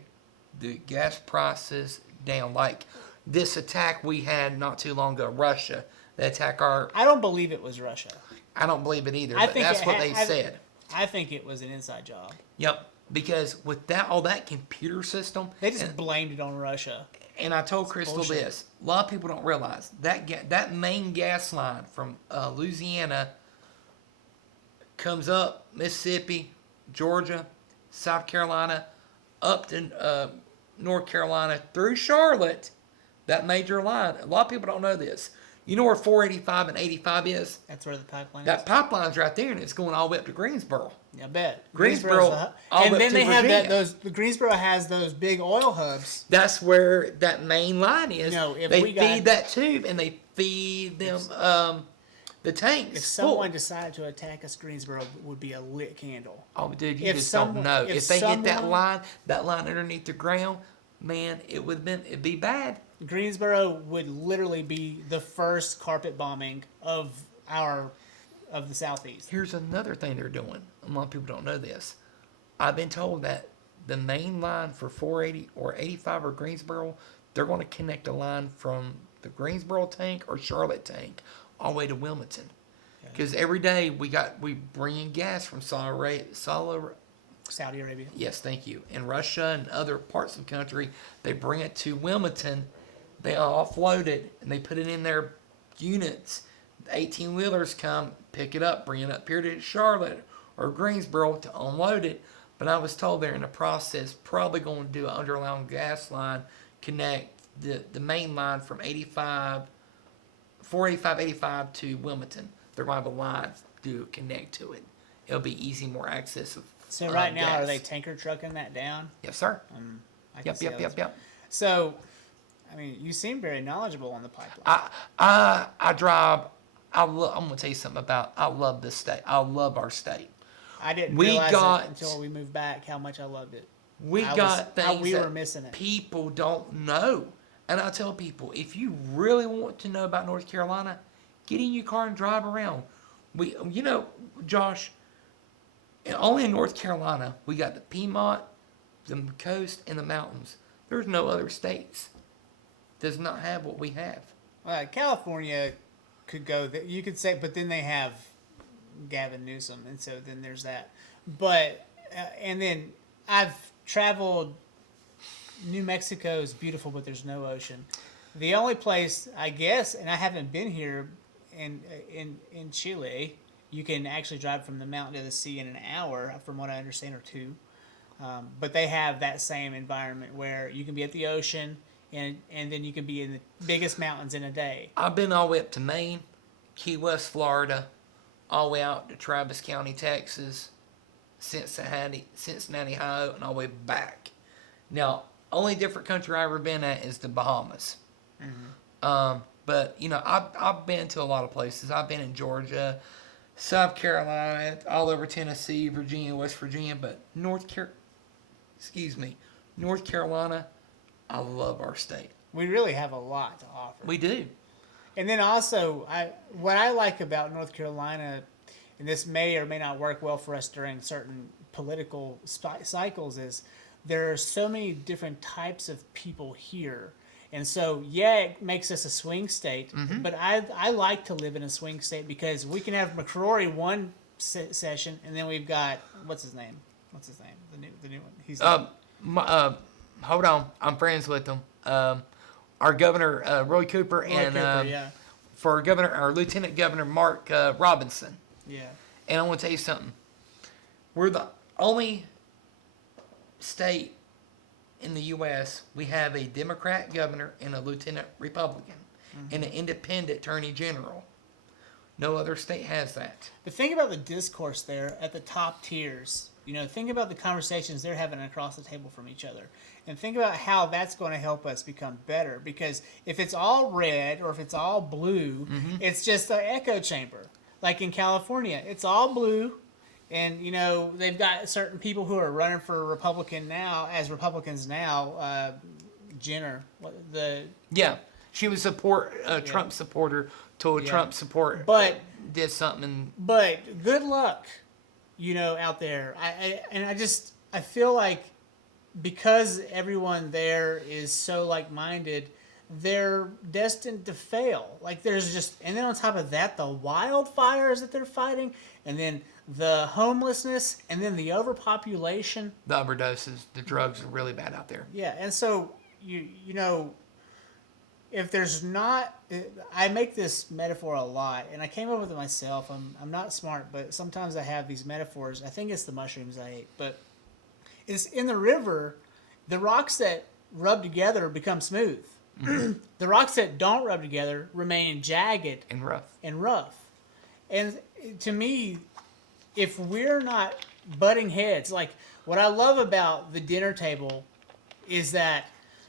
the gas prices down. Like this attack we had not too long ago, Russia. They attack our. I don't believe it was Russia. I don't believe it either, I but think that's what they said. I think it was an inside job. Yep. Because with all that computer system, They just blamed it on Russia. and I told Crystal bullshit. this: a lot of people don't realize that main gas line from Louisiana comes up Mississippi, Georgia, South Carolina, up to North Carolina through Charlotte. That major line. A lot of people don't know this. You know where 485 and 85 is? That's where the pipeline That is. pipeline's right there, and it's going all the way up to Greensboro. I bet. Greensboro, Greensboro's all and up then to they have Virginia. the Greensboro has those big oil hubs. That's where that main line is. You know, if they we got- feed that tube and they feed them the tanks. If someone decided to attack us, Greensboro would be a lit candle. Oh, dude, you if just someone- don't know. if If they hit that someone- line underneath the ground, man, it'd be bad. Greensboro would literally be the first carpet bombing of the Southeast. Here's another thing they're doing. A lot of people don't know this. I've been told that the main line for 480 or 85 or Greensboro, they're going to connect a line from the Greensboro tank or Charlotte tank all the way to Wilmington. Because every day we bring in gas from Saudi Arabia. Yes, thank you. In Russia and other parts of the country, they bring it to Wilmington. They offload it and they put it in their units. The 18-wheelers come, pick it up, bring it up here to Charlotte or Greensboro to unload it. But I was told they're in the process, probably going to do an underground gas line, connect the main line from 485, 85 to Wilmington. They're going to have a line to connect to it. It'll be easy, more access of So right now, gas. are they tanker trucking that down? Yes, sir. I can see how that's- Yep. So, I mean, you seem very knowledgeable on the pipeline. I drive. I'm gonna tell you something about. I love this state. I love our state. I didn't we realize got- it until we moved back how much I loved it. We I got was- things we that were missing it. people don't know. And I tell people, if you really want to know about North Carolina, get in your car and drive around. Josh, and only in North Carolina, we got the Piedmont, the coast, and the mountains. There's no other states does not have what we have. California could go. You could say, but then they have Gavin Newsom, and so then there's that. But and then I've traveled. New Mexico is beautiful, but there's no ocean. The only place, I guess, and I haven't been here, in Chile, you can actually drive from the mountain to the sea in an hour, from what I understand, or two. But they have that same environment where you can be at the ocean, and then you can be in the biggest mountains in a day. I've been all the way up to Maine, Key West, Florida, all the way out to Travis County, Texas, Cincinnati, Ohio, and all the way back. Now, only different country I've ever been at is the Bahamas. But, I've been to a lot of places. I've been in Georgia, South Carolina, all over Tennessee, Virginia, West Virginia. But North Carolina, I love our state. We really have a lot to offer. We do. And then also, what I like about North Carolina, and this may or may not work well for us during certain political cycles, is there are so many different types of people here. And so, yeah, it makes us a swing state, but I like to live in a swing state because we can have McCrory one session, and then we've got, what's his name? The new one. He's Hold on, I'm friends with them. Our governor, Roy Cooper, yeah. For governor, our Lieutenant Governor Mark Robinson. Yeah. And I want to tell you something. We're the only state in the U.S. we have a Democrat governor and a lieutenant Republican and an independent attorney general. No other state has that. But think about the discourse there at the top tiers. Think about the conversations they're having across the table from each other. And think about how that's going to help us become better. Because if it's all red or if it's all blue, it's just an echo chamber. Like in California, it's all blue. And, they've got certain people who are running for Republicans now. Jenner. Yeah. She was Trump supporter till Trump support did something. But good luck, out there. I feel like because everyone there is so like-minded, they're destined to fail. Like and then on top of that, the wildfires that they're fighting, and then the homelessness, and then the overpopulation. The overdoses, the drugs are really bad out there. Yeah, and so, if there's not, I make this metaphor a lot, and I came up with it myself. I'm not smart, but sometimes I have these metaphors. I think it's the mushrooms I ate, but it's in the river. The rocks that rub together become smooth. The rocks that don't rub together remain jagged and rough. And to me, if we're not butting heads, like what I love about the dinner table is that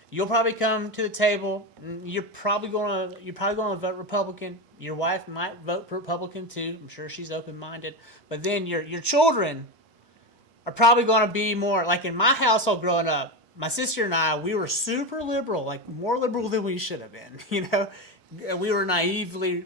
you'll probably come to the table. You're probably going to vote Republican. Your wife might vote Republican too. I'm sure she's open-minded. But then your children are probably going to be more like in my household growing up. My sister and I, we were super liberal, like more liberal than we should have been. We were naively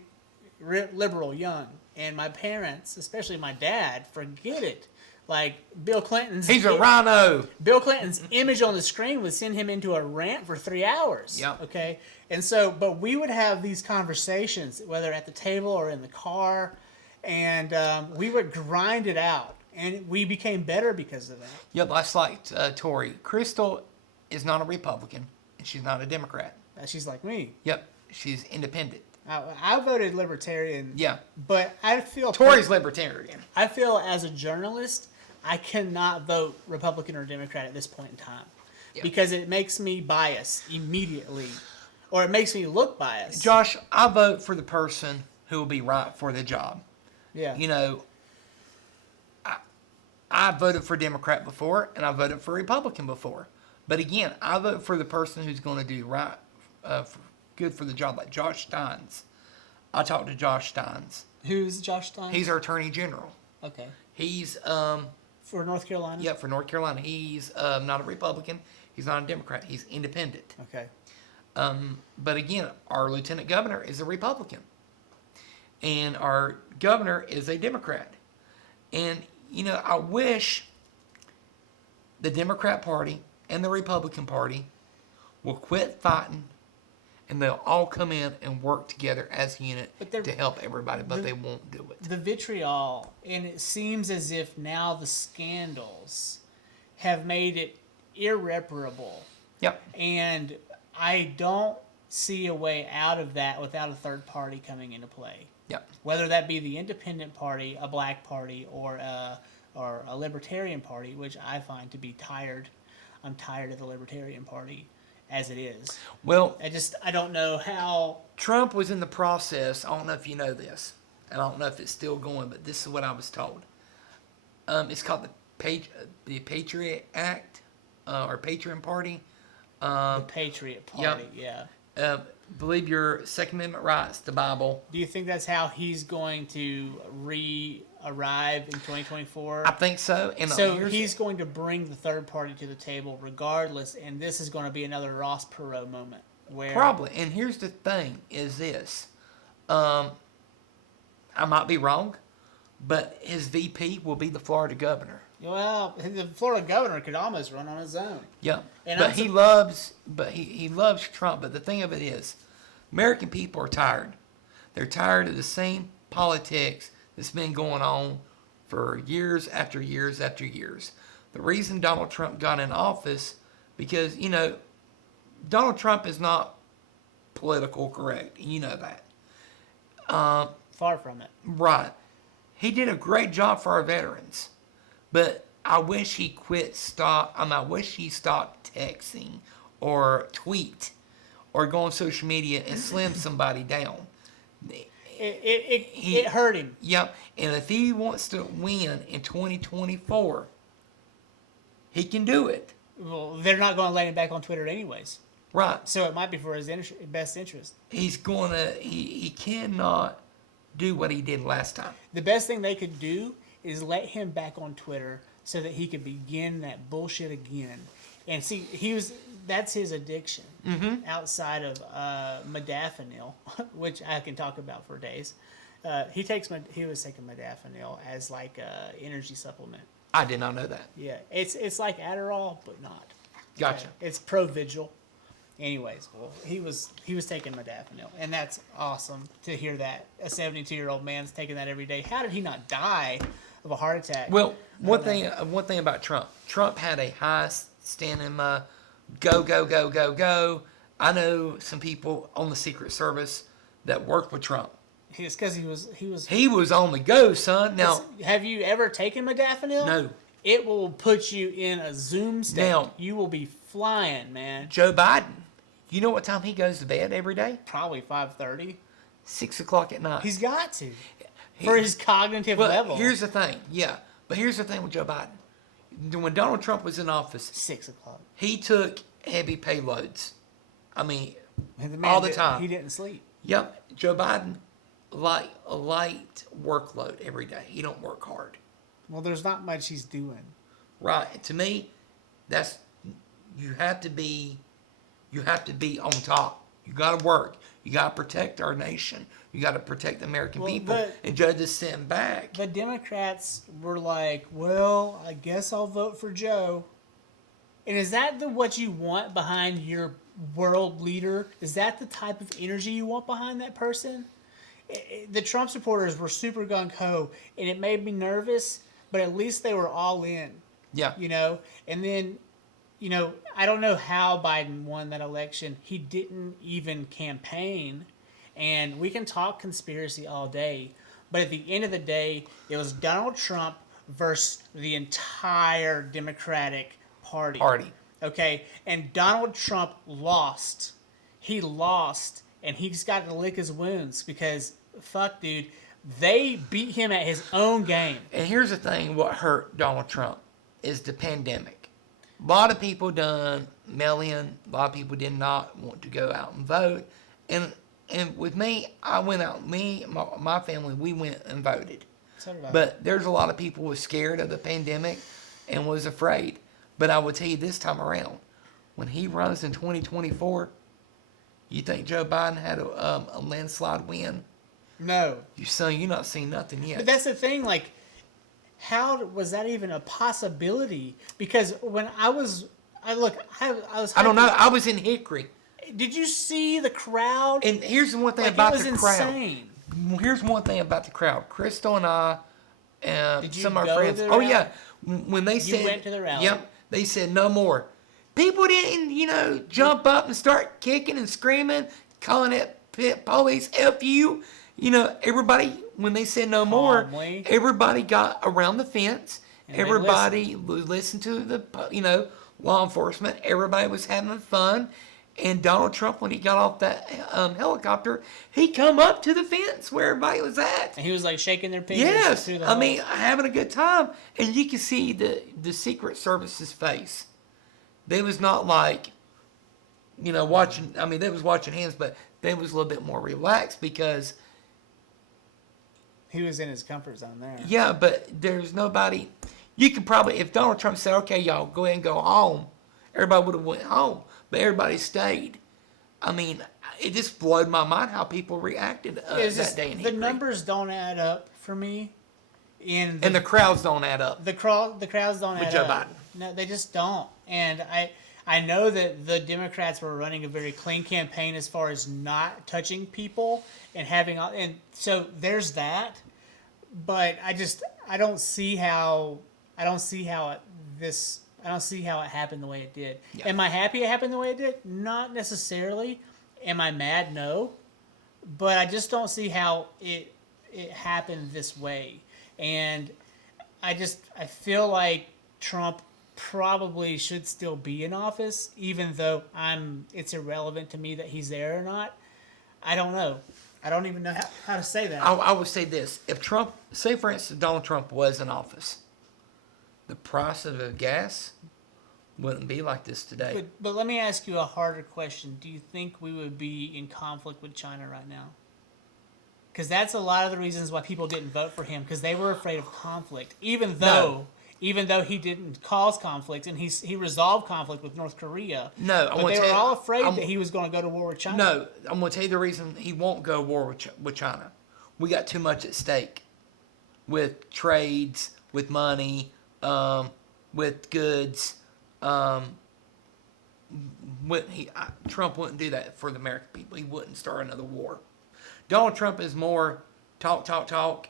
liberal young, and my parents, especially my dad, forget it. Like Bill Clinton's, he's a rhino. Bill Clinton's image on the screen would send him into a rant for 3 hours. Yep. Okay, and so, but we would have these conversations, whether at the table or in the car, and we would grind it out. And we became better because of that. Yep, that's like Tori. Crystal is not a Republican, and she's not a Democrat. She's like me. Yep, she's independent. I voted Libertarian. Yeah. But I feel... Tori's Libertarian. I feel as a journalist, I cannot vote Republican or Democrat at this point in time. Yeah. Because it makes me biased immediately. Or it makes me look biased. Josh, I vote for the person who will be right for the job. Yeah. I voted for Democrat before, and I voted for Republican before. But again, I vote for the person who's going to do right, good for the job, like Josh Steins. I talked to Josh Steins. Who's Josh Steins? He's our Attorney General. Okay. He's... for North Carolina? Yeah, for North Carolina. He's not a Republican. He's not a Democrat. He's independent. Okay. But again, our Lieutenant Governor is a Republican. And our Governor is a Democrat. And... I wish the Democrat Party and the Republican Party will quit fighting and they'll all come in and work together as a unit to help everybody, but they won't do it. The vitriol, and it seems as if now the scandals have made it irreparable. Yep. And I don't see a way out of that without a third party coming into play. Yep. Whether that be the independent party, a black party, or a libertarian party, which I find to be tired. I'm tired of the libertarian party as it is. Well, I don't know how... Trump was in the process, I don't know if you know this, and I don't know if it's still going, but this is what I was told. It's called the Patriot Act, or Patriot Party. The Patriot Party, yeah. Believe your Second Amendment rights, the Bible. Do you think that's how he's going to arrive in 2024? I think so. And so he's going to bring the third party to the table regardless, and this is going to be another Ross Perot moment. Where probably. And here's the thing, is this. I might be wrong, but his VP will be the Florida governor. Well, the Florida governor could almost run on his own. Yeah, And but he loves Trump. But the thing of it is, American people are tired. They're tired of the same politics that's been going on for years after years after years. The reason Donald Trump got in office, because, Donald Trump is not political correct. You know that. Far from it. Right. He did a great job for our veterans. But I wish he I wish he stopped texting or tweet or go on social media and slim somebody down. It hurt him. Yep. And if he wants to win in 2024, he can do it. Well, they're not going to let him back on Twitter anyways. Right. So it might be for his best interest. He cannot do what he did last time. The best thing they could do is let him back on Twitter so that he could begin that bullshit again. And see, that's his addiction. Mm-hmm. Outside of modafinil, which I can talk about for days. He was taking modafinil as like a energy supplement. I did not know that. Yeah, it's like Adderall, but not. Gotcha. It's Provigil. Anyways, well, he was taking modafinil, and that's awesome to hear that a 72-year-old man's taking that every day. How did he not die of a heart attack? Well, one thing about Trump. Trump had a high standing go, go, go, go, go. I know some people on the Secret Service that worked with Trump. It's because he was on the go, son. Now, have you ever taken modafinil? No. It will put you in a Zoom state. Now, you will be flying, man. Joe Biden. You know what time he goes to bed every day? Probably 5:30. 6 o'clock at night. He's got to. For his cognitive level. Here's the thing. Yeah. But here's the thing with Joe Biden. When Donald Trump was in office, 6 o'clock. He took heavy payloads. I mean, all the time. He didn't sleep. Yep. Joe Biden, a light workload every day. He don't work hard. Well, there's not much he's doing. Right. To me, you have to be on top. You got to work. You got to protect our nation. You got to protect the American people. And Joe just sitting back. The Democrats were like, well, I guess I'll vote for Joe. And is that what you want behind your world leader? Is that the type of energy you want behind that person? The Trump supporters were super gung-ho, and it made me nervous, but at least they were all in. Yeah. And then, I don't know how Biden won that election. He didn't even campaign. And we can talk conspiracy all day, but at the end of the day, it was Donald Trump versus the entire Democratic Party. Okay? And Donald Trump lost. He lost, and he's got to lick his wounds because, fuck, dude, they beat him at his own game. And here's the thing, what hurt Donald Trump is the pandemic. A lot of people done mail in. A lot of people did not want to go out and vote. And with me, I went out. My family, we went and voted. But there's a lot of people who was scared of the pandemic and was afraid. But I will tell you this time around, when he runs in 2024, you think Joe Biden had a landslide win? No. You're not seeing nothing yet. But that's the thing, like, how was that even a possibility? Because when I was. I don't know. I was in Hickory. Did you see the crowd? And here's one thing about the crowd. Insane. Here's one thing about the crowd. Crystal and I, and some of our friends. To the rally? Yeah, when they said, you went to the rally. Yep, they said no more. People didn't, jump up and start kicking and screaming, calling it police, F you. Everybody, when they said no more, everybody got around the fence. And everybody listened to the, law enforcement. Everybody was having fun. And Donald Trump, when he got off that helicopter, he come up to the fence where everybody was at. And he was like shaking their fingers. Yes, having a good time. And you can see the Secret Service's face. They was not like, watching. They was watching hands, but they was a little bit more relaxed because he was in his comfort zone there. Yeah, but there's nobody. You could probably, if Donald Trump said, "Okay, y'all, go ahead and go home," everybody would have went home. But everybody stayed. it just blowed my mind how people reacted that day in the history. numbers don't add up for me. And the crowds don't add up. the crowds don't With add Joe up. Biden. No, they just don't. And I know that the Democrats were running a very clean campaign as far as not touching people and and so there's that. But I don't see how it happened the way it did. Yeah. Am I happy it happened the way it did? Not necessarily. Am I mad? No. But I just don't see how it happened this way. And I feel like Trump probably should still be in office, even though it's irrelevant to me that he's there or not. I don't know. I don't even know how to say that. I would say this. If Trump, say for instance, Donald Trump was in office, the price of a gas wouldn't be like this today. But let me ask you a harder question. Do you think we would be in conflict with China right now? Because that's a lot of the reasons why people didn't vote for him, because they were afraid of conflict. Even though he didn't cause conflict, and he resolved conflict with North Korea. No, but they were all afraid that he was going to go to war with China. No, I'm going to tell you the reason he won't go to war with China. We got too much at stake with trades, with money, with goods. Trump wouldn't do that for the American people. He wouldn't start another war. Donald Trump is more talk.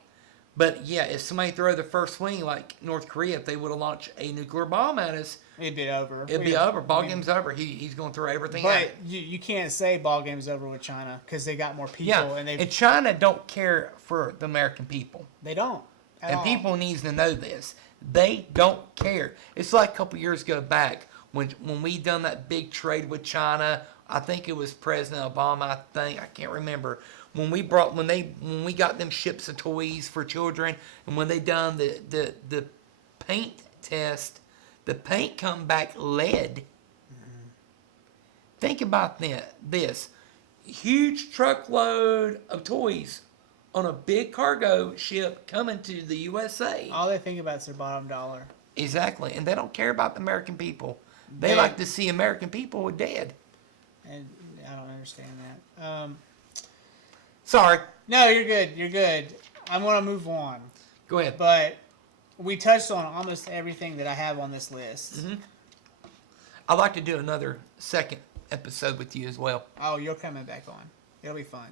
But yeah, if somebody throw the first swing like North Korea, if they would have launched a nuclear bomb at us, it'd be over. It'd be over. Ball game's over. He's going to throw everything at it. But you can't say ball game's over with China because they got more people. Yeah, and China don't care for the American people. They don't. And people needs to know this. They don't care. It's like a couple years ago back when we done that big trade with China. I think it was President Obama. I can't remember. When we got them ships of toys for children, and when they done the paint test, the paint come back lead. Mm-hmm. Think about this huge truckload of toys on a big cargo ship coming to the USA. All they think about is their bottom dollar. Exactly, and they don't care about the American people. They like to see American people dead. And I don't understand that. Sorry. No, you're good. You're good. I want to move on. Go ahead. But we touched on almost everything that I have on this list. Mm-hmm. I'd like to do another second episode with you as well. Oh, you're coming back on. It'll be fun.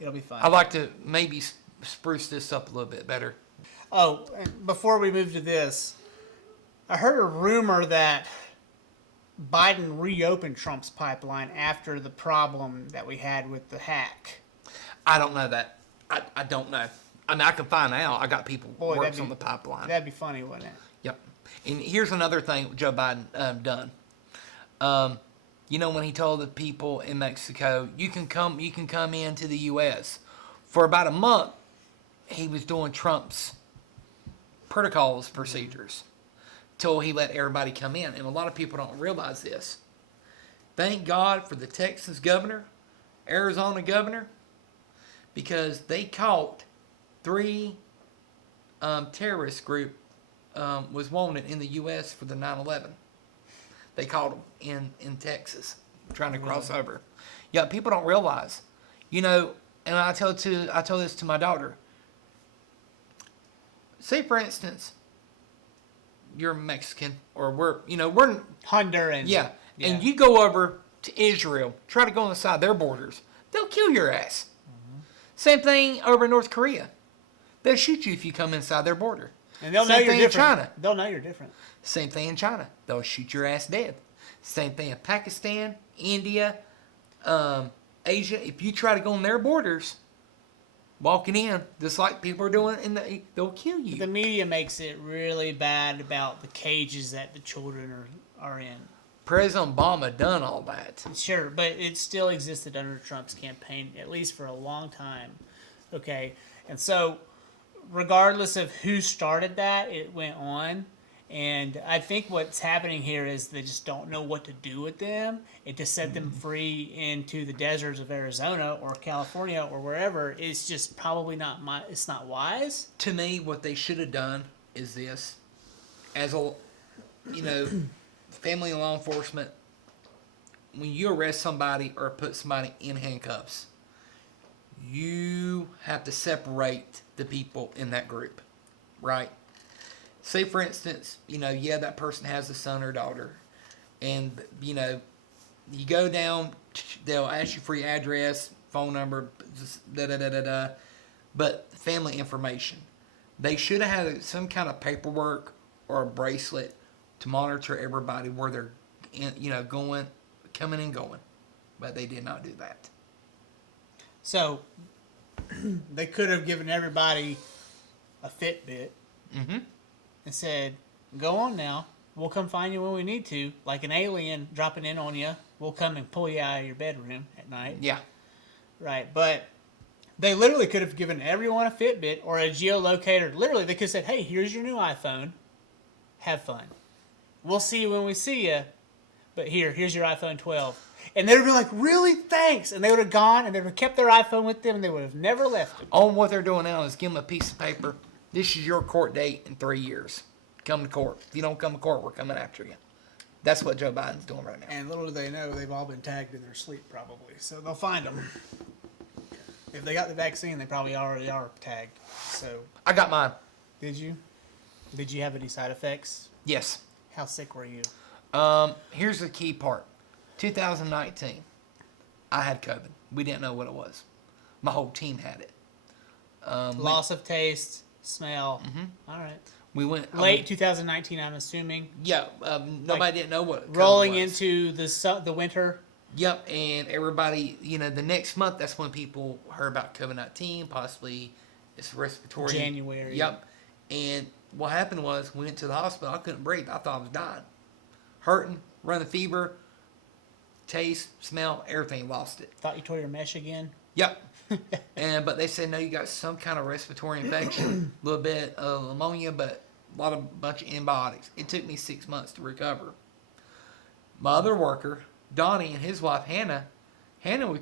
I'd like to maybe spruce this up a little bit better. Oh, and before we move to this, I heard a rumor that Biden reopened Trump's pipeline after the problem that we had with the hack. I don't know that. I don't know. I mean, I can find out. I got people who works on the pipeline. That'd be funny, wouldn't it? Yep. And here's another thing Joe Biden done. You know, when he told the people in Mexico, you can come into the U.S. For about a month, he was doing Trump's protocols, procedures, till he let everybody come in. And a lot of people don't realize this. Thank God for the Texas governor, Arizona governor, because they caught 3 terrorist group was wanted in the U.S. for the 9/11. They caught them in Texas, trying to cross over. Yeah, people don't realize, you know. And I tell this to my daughter. Say for instance, you're Mexican, or we're Honduran. Yeah, and you go over to Israel, try to go on the side of their borders, they'll kill your ass. Mm-hmm. Same thing over in North Korea. They'll shoot you if you come inside their border. And they'll know you're different. In China. They'll know you're different. Same thing in China. They'll shoot your ass dead. Same thing in Pakistan, India, Asia. If you try to go on their borders, walking in, just like people are doing, they'll kill you. The media makes it really bad about the cages that the children are in. President Obama done all that. Sure, but it still existed under Trump's campaign, at least for a long time. Okay, and so regardless of who started that, it went on. And I think what's happening here is they just don't know what to do with them. And to set them free into the deserts of Arizona or California or wherever is just probably it's not wise. To me, what they should have done is this. As a, family and law enforcement, when you arrest somebody or put somebody in handcuffs, you have to separate the people in that group, right? Say, for instance, that person has a son or daughter, and, you go down, they'll ask you for your address, phone number, but family information. They should have had some kind of paperwork or a bracelet to monitor everybody where they're, going, coming and going, but they did not do that. So they could have given everybody a Fitbit Mm-hmm. and said, "Go on now. We'll come find you when we need to." Like an alien dropping in on you. We'll come and pull you out of your bedroom at night. Yeah. Right. But they literally could have given everyone a Fitbit or a geolocator. Literally, they could have said, "Hey, here's your new iPhone. Have fun. We'll see you when we see you. But here's your iPhone 12." And they would have been like, "Really? Thanks." And they would have gone and they would have kept their iPhone with them and they would have never left it. All what they're doing now is give them a piece of paper. This is your court date in 3 years. Come to court. If you don't come to court, we're coming after you. That's what Joe Biden's doing right now. And little do they know, they've all been tagged in their sleep probably. So they'll find them. If they got the vaccine, they probably already are tagged. So I got mine. did you? Did you have any side effects? Yes. How sick were you? Here's the key part. 2019, I had COVID. We didn't know what it was. My whole team had it. Loss of taste, smell. Mm-hmm. All right. We went Late 2019, I'm assuming. Yeah. Nobody didn't know what COVID rolling was. into the winter. Yep, and everybody, the next month, that's when people heard about COVID-19, possibly it's respiratory. January. Yep. And what happened was, we went to the hospital, I couldn't breathe. I thought I was dying. Hurting, running fever, taste, smell, everything, lost it. Thought you tore your mesh again? Yep. But they said, no, you got some kind of respiratory infection, a little bit of pneumonia, but bunch of antibiotics. It took me 6 months to recover. My other worker, Donnie, and his wife, Hannah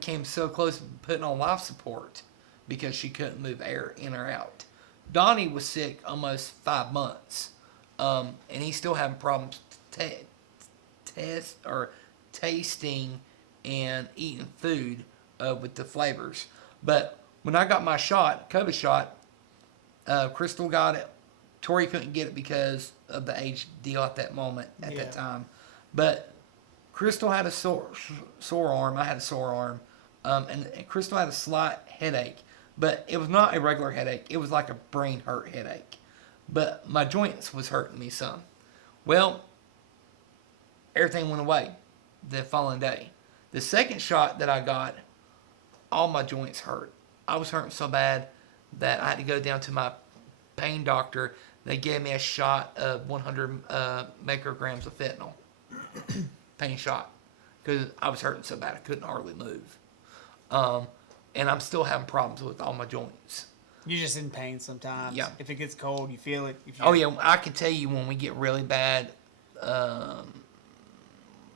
came so close to putting on life support because she couldn't move air in or out. Donnie was sick almost 5 months, and he's still having problems tasting and eating food with the flavors. But when I got my shot, COVID shot, Crystal got it. Tori couldn't get it because of the age deal at that moment, that time. But Crystal had a sore arm. I had a sore arm. And Crystal had a slight headache. But it was not a regular headache. It was like a brain hurt headache. But my joints was hurting me some. Well, everything went away the following day. The second shot that I got, all my joints hurt. I was hurting so bad that I had to go down to my pain doctor. They gave me a shot of 100 micrograms of fentanyl. Pain shot. Because I was hurting so bad I couldn't hardly move. And I'm still having problems with all my joints. You're just in pain sometimes. Yeah. If it gets cold, you feel it. Oh, yeah. I can tell you when we get really bad,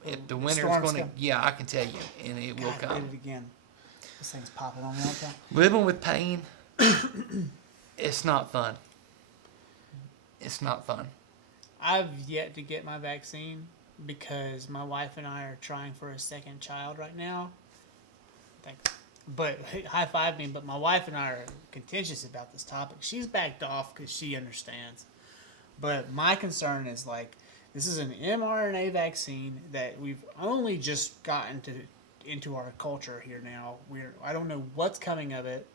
if the winter's going to... Yeah, I can tell you. And it will come. Hit it again. This thing's popping on me all the time. Living with pain, it's not fun. It's not fun. I've yet to get my vaccine because my wife and I are trying for a second child right now. Thanks. But high five me. But my wife and I are contentious about this topic. She's backed off because she understands. But my concern is this is an mRNA vaccine that we've only just gotten into our culture here now. I don't know what's coming of it.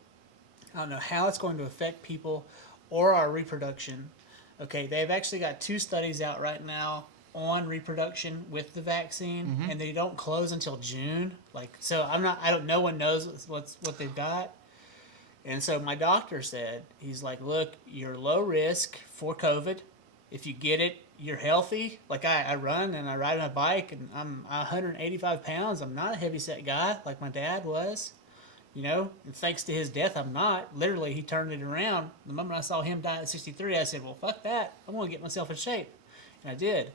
I don't know how it's going to affect people or our reproduction. Okay, they've actually got 2 studies out right now on reproduction with the vaccine, and they don't close until June. No one knows what they've got. And so my doctor said, he's like, look, you're low risk for COVID. If you get it, you're healthy. I run and I ride my bike, and I'm 185 pounds. I'm not a heavyset guy like my dad was. And thanks to his death, I'm not. Literally, he turned it around. The moment I saw him die at 63, I said, well, fuck that. I'm going to get myself in shape. And I did.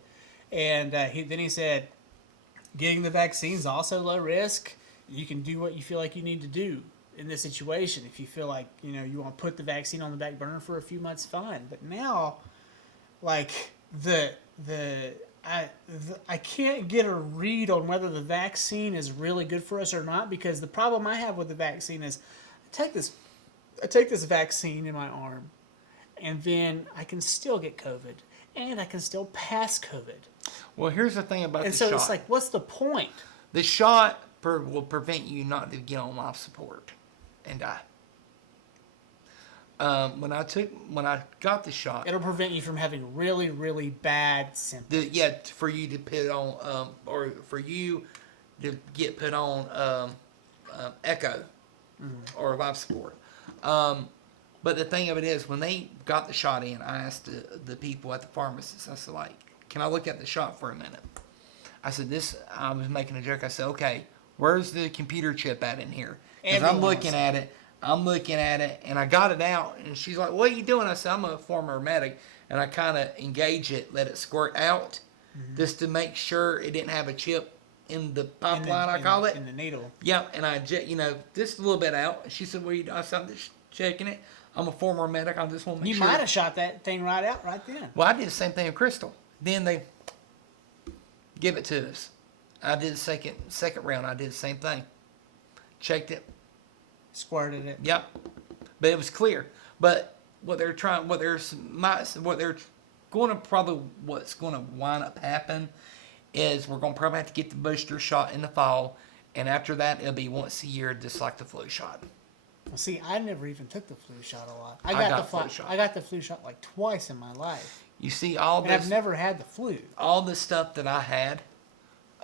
And then he said, getting the vaccine's also low risk. You can do what you feel like you need to do in this situation. If you feel like, you want to put the vaccine on the back burner for a few months, fine. But now, I I can't get a read on whether the vaccine is really good for us or not, because the problem I have with the vaccine is I take this vaccine in my arm, and then I can still get COVID, and I can still pass COVID. Well, here's the thing about And the so shot. it's like, what's the point? The shot will prevent you not to get on life support and die. When I got the shot, It'll prevent you from having really, really bad symptoms. for you to put on, or for you to get put on echo or life support. But the thing of it is, when they got the shot in, I asked the people at the pharmacist, I said, like, can I look at the shot for a minute? I said, I was making a joke. I said, okay, where's the computer chip at in here? Because I'm looking at it, and I got it out, and she's like, what are you doing? I said, I'm a former medic, and I kind of engage it, let it squirt out, just to make sure it didn't have a chip in the pipeline, I call it. In the needle. Yep, and I, just a little bit out. She said, well, I said, I'm just checking it. I'm a former medic. I just want to make You sure. might have shot that thing right out right then. Well, I did the same thing with Crystal. Then they give it to us. I did the second round. I did the same thing. Checked it. Squirted it. Yep. But it was clear. But what's going to wind up happen is we're going to probably have to get the booster shot in the fall, and after that it'll be once a year, just like the flu shot. Well, see, I never even took the flu shot a lot. I got the flu shot. I got the flu shot like twice in my life. You see, And I've never had the flu. all the stuff that I had,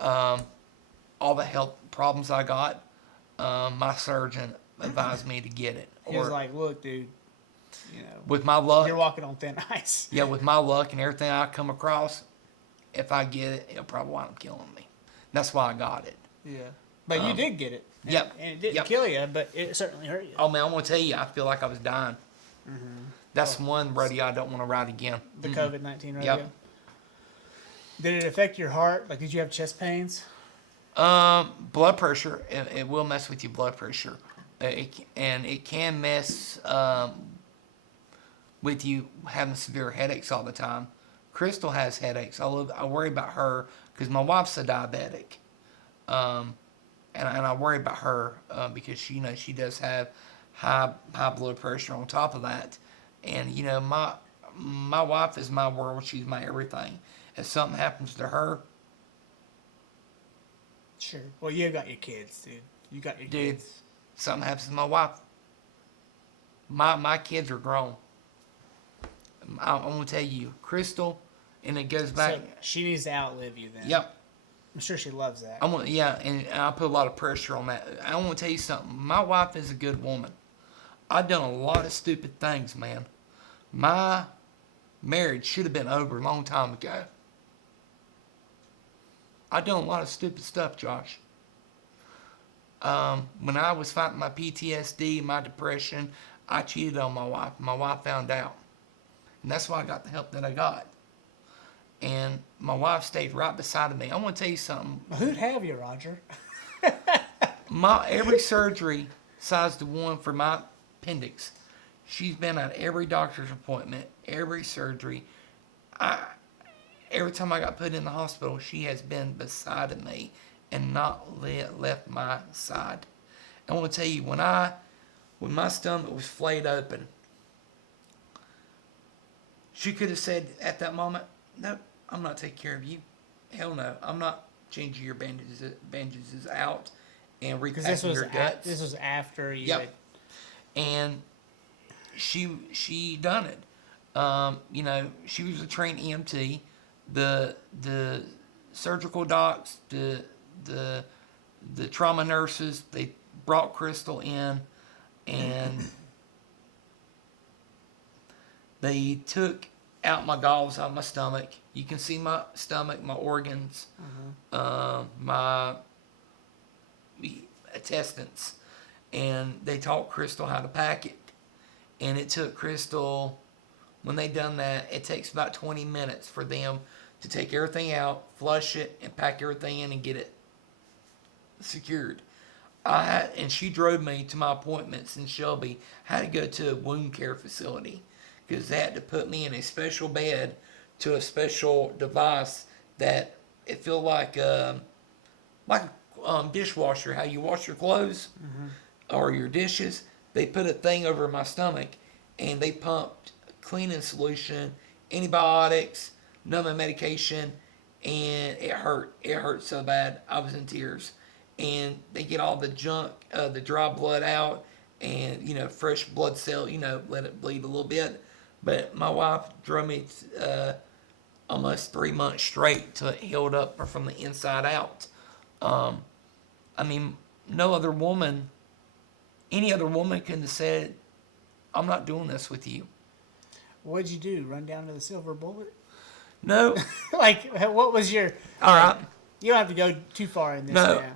all the health problems I got, my surgeon advised me to get it. He was like, look, dude, with my luck, you're walking on thin ice. yeah, with my luck and everything I come across, if I get it, it'll probably wind up killing me. That's why I got it. Yeah. But you did get it. And, Yep. And it didn't Yep. kill you, but it certainly hurt you. Oh man, I'm gonna tell you, I feel like I was dying. That's one rodeo I don't want to ride again. The COVID-19 rodeo. Yep. Did it affect your heart? Like, did you have chest pains? Blood pressure. It will mess with your blood pressure, and it can mess with you having severe headaches all the time. Crystal has headaches. I worry about her because my wife's a diabetic, and I worry about her because she does have high blood pressure on top of that, and my wife is my world. She's my everything. If something happens to her, Sure. Well, you got your kids, dude. You got your dude, kids. something happens to my wife. My kids are grown. I'm gonna tell you, Crystal, and it goes back. So she needs to outlive you then. Yep. I'm sure she loves that. And I put a lot of pressure on that. I want to tell you something. My wife is a good woman. I've done a lot of stupid things, man. My marriage should have been over a long time ago. I've done a lot of stupid stuff, Josh. When I was fighting my PTSD, my depression, I cheated on my wife. My wife found out. And that's why I got the help that I got. And my wife stayed right beside me. I want to tell you something. Who'd have you, Roger? Every surgery, besides the one for my appendix, she's been at every doctor's appointment, every surgery. Every time I got put in the hospital, she has been beside me and not left my side. I want to tell you, when my stomach was flayed open, she could have said at that moment, "Nope, I'm not taking care of you. Hell no, I'm not changing your bandages out and repacking your guts." This was after you. Yep. And she done it. She was a trained EMT. The surgical docs, the trauma nurses, they brought Crystal in, and they took out my galls out of my stomach. You can see my stomach, my organs, my intestines, and they taught Crystal how to pack it. And it took Crystal, when they done that, it takes about 20 minutes for them to take everything out, flush it, and pack everything in and get it secured. And she drove me to my appointments in Shelby. I had to go to a wound care facility because they had to put me in a special bed to a special device that it feel like a dishwasher, how you wash your clothes or your dishes. They put a thing over my stomach, and they pumped cleaning solution, antibiotics, numbing medication, and it hurt. It hurt so bad. I was in tears. And they get all the junk, the dry blood out, and fresh blood cell. Let it bleed a little bit. But my wife drove me almost 3 months straight till it healed up from the inside out. I mean, no other woman, any other woman couldn't have said, "I'm not doing this with you." What'd you do? Run down to the silver bullet? No. Like, what was your? All right. You don't have to go too far in this. No. Now.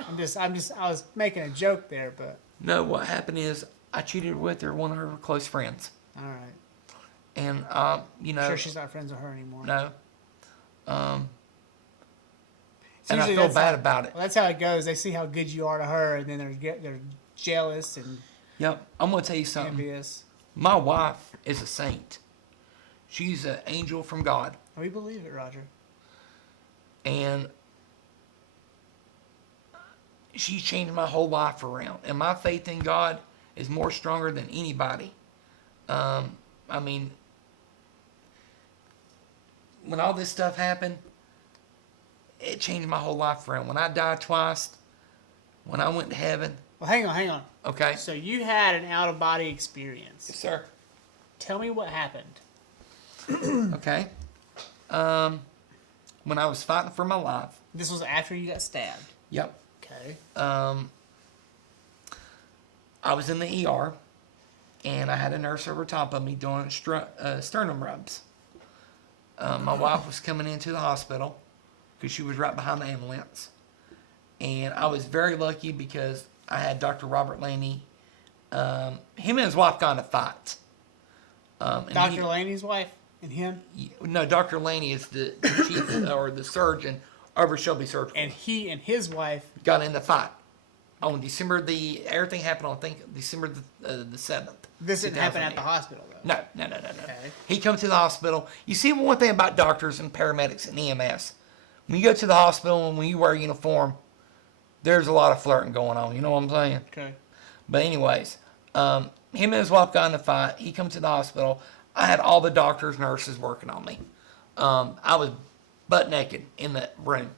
I was making a joke there, but. No, what happened is I cheated with her, one of her close friends. All right. And Sure, she's not friends with her anymore. No. And I feel bad about it. Well, that's how it goes. They see how good you are to her, and then they're jealous and. Yep. I'm gonna tell you something. Envious. My wife is a saint. She's an angel from God. We believe it, Roger. And she's changed my whole life around. And my faith in God is more stronger than anybody. I mean, when all this stuff happened, it changed my whole life around. When I died twice, when I went to heaven. Well, hang on. Okay. So you had an out-of-body experience. Yes, sir. Tell me what happened. Okay. When I was fighting for my life. This was after you got stabbed. Yep. Okay. I was in the ER, and I had a nurse over top of me doing sternum rubs. My wife was coming into the hospital because she was right behind the ambulance. And I was very lucky because I had Dr. Robert Laney. Him and his wife got in a fight. Dr. Laney's wife and him? No, Dr. Laney is the chief or the surgeon over Shelby Surgical. And he and his wife got in the fight. On everything happened on, I think, December the 7th. This didn't happen at the hospital, though. No. Okay. He come to the hospital. You see, one thing about doctors and paramedics and EMS, when you go to the hospital and when you wear a uniform, there's a lot of flirting going on. You know what I'm saying? Okay. But anyways, him and his wife got in a fight. He come to the hospital. I had all the doctors, nurses working on me. I was butt naked in the room.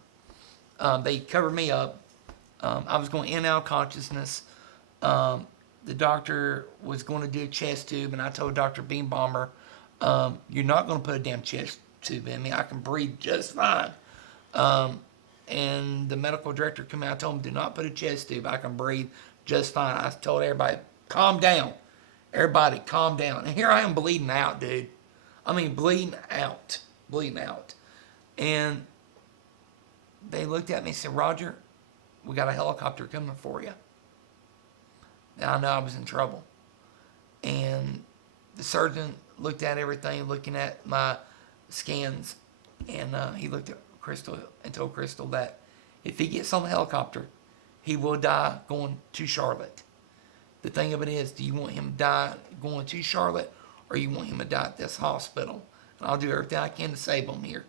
They covered me up. I was going in and out of consciousness. The doctor was going to do a chest tube, and I told Dr. Beam Bomber, "You're not going to put a damn chest tube in me. I can breathe just fine." And the medical director came out. I told him, "Do not put a chest tube. I can breathe just fine." I told everybody, "Calm down. Everybody, calm down." And here I am bleeding out, dude. I mean, bleeding out. And they looked at me and said, "Roger, we got a helicopter coming for you." And I know I was in trouble. And the surgeon looked at everything, looking at my scans, and he looked at Crystal and told Crystal that if he gets on the helicopter, he will die going to Charlotte. The thing of it is, do you want him to die going to Charlotte, or you want him to die at this hospital? And I'll do everything I can to save him here.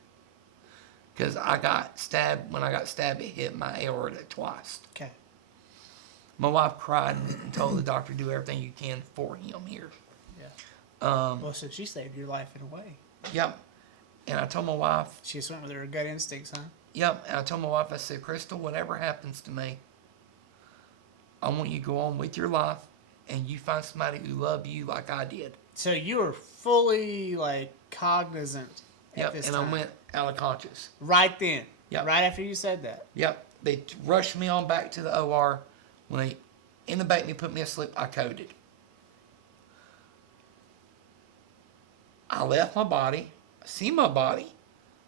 Because I got stabbed. When I got stabbed, it hit my aorta twice. Okay. My wife cried and told the doctor, "Do everything you can for him here." Yeah. Well, so she saved your life in a way. Yep. And I told my wife. She just went with her gut instincts, huh? Yep. And I told my wife, I said, "Crystal, whatever happens to me, I want you to go on with your life, and you find somebody who loves you like I did." So you were fully cognizant. Yep. And I went out of conscious. Right then. Yep. Right after you said that. Yep. They rushed me on back to the OR. When they intubated me, put me asleep, I coded. I left my body. I seen my body.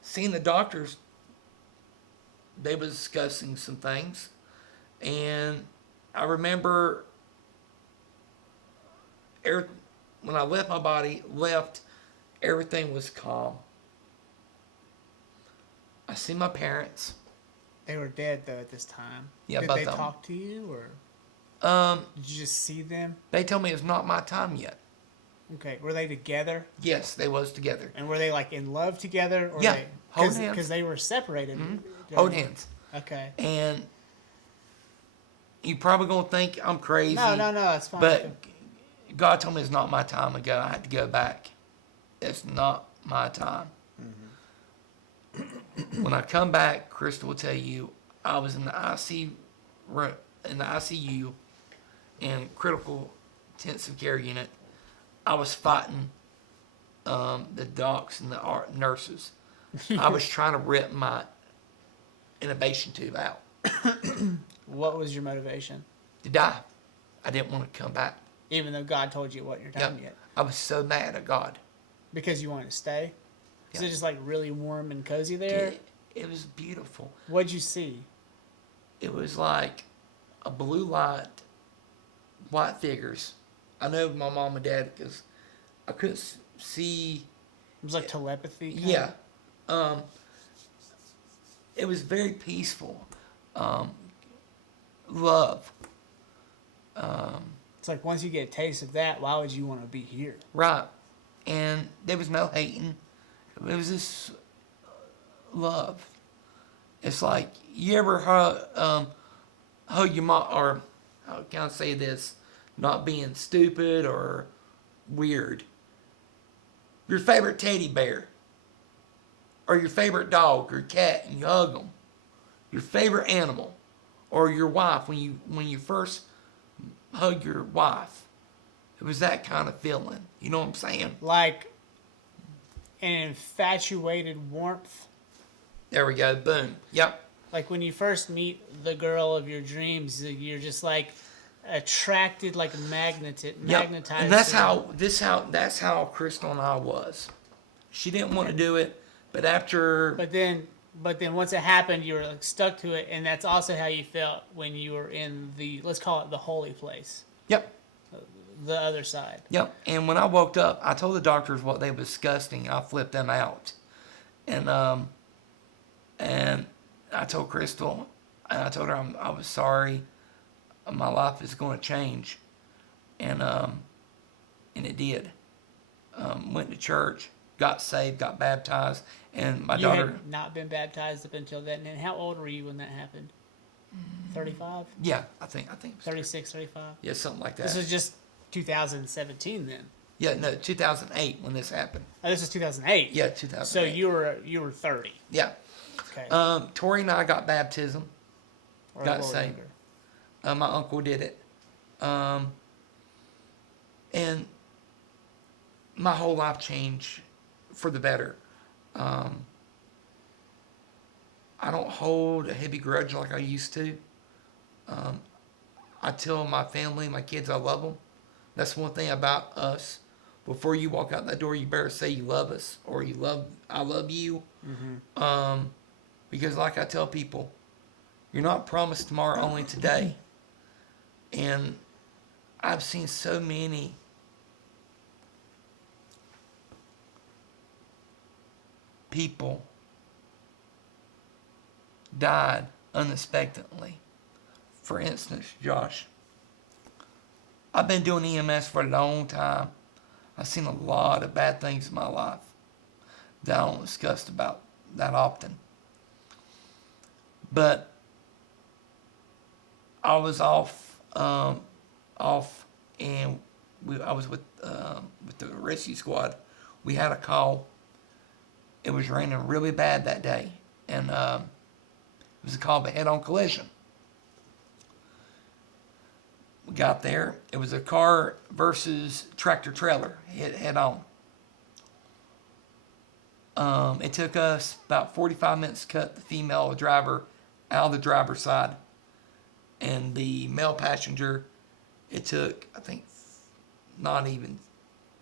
Seen the doctors. They was discussing some things. And I remember when I left my body, everything was calm. I see my parents. They were dead, though, at this time. Yeah, Did both they of them. talk to you, or did you just see them? They told me it's not my time yet. Okay. Were they together? Yes, they was together. And were they, in love together? Or Yeah. They... Hold hands. Because they were separated. Hold hands. Okay. And you probably gonna think I'm crazy. No, it's fine. But God told me it's not my time to go. I had to go back. It's not my time. When I come back, Crystal will tell you I was in the ICU in critical intensive care unit. I was fighting the docs and the nurses. I was trying to rip my intubation tube out. What was your motivation? To die. I didn't want to come back. Even though God told you it wasn't your time yet. I was so mad at God. Because you wanted to stay? Is Yep. it just like really warm and cozy there? It was beautiful. What'd you see? It was like a blue light, white figures. I know my mom and dad because I couldn't see. It was like telepathy? Yeah. It was very peaceful. Love. It's like once you get a taste of that, why would you want to be here? Right. And there was no hating. It was just love. It's like, you ever hug your mom, or how can I say this, not being stupid or weird. Your favorite teddy bear, or your favorite dog or cat, and you hug them. Your favorite animal, or your wife when you first hug your wife. It was that kind of feeling. You know what I'm saying? Like an infatuated warmth. There we go. Boom. Yep. Like when you first meet the girl of your dreams, you're just like attracted, like magnetized. And that's how Crystal and I was. She didn't want to do it, but after. But then once it happened, you were like stuck to it, and that's also how you felt when you were in the, let's call it the holy place. Yep. The other side. Yep. And when I woke up, I told the doctors what they were disgusting. I flipped them out, and I told Crystal, and I told her I was sorry. My life is going to change, and it did. Went to church, got saved, got baptized, and my daughter. Had not been baptized up until then. And how old were you when that happened? 35? Yeah, I think it was 36, 35? Yeah, something like that. This was just 2017 then. Yeah, no, 2008 when this happened. Oh, this was 2008. Yeah, 2008. So you were 30. Yeah. Okay. Tori and I got baptism. Or Got a little saved. younger. My uncle did it. And my whole life changed for the better. I don't hold a heavy grudge like I used to. I tell my family, my kids, I love them. That's one thing about us. Before you walk out that door, you better say you love us or I love you. Mm-hmm. Because like I tell people, you're not promised tomorrow, only today. And I've seen so many people died unexpectedly. For instance, Josh, I've been doing EMS for a long time. I've seen a lot of bad things in my life that I don't discuss about that often. But I was off, and I was with the rescue squad. We had a call. It was raining really bad that day, and it was a call of a head-on collision. We got there. It was a car versus tractor trailer hit head-on. It took us about 45 minutes to cut the female driver out of the driver's side. And the male passenger, it took, I think, not even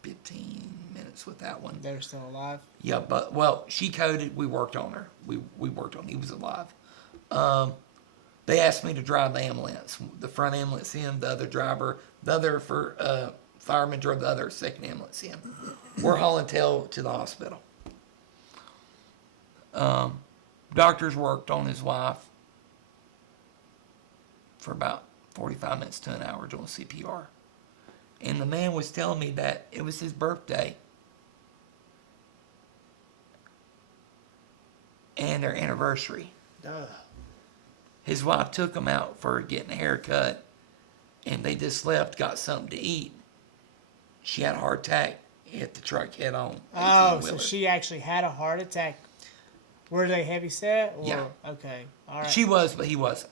15 minutes with that one. They're still alive? Yeah, but, well, she coded. We worked on her. We worked on her. He was alive. They asked me to drive the ambulance. The front ambulance in, the other fireman drove the other second ambulance in. We're hauling tail to the hospital. Doctors worked on his wife for about 45 minutes to an hour doing CPR. And the man was telling me that it was his birthday. and their anniversary. Ugh. His wife took him out for getting a haircut, and they just left, got something to eat. She had a heart attack, hit the truck head on. Oh, 18-wheeler. so she actually had a heart attack. Were they heavy set? Or, Yeah. Okay. All right. She was, but he wasn't.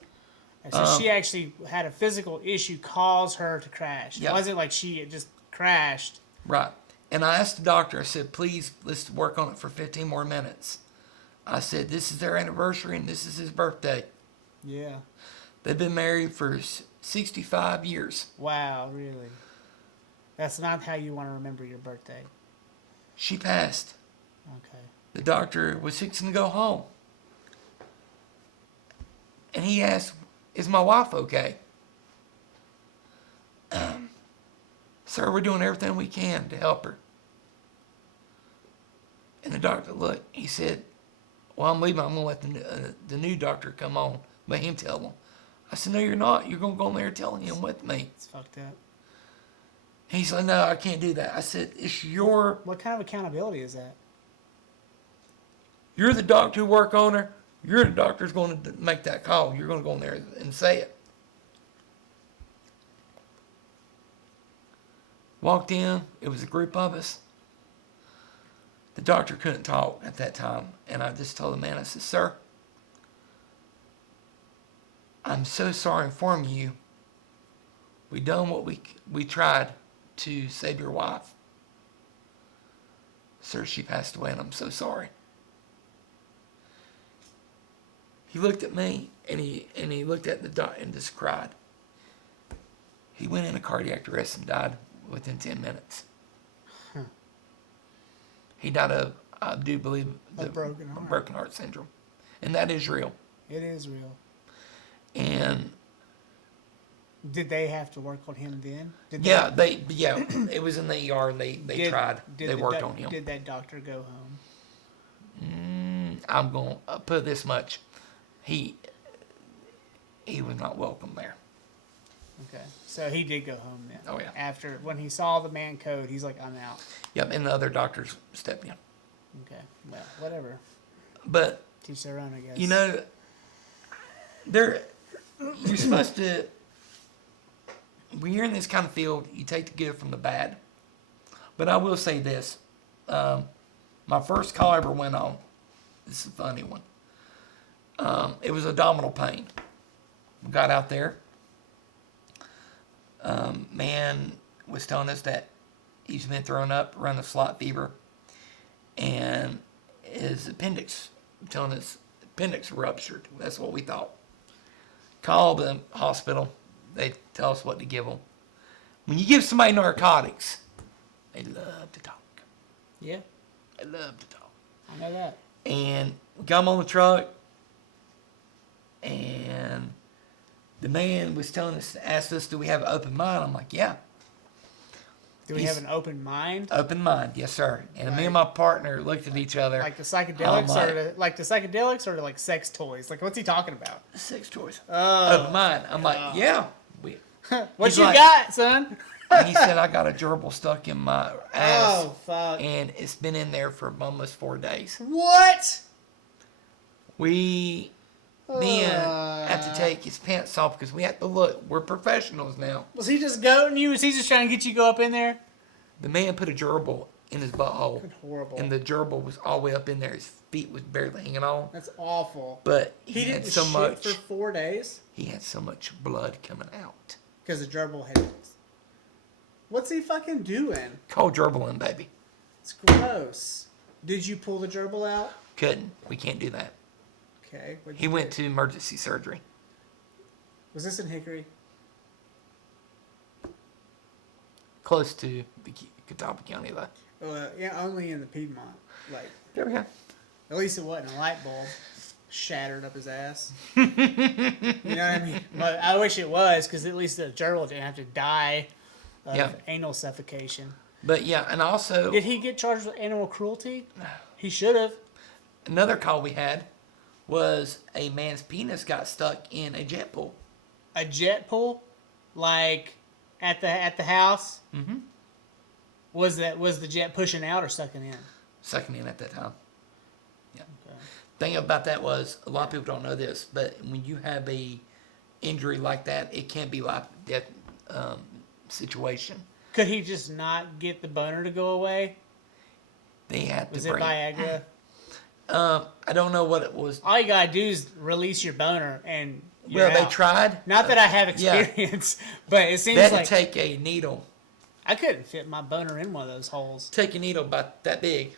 So she actually had a physical issue cause her to crash. Yeah. It wasn't like she just crashed. Right. And I asked the doctor, I said, please, let's work on it for 15 more minutes. I said, this is their anniversary and this is his birthday. Yeah. They've been married for 65 years. Wow, really? That's not how you want to remember your birthday. She passed. Okay. The doctor was fixing to go home. And he asked, is my wife okay? Sir, we're doing everything we can to help her. And the doctor looked, he said, well, I'm leaving. I'm going to let the new doctor come on. Let him tell them. I said, no, you're not. You're going to go in there telling him with me. It's fucked up. He's like, no, I can't do that. I said, it's your... What kind of accountability is that? You're the doctor who work on her. You're the doctor who's going to make that call. You're going to go in there and say it. Walked in. It was a group of us. The doctor couldn't talk at that time. And I just told the man, I said, sir, I'm so sorry to inform you. We done what we tried to save your wife. Sir, she passed away and I'm so sorry. He looked at me and he looked at the doctor and just cried. He went into cardiac arrest and died within 10 minutes. Huh. He died of, I do believe, A broken heart. broken heart syndrome. And that is real. It is real. And Did they have to work on him then? Did yeah, it was in the ER and they tried. They worked on him. Did that doctor go home? I'm going to put this much. He was not welcome there. Okay. So he did go home then. Oh, yeah. After, when he saw the man code, he's like, I'm out. Yep, and the other doctors stepped in. Okay. Well, whatever. But, Teach their own, I guess. you know, you're supposed to, when you're in this kind of field, you take the good from the bad. But I will say this. My first call I ever went on, this is a funny one. It was abdominal pain. We got out there. Man was telling us that he's been thrown up, run a slot fever, and his appendix, telling us appendix ruptured. That's what we thought. Called the hospital. They tell us what to give them. When you give somebody narcotics, they love to talk. Yeah, They love to talk. I know that. And we got him on the truck, and the man was telling us, asked us, do we have an open mind? I'm like, yeah. Do we have an open mind? Open mind, yes, sir. And me Right. and my partner looked at each other. Like the psychedelics, like- or the psychedelics, or like sex toys? Like, what's he talking about? Sex toys. Oh, Open mind. I'm like, yeah. what He's you like- got, son? And he said, I got a gerbil stuck in my ass. Oh, fuck. And it's been in there for almost 4 days. What? We then have to take his pants off because we have to look. We're professionals now. Was he just goading you? Was he just trying to get you to go up in there? The man put a gerbil in his butthole. Good, horrible. And the gerbil was all the way up in there. His feet was barely hanging on. That's awful. But He had didn't so shit much. for 4 days He had so much blood coming out. because the gerbil had. What's he fucking doing? Call gerbil in, baby. It's gross. Did you pull the gerbil out? Couldn't. We can't do that. Okay. He went to emergency surgery. Was this in Hickory? Close to the Catawba County, though. Yeah, only in the Piedmont. Like, There we go. at least it wasn't a light bulb shattered up his ass. You know what I mean? But I wish it was, because at least the gerbil didn't have to die of anal suffocation. But yeah, and also Did he get charged with animal cruelty? He should have. another call we had was a man's penis got stuck in a jet pool. A jet pool, like at the house. Mm-hmm. Was the jet pushing out or sucking in? Sucking in at that time. Yeah. Okay. thing about that was a lot of people don't know this, but when you have a injury like that, it can be life death situation. Could he just not get the boner to go away? They had Was to it bring. Viagra? I don't know what it was. All you gotta do is release your boner, and you're Well, they out. tried. Not that I have Yeah. experience, but it seems They had like to take a needle, I couldn't fit my boner in one of those holes. take a needle about that big,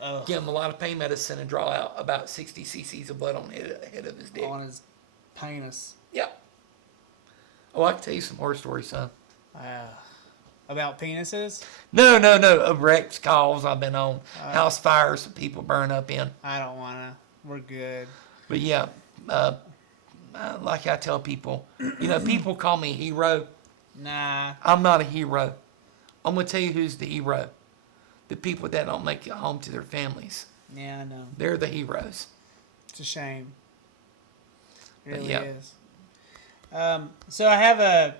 Ugh. give him a lot of pain medicine, and draw out about 60 cc's of blood on the head of his dick. On his penis. Yep. Oh, I can tell you some horror stories, son. About penises? No. Of wrecks, calls I've been on, house fires that people burn up in. I don't wanna. We're good. But yeah, like I tell people, people call me a hero. Nah. I'm not a hero. I'm gonna tell you who's the hero. The people that don't make it home to their families. Yeah, I know. They're the heroes. It's a shame. It But really yeah. is. So I have a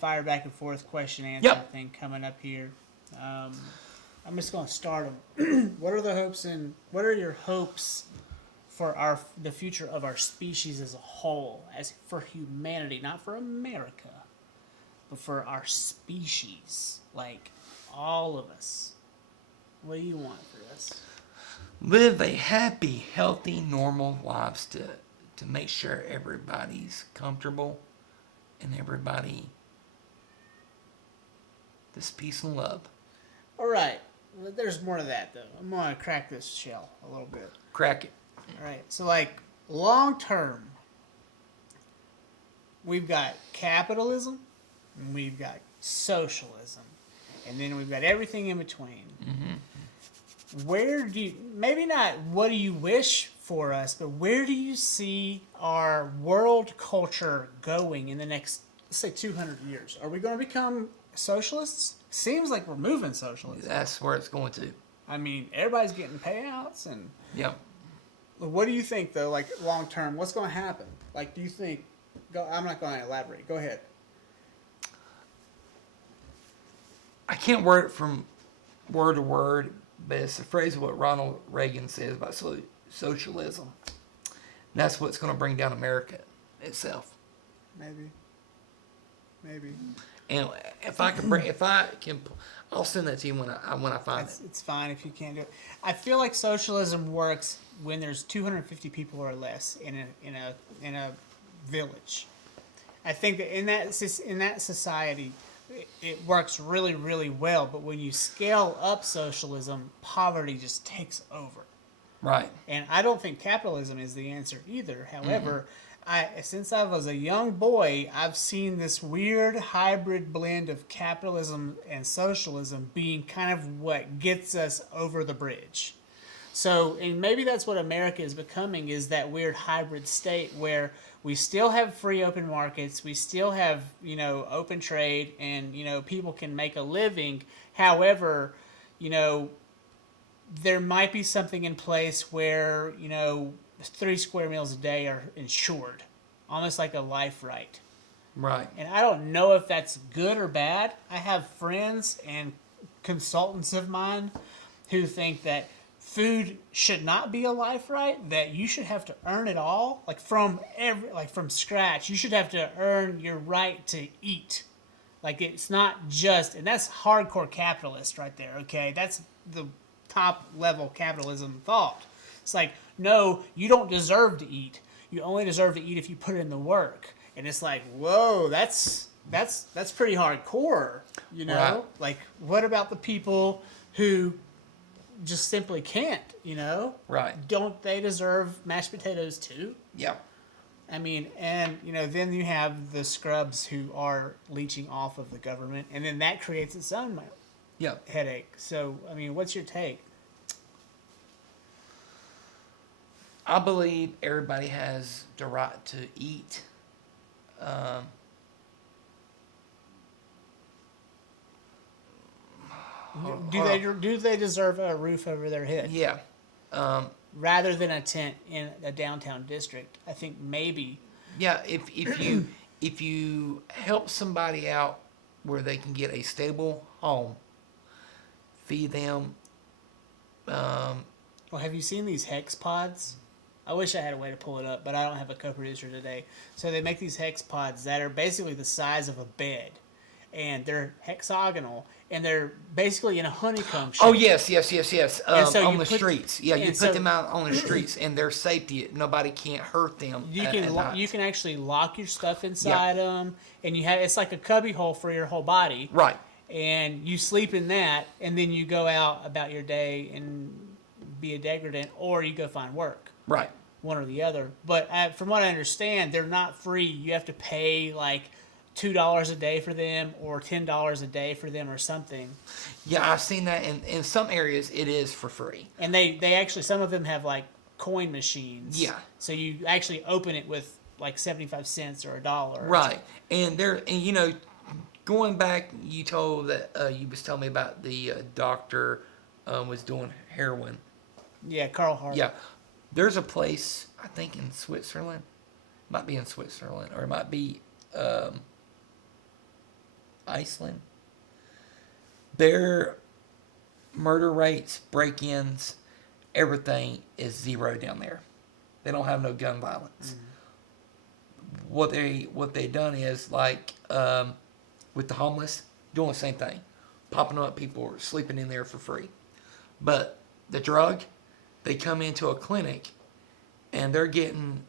fire back and forth question answer Yep. thing coming up here. I'm just gonna start them. What are your hopes for the future of our species as a whole, as for humanity, not for America, but for our species, like all of us? What do you want for us? Live a happy, healthy, normal lives to make sure everybody's comfortable and everybody this peace and love. All right. Well, there's more to that, though. I'm going to crack this shell a little bit. Crack it. All right. So, long term, we've got capitalism, and we've got socialism, and then we've got everything in between. Mm-hmm. Where do you, maybe not what do you wish for us, but where do you see our world culture going in the next, let's say, 200 years? Are we going to become socialists? Seems like we're moving socialism. That's where it's going to. I mean, everybody's getting payouts, and Yep. what do you think though? Like long term, what's going to happen? Like, do you think? I'm not going to elaborate. Go ahead. I can't word it from word to word, but it's a phrase of what Ronald Reagan says about socialism. And that's what's going to bring down America itself. Maybe. And if I can, I'll send that to you when I find it. It's fine if you can't do it. I feel like socialism works when there's 250 people or less in a village. I think that in that society, it works really, really well. But when you scale up socialism, poverty just takes over. Right. And I don't think capitalism is the answer either. However, since I was a young boy, I've seen this weird hybrid blend of capitalism and socialism being kind of what gets us over the bridge. So, and maybe that's what America is becoming, is that weird hybrid state where we still have free open markets, we still have, open trade, and, people can make a living. However, there might be something in place where, 3 square meals a day are insured, almost like a life right. Right. And I don't know if that's good or bad. I have friends and consultants of mine who think that food should not be a life right, that you should have to earn it all, from scratch. You should have to earn your right to eat. It's not just, and that's hardcore capitalist right there, okay? That's the top level capitalism thought. It's like, no, you don't deserve to eat. You only deserve to eat if you put in the work. And it's like, whoa, that's pretty hardcore, Right. Like, what about the people who just simply can't, Right. Don't they deserve mashed potatoes too? Yeah. I mean, and, then you have the scrubs who are leeching off of the government, and then that creates its own Yeah. headache. So, I mean, what's your take? I believe everybody has the right to eat. Do they deserve a roof over their head? Yeah. Rather than a tent in a downtown district? I think maybe. Yeah. If you help somebody out where they can get a stable home, feed them, Well, have you seen these hex pods? I wish I had a way to pull it up, but I don't have a co-producer today. So they make these hex pods that are basically the size of a bed, and they're hexagonal, and they're basically in a honeycomb shape. Oh yes. And so On you the put- streets, yeah, you and put so- them out on the streets, and their safety, nobody can't hurt them. You at can night. you can actually lock your stuff inside them, and you have it's like a cubby hole for your whole body. Right. And you sleep in that, and then you go out about your day and be a degradant, or you go find work. Right. One or the other. But from what I understand, they're not free. You have to pay like $2 a day for them, or $10 a day for them, or something. Yeah, I've seen that in some areas. It is for free. And they actually, some of them have like coin machines. Yeah. So you actually open it with like 75 cents or $1. Right. And going back, you told that you was telling me about the doctor was doing heroin. Yeah, Carl Hart. Yeah. There's a place, I think in Switzerland. Might be in Switzerland, or it might be Iceland. Their murder rates, break-ins, everything is zero down there. They don't have no gun violence. Mm-hmm. What they done is like with the homeless, doing the same thing, popping up people are sleeping in there for free. But the drug, they come into a clinic and they're getting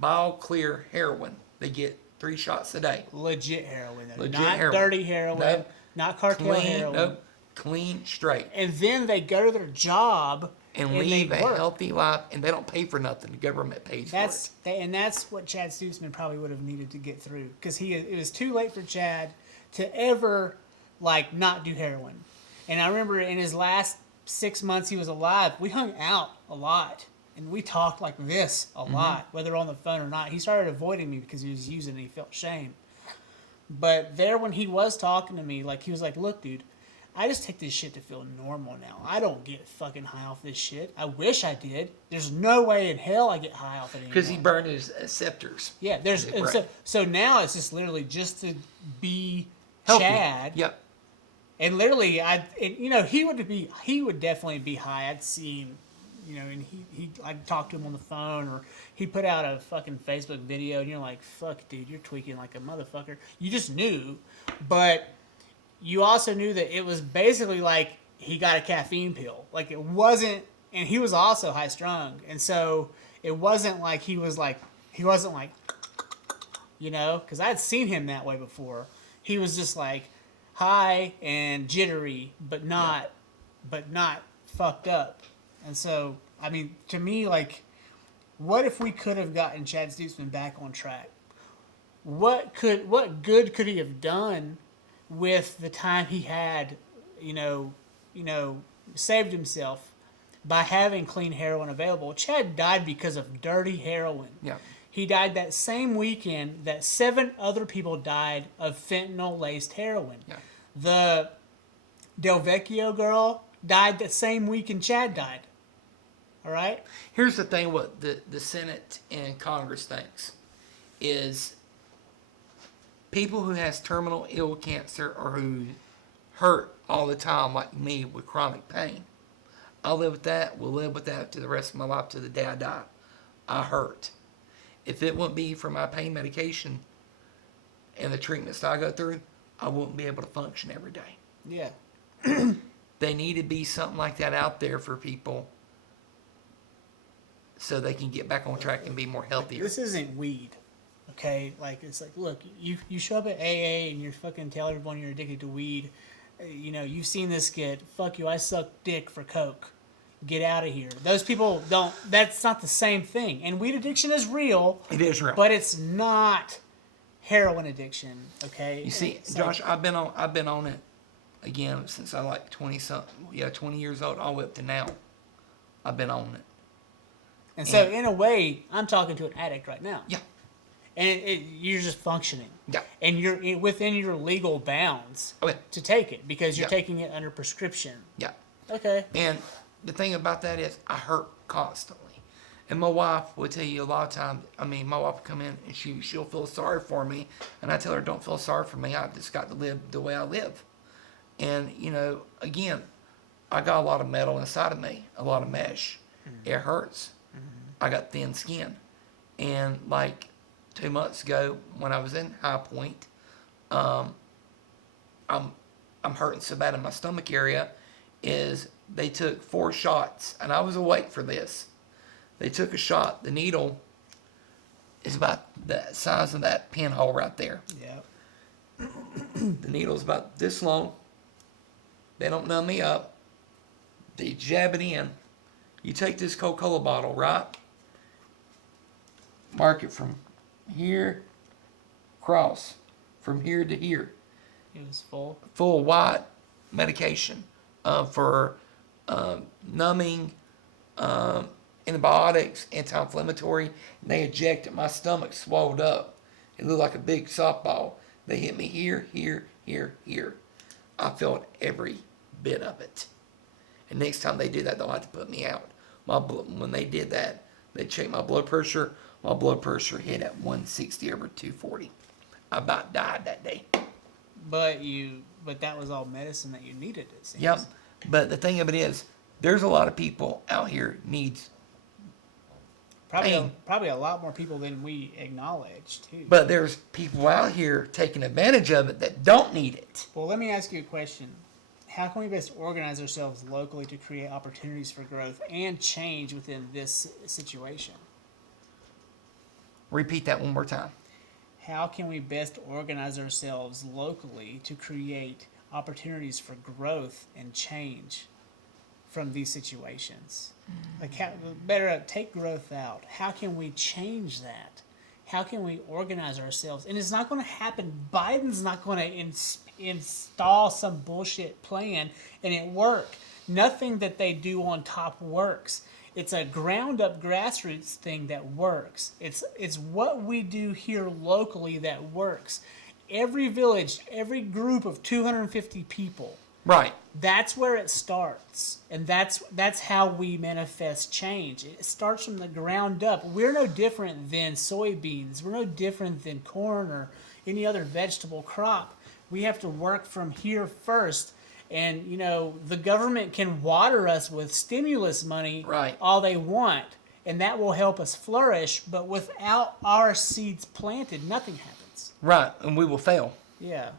bile clear heroin. They get 3 shots a day. Legit heroin. Though. Legit not heroin. dirty heroin. Nope. Not cartel Clean, heroin. nope, clean, straight. And then they go to their job And they leave a work. healthy life, and they don't pay for nothing. The government pays for it. And that's what Chad Stutzman probably would have needed to get through, because it was too late for Chad to ever like not do heroin. And I remember in his last 6 months he was alive, we hung out a lot and we talked like this a lot, whether on the phone or not. He started avoiding me because he was using it and he felt shame. But there, when he was talking to me, like he was like, "Look, dude, I just take this shit to feel normal now. I don't get fucking high off this shit. I wish I did. There's no way in hell I get high off it anymore." Because he burned his scepters. Yeah, there's Right. so now it's just literally just to be Healthy. Chad. Yep. And literally, he would definitely be high. I'd see him, and I'd talk to him on the phone, or he put out a fucking Facebook video, and you're like, "Fuck, dude, you're tweaking like a motherfucker." You just knew, but you also knew that it was basically like he got a caffeine pill. Like it wasn't, and he was also high strung, and so it wasn't like he wasn't like, because I had seen him that way before. He was just like high and jittery, but not fucked up. And so, I mean, to me, like, what if we could have gotten Chad Stutzman back on track? What good could he have done with the time he had, saved himself by having clean heroin available? Chad died because of dirty heroin. Yeah. He died that same weekend that 7 other people died of fentanyl-laced heroin. Yeah. The Del Vecchio girl died that same weekend Chad died. All right? Here's the thing: what the Senate and Congress thinks is people who has terminal ill cancer or who hurt all the time, like me, with chronic pain. I live with that. Will live with that to the rest of my life, to the day I die. I hurt. If it wouldn't be for my pain medication and the treatments that I go through, I wouldn't be able to function every day. Yeah. They need to be something like that out there for people so they can get back on track and be more healthier. This isn't weed, okay? Like, it's like, look, you show up at AA and you're fucking tell everyone you're addicted to weed. You've seen this skit. Fuck you, I suck dick for coke. Get out of here. Those people don't. That's not the same thing. And weed addiction is real. It is real. But it's not heroin addiction. Okay. You see, Josh, I've been on it again since I like 20 years old, all the way up to now. I've been on it. And so, in a way, I'm talking to an addict right now. Yeah. And you're just functioning. Yeah. And you're within your legal bounds Okay. to take it because you're Yeah. taking it under prescription. Yeah. Okay. And the thing about that is I hurt constantly. And my wife will tell you a lot of times, my wife will come in and she'll feel sorry for me. And I tell her, don't feel sorry for me. I just got to live the way I live. And, again, I got a lot of metal inside of me, a lot of mesh. It hurts. I got thin skin. And like 2 months ago when I was in High Point, I'm hurting so bad in my stomach area is they took 4 shots, and I was awake for this. They took a shot. The needle is about the size of that pinhole right there. Yeah. The needle is about this long. They don't numb me up. They jab it in. You take this Coca-Cola bottle, right? Mark it from here across, from here to here. It was full. Full white medication for numbing, antibiotics, anti-inflammatory. And they ejected my stomach, swelled up. It looked like a big softball. They hit me here, here, here, here. I felt every bit of it. And next time they do that, they'll have to put me out. When they did that, they checked my blood pressure. My blood pressure hit at 160 over 240. I about died that day. But that was all medicine that you needed, it seems. Yep. But the thing of it is, there's a lot of people out here needs pain. Probably a lot more people than we acknowledge, too. But there's people out here taking advantage of it that don't need it. Well, let me ask you a question. How can we best organize ourselves locally to create opportunities for growth and change within this situation? Repeat that one more time. How can we best organize ourselves locally to create opportunities for growth and change from these situations? Like, better take growth out. How can we change that? How can we organize ourselves? And it's not going to happen. Biden's not going to install some bullshit plan and it work. Nothing that they do on top works. It's a ground up grassroots thing that works. It's what we do here locally that works. Every village, every group of 250 people. Right. That's where it starts. And that's how we manifest change. It starts from the ground up. We're no different than soybeans. We're no different than corn or any other vegetable crop. We have to work from here first. And, the government can water us with stimulus money Right. all they want. And that will help us flourish. But without our seeds planted, nothing happens. Right. And we will fail. Yeah.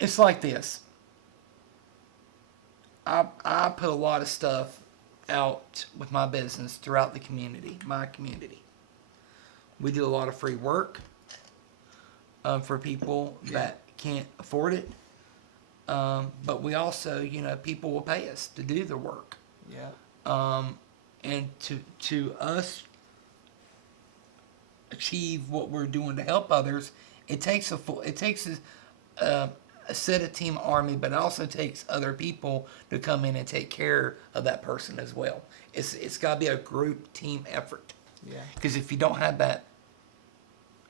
It's like this. I put a lot of stuff out with my business throughout the community, my community. We do a lot of free work for people that can't afford it. But we also, people will pay us to do the work. Yeah. And to us achieve what we're doing to help others, it takes a set of team army, but it also takes other people to come in and take care of that person as well. It's got to be a group team effort. Yeah. Because if you don't have that,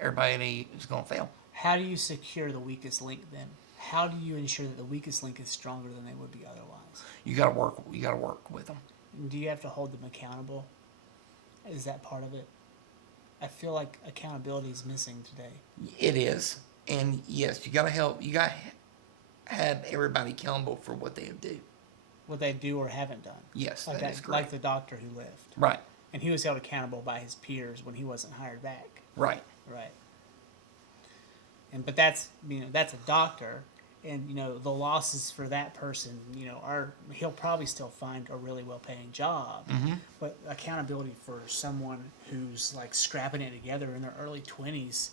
everybody is going to fail. How do you secure the weakest link then? How do you ensure that the weakest link is stronger than they would be otherwise? You got to work. You got to work with them. Do you have to hold them accountable? Is that part of it? I feel like accountability is missing today. It is, and yes, you got to help. You got to have everybody accountable for what they do. What they do or haven't done. Yes, like that is correct. Like the doctor who left. Right. And he was held accountable by his peers when he wasn't hired back. Right. Right. But that's that's a doctor, and the losses for that person are he'll probably still find a really well paying job. Mm-hmm. But accountability for someone who's like scrapping it together in their early 20s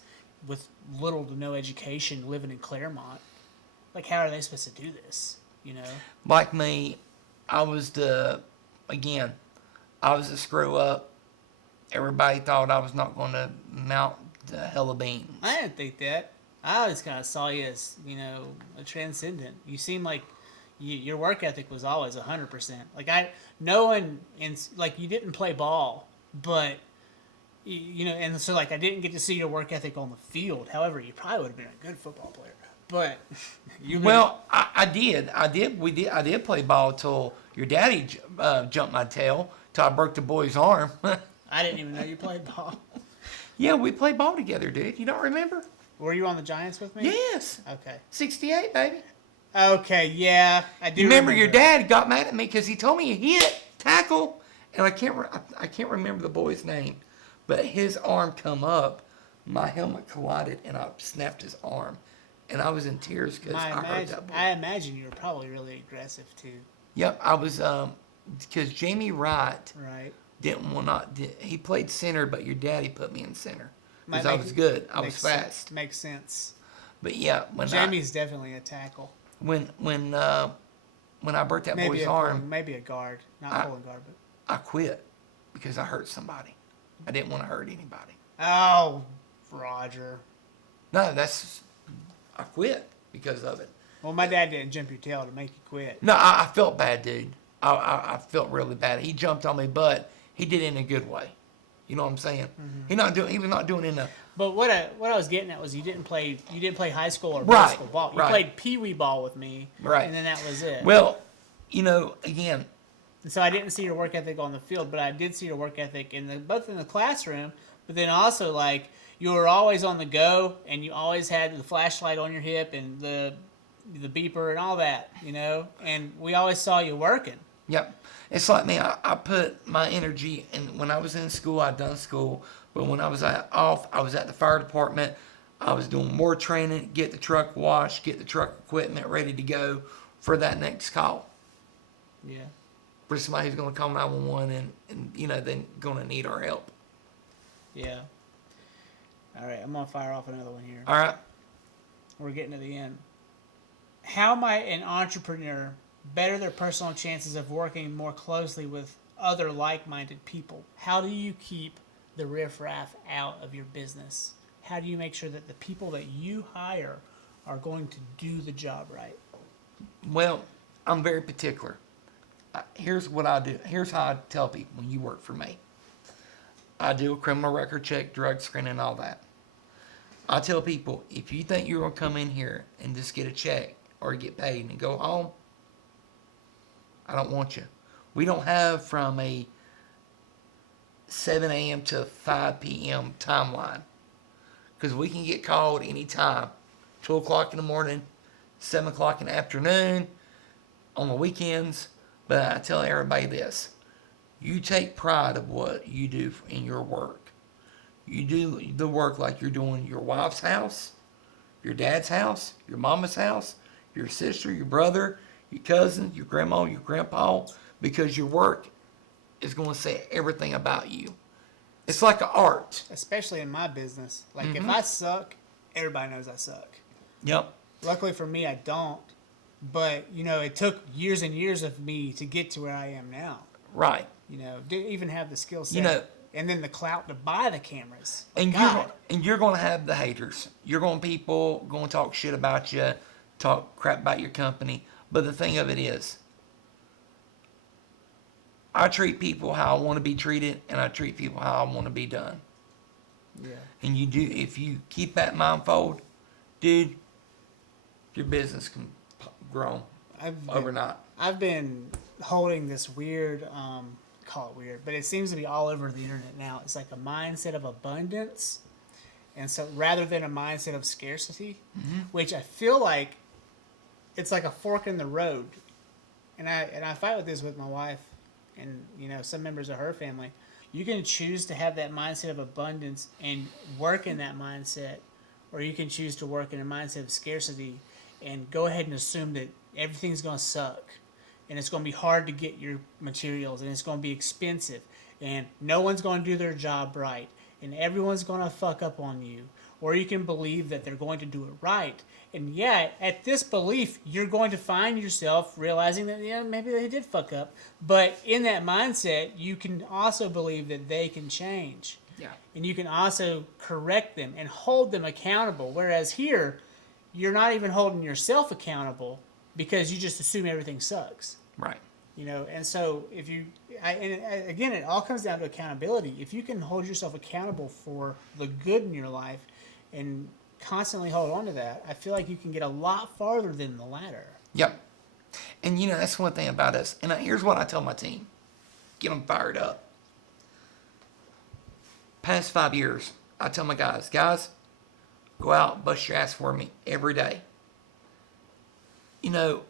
with little to no education, living in Claremont, like how are they supposed to do this? Like me, I was the screw up. Everybody thought I was not going to mount the hell of beans. I didn't think that. I always kind of saw you as, a transcendent. You seem like your work ethic was always 100%. Like you didn't play ball, but and so like I didn't get to see your work ethic on the field. However, you probably would have been a good football player. But I did. I did play ball till your daddy jumped my tail till I broke the boy's arm. I didn't even know you played ball. Yeah, we played ball together, dude. You don't remember? Were you on the Giants with me? Yes. Okay. 68, baby. Okay, yeah, I do. You remember your dad got mad at me because he told me he hit tackle, and I can't remember the boy's name, but his arm come up, my helmet collided, and I snapped his arm, and I was in tears because I heard that boy. I imagine you were probably really aggressive too. Yep, I was because Jamie Wright Right. he played center, but your daddy put me in center because Might I make- was good. I was Makes fast. sense. Makes sense. But yeah, Jamie's definitely a tackle. when I broke that Maybe boy's arm, maybe a guard, not pulling guard, but. I quit because I hurt somebody. I didn't want to hurt anybody. Oh, Roger. No, I quit because of it. Well, my dad didn't jump your tail to make you quit. No, I felt bad, dude. I felt really bad. He jumped on me, but he did it in a good way. You know what I'm saying? Mm-hmm. He was not doing it in a. But what I was getting at was you didn't play high school or middle Right, school ball. You right. played pee-wee ball with me, Right. and then that was it. Well, again. And so I didn't see your work ethic on the field, but I did see your work ethic both in the classroom, but then also like you were always on the go, and you always had the flashlight on your hip and the beeper and all that, and we always saw you working. Yep. It's like me, I put my energy in. When I was in school, I'd done school, but when I was off, I was at the fire department. I was doing more training, get the truck washed, get the truck equipment ready to go for that next call. Yeah. For somebody who's going to call 911 and they're going to need our help. Yeah. All right, I'm going to fire off another one here. All right. We're getting to the end. How might an entrepreneur better their personal chances of working more closely with other like-minded people? How do you keep the riffraff out of your business? How do you make sure that the people that you hire are going to do the job right? Well, I'm very particular. Here's what I do. Here's how I tell people when you work for me. I do a criminal record check, drug screen, and all that. I tell people, if you think you're going to come in here and just get a check or get paid and go home, I don't want you. We don't have from a 7 a.m. to 5 p.m. timeline. Because we can get called anytime. 2 o'clock in the morning, 7 o'clock in the afternoon, on the weekends. But I tell everybody this. You take pride of what you do in your work. You do the work like you're doing your wife's house, your dad's house, your mama's house, your sister, your brother, your cousin, your grandma, your grandpa, because your work is going to say everything about you. It's like an art. Especially in my business. Like, if I suck, everybody knows I suck. Yep. Luckily for me, I don't. But, it took years and years of me to get to where I am now. Right. Didn't even have the skill set. And then the clout to buy the cameras. And you're going to have the haters. People going to talk shit about you, talk crap about your company. But the thing of it is, I treat people how I want to be treated, and I treat people how I want to be done. Yeah. And if you keep that mindfold, dude, your business can grow overnight. I've been holding this weird, call it weird, but it seems to be all over the internet now. It's like a mindset of abundance, and so rather than a mindset of scarcity, which I feel like it's like a fork in the road. And I fight with this with my wife and some members of her family. You can choose to have that mindset of abundance and work in that mindset, or you can choose to work in a mindset of scarcity and go ahead and assume that everything's going to suck and it's going to be hard to get your materials and it's going to be expensive and no one's going to do their job right and everyone's going to fuck up on you. Or you can believe that they're going to do it right. And yet, at this belief, you're going to find yourself realizing that, maybe they did fuck up. But in that mindset, you can also believe that they can change. Yeah. And you can also correct them and hold them accountable. Whereas here, you're not even holding yourself accountable because you just assume everything sucks. Right. And so again, it all comes down to accountability. If you can hold yourself accountable for the good in your life and constantly hold on to that, I feel like you can get a lot farther than the latter. Yep. And that's one thing about us. And here's what I tell my team. Get them fired up. Past 5 years, I tell my guys, Go out, bust your ass for me every day. You know,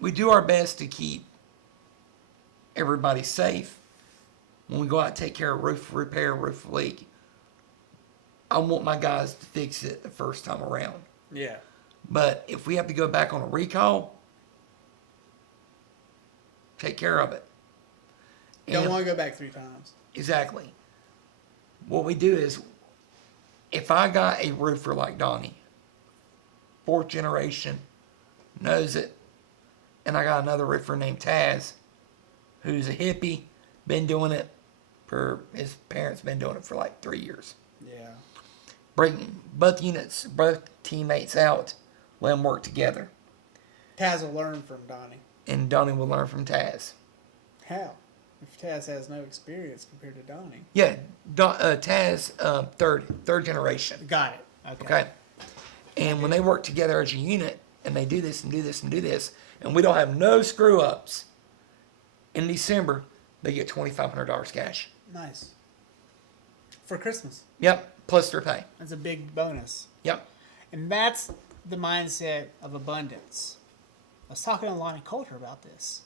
we do our best to keep everybody safe. When we go out and take care of roof repair, roof leak, I want my guys to fix it the first time around. Yeah. But if we have to go back on a recall, take care of it. Don't want to go back 3 times. Exactly. What we do is, if I got a roofer like Donnie, 4th generation, knows it, and I got another roofer named Taz, who's a hippie, been doing it his parents been doing it for like 3 years. Yeah. Bring both teammates out, let them work together. Taz will learn from Donnie. And Donnie will learn from Taz. How? If Taz has no experience compared to Donnie. Yeah, Taz, third generation. Got it. Okay. And when they work together as a unit, and they do this and do this and do this, and we don't have no screw ups, in December they get $2,500 cash. Nice. For Christmas. Yep, plus their pay. That's a big bonus. Yep. And that's the mindset of abundance. I was talking to Lonnie Coulter about this.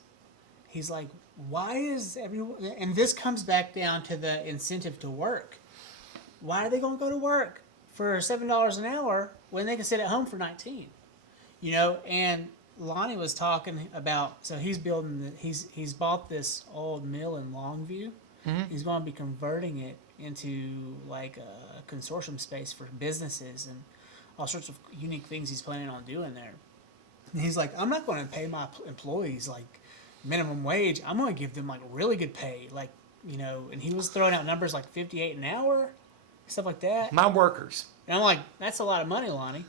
He's like, why is everyone... And this comes back down to the incentive to work. Why are they going to go to work for $7 an hour when they can sit at home for 19? You know, and Lonnie was talking about... So he's building... He's bought this old mill in Longview. Mm-hmm. He's going to be converting it into like a consortium space for businesses and all sorts of unique things he's planning on doing there. And he's like, I'm not going to pay my employees like minimum wage. I'm going to give them like really good pay, like, you know. And he was throwing out numbers like 58 an hour, stuff like that. My workers. And I'm like, that's a lot of money, Lonnie.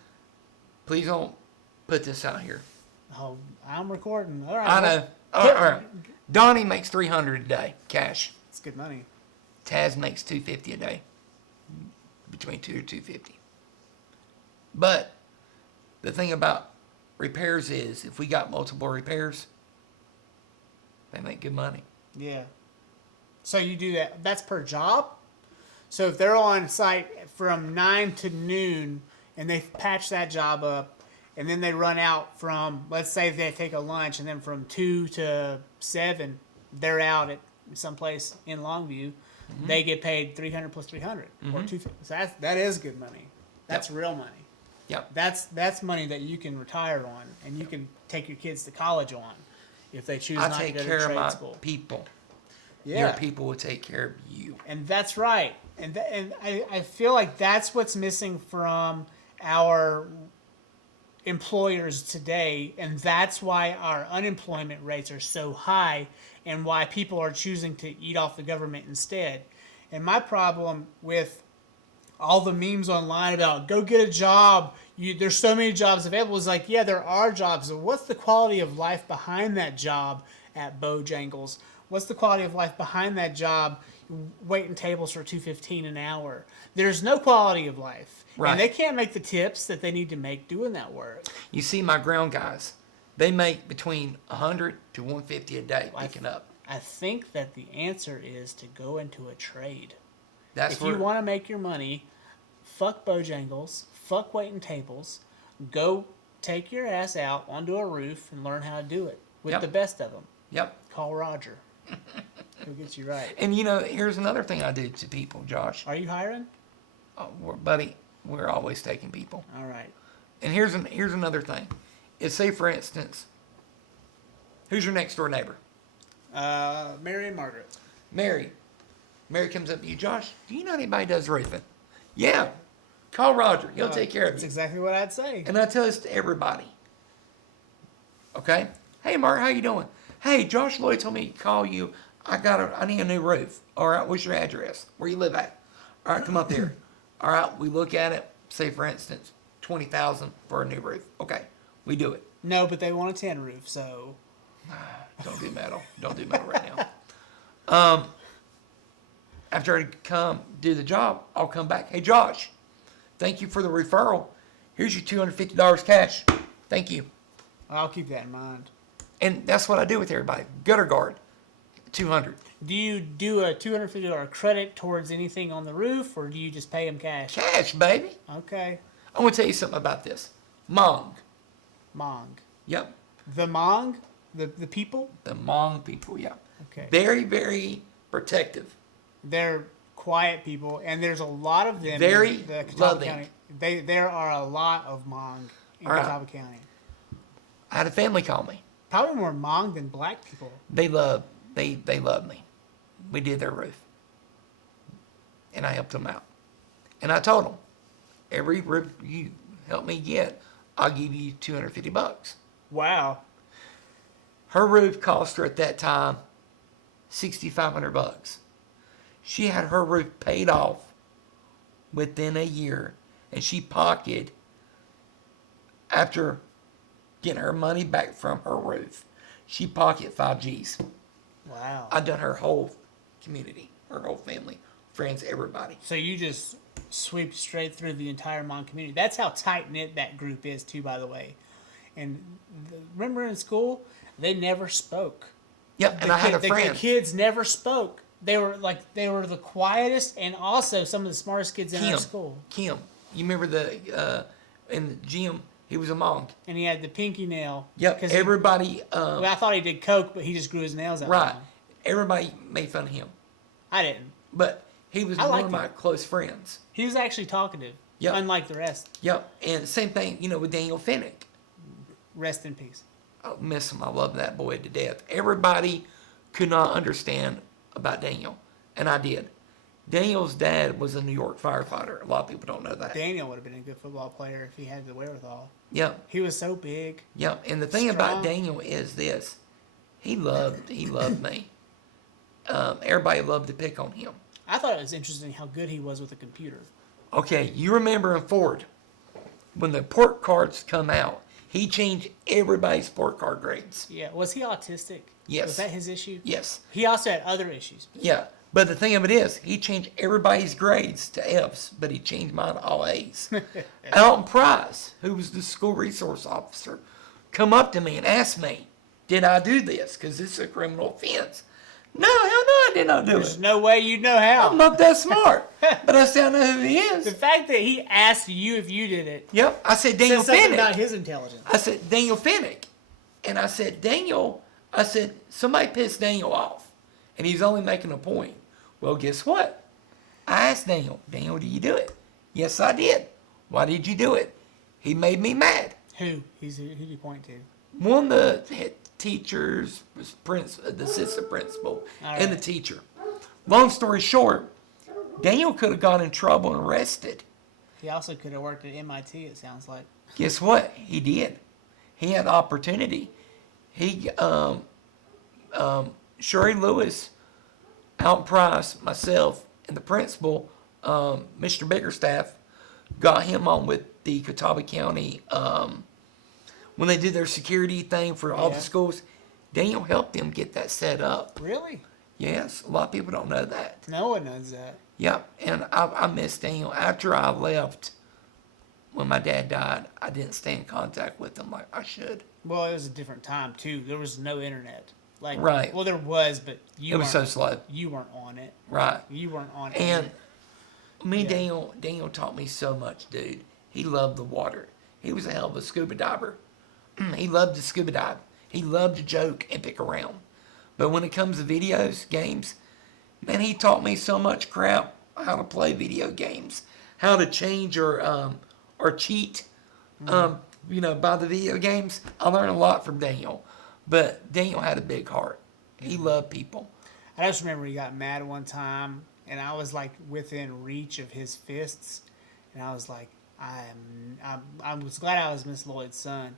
Please don't put this out here. Oh, I'm recording. All right. I know. All right. Donnie makes $300 a day cash. It's good money. Taz makes $250 a day, between $2 to $250. But the thing about repairs is, if we got multiple repairs, they make good money. Yeah. So you do that. That's per job. So if they're on site from 9 to noon and they patch that job up, and then they run out from, let's say they take a lunch, and then from 2 to 7, they're out at someplace in Longview. Mm-hmm. They get paid $300 plus $300 or $250. So that is good money. That's real money. Yep. That's money that you can retire on, and you can take your kids to college on, if they choose not to go to trade school. I take care of my people. Yeah. Your people will take care of you. And that's right. And I feel like that's what's missing from our employers today, and that's why our unemployment rates are so high and why people are choosing to eat off the government instead. And my problem with all the memes online about go get a job, there's so many jobs available, is like, yeah, there are jobs, but what's the quality of life behind that job at Bojangles? What's the quality of life behind that job waiting tables for $2.15 an hour? There's no quality of life. Right. And they can't make the tips that they need to make doing that work. You see my ground guys, they make between $100 to $150 a day picking up. I think that the answer is to go into a trade. If you want to make your money, fuck Bojangles, fuck waiting tables, go take your ass out onto a roof and learn how to do it with the best of them. Yep. Call Roger. He'll get you right. And you know, here's another thing I do to people, Josh. Are you hiring? Oh, buddy, we're always taking people. All right. And here's another thing. Is, say for instance, who's your next door neighbor? Mary and Margaret. Mary comes up to you, Josh, do you know anybody does roofing? Yeah. Call Roger. He'll take care of you. That's exactly what I'd say. And I tell this to everybody. Okay? Hey, Mark, how you doing? Hey, Josh Lloyd told me to call you. I need a new roof. All right, what's your address? Where you live at? All right, come up here. All right, we look at it. Say, for instance, $20,000 for a new roof. Okay, we do it. No, but they want a tin roof, so... Don't do metal. Don't do metal right now. After I come do the job, I'll come back. Hey, Josh, thank you for the referral. Here's your $250 cash. Thank you. I'll keep that in mind. And that's what I do with everybody. Gutter guard, $200. Do you do a $250 credit towards anything on the roof, or do you just pay them cash? Cash, baby. Okay. I want to tell you something about this. Hmong. Hmong. Yep. The Hmong? The people? The Hmong people, yeah. Okay. Very, very protective. They're quiet people, and there's a lot of them Very in the Catawba loving. County. There are a lot of Hmong in All right. Catawba County. I had a family call me. Probably more Hmong than black people. They love me. We did their roof. And I helped them out. And I told them, every roof you help me get, I'll give you $250. Wow. Her roof cost her at that time $6,500. She had her roof paid off within a year, and she pocketed, after getting her money back from her roof, she pocketed 5 G's. Wow. I done her whole community, her whole family, friends, everybody. So you just sweep straight through the entire Hmong community. That's how tight knit that group is, too, by the way. And remember in school, they never spoke. Yep, and I had a friend. The kids never spoke. They were the quietest and also some of the smartest kids in our school. Kim, you remember in the gym, he was a monk. And he had the pinky nail. Yep, everybody. Well, I thought he did coke, but he just grew his nails out. Right, long. everybody made fun of him. I didn't. But he was one of my close friends. He was actually talkative. Yep. Unlike the rest. Yep, and same thing, with Daniel Finnick. Rest in peace. I miss him. I love that boy to death. Everybody could not understand about Daniel, and I did. Daniel's dad was a New York firefighter. A lot of people don't know that. Daniel would have been a good football player if he had the wherewithal. Yep. He was so big. Yep. And the thing about Daniel is this: he loved me. Everybody loved to pick on him. I thought it was interesting how good he was with a computer. Okay, you remember in Ford when the port cards come out, he changed everybody's port card grades. Yeah. Was he autistic? Yes. Was that his issue? Yes. He also had other issues. Yeah. But the thing of it is, he changed everybody's grades to F's, but he changed mine to all A's. Alton Price, who was the school resource officer, come up to me and asked me, did I do this? Because this is a criminal offense. No, hell no, I did not do There's it. no way you know how. I'm not that smart. But I said, I know who he The is. fact that he asked you if you did it Yep. I said, Daniel says something Finnick. about his intelligence. I said, Daniel Finnick. And I said, somebody pissed Daniel off. And he's only making a point. Well, guess what? I asked Daniel, did you do it? Yes, I did. Why did you do it? He made me mad. Who? Who do you point to? One of the head teachers, the assistant principal, and the right. teacher. Long story short, Daniel could have got in trouble and arrested. He also could have worked at MIT, it sounds like. Guess what? He did. He had opportunity. He, Sherry Lewis, Alton Price, myself, and the principal, Mr. Biggerstaff, got him on with the Catawba County, when they did their security thing for all the schools. Daniel helped them get that set up. Really? Yes, a lot of people don't know that. No one knows that. Yep, and I miss Daniel. After I left, when my dad died, I didn't stay in contact with him like I should. Well, it was a different time, too. There was no internet. Right. Well, there was, but It was so slow. You weren't on it. Right. You weren't on it. And me and Daniel taught me so much, dude. He loved the water. He was a hell of a scuba diver. He loved to scuba dive. He loved to joke and pick around. But when it comes to videos, games, man, he taught me so much crap, how to play video games, how to change or cheat, by the video games. I learned a lot from Daniel. But Daniel had a big heart. He loved people. I just remember he got mad one time, and I was like within reach of his fists, and I was like, I was glad I was Miss Lloyd's son,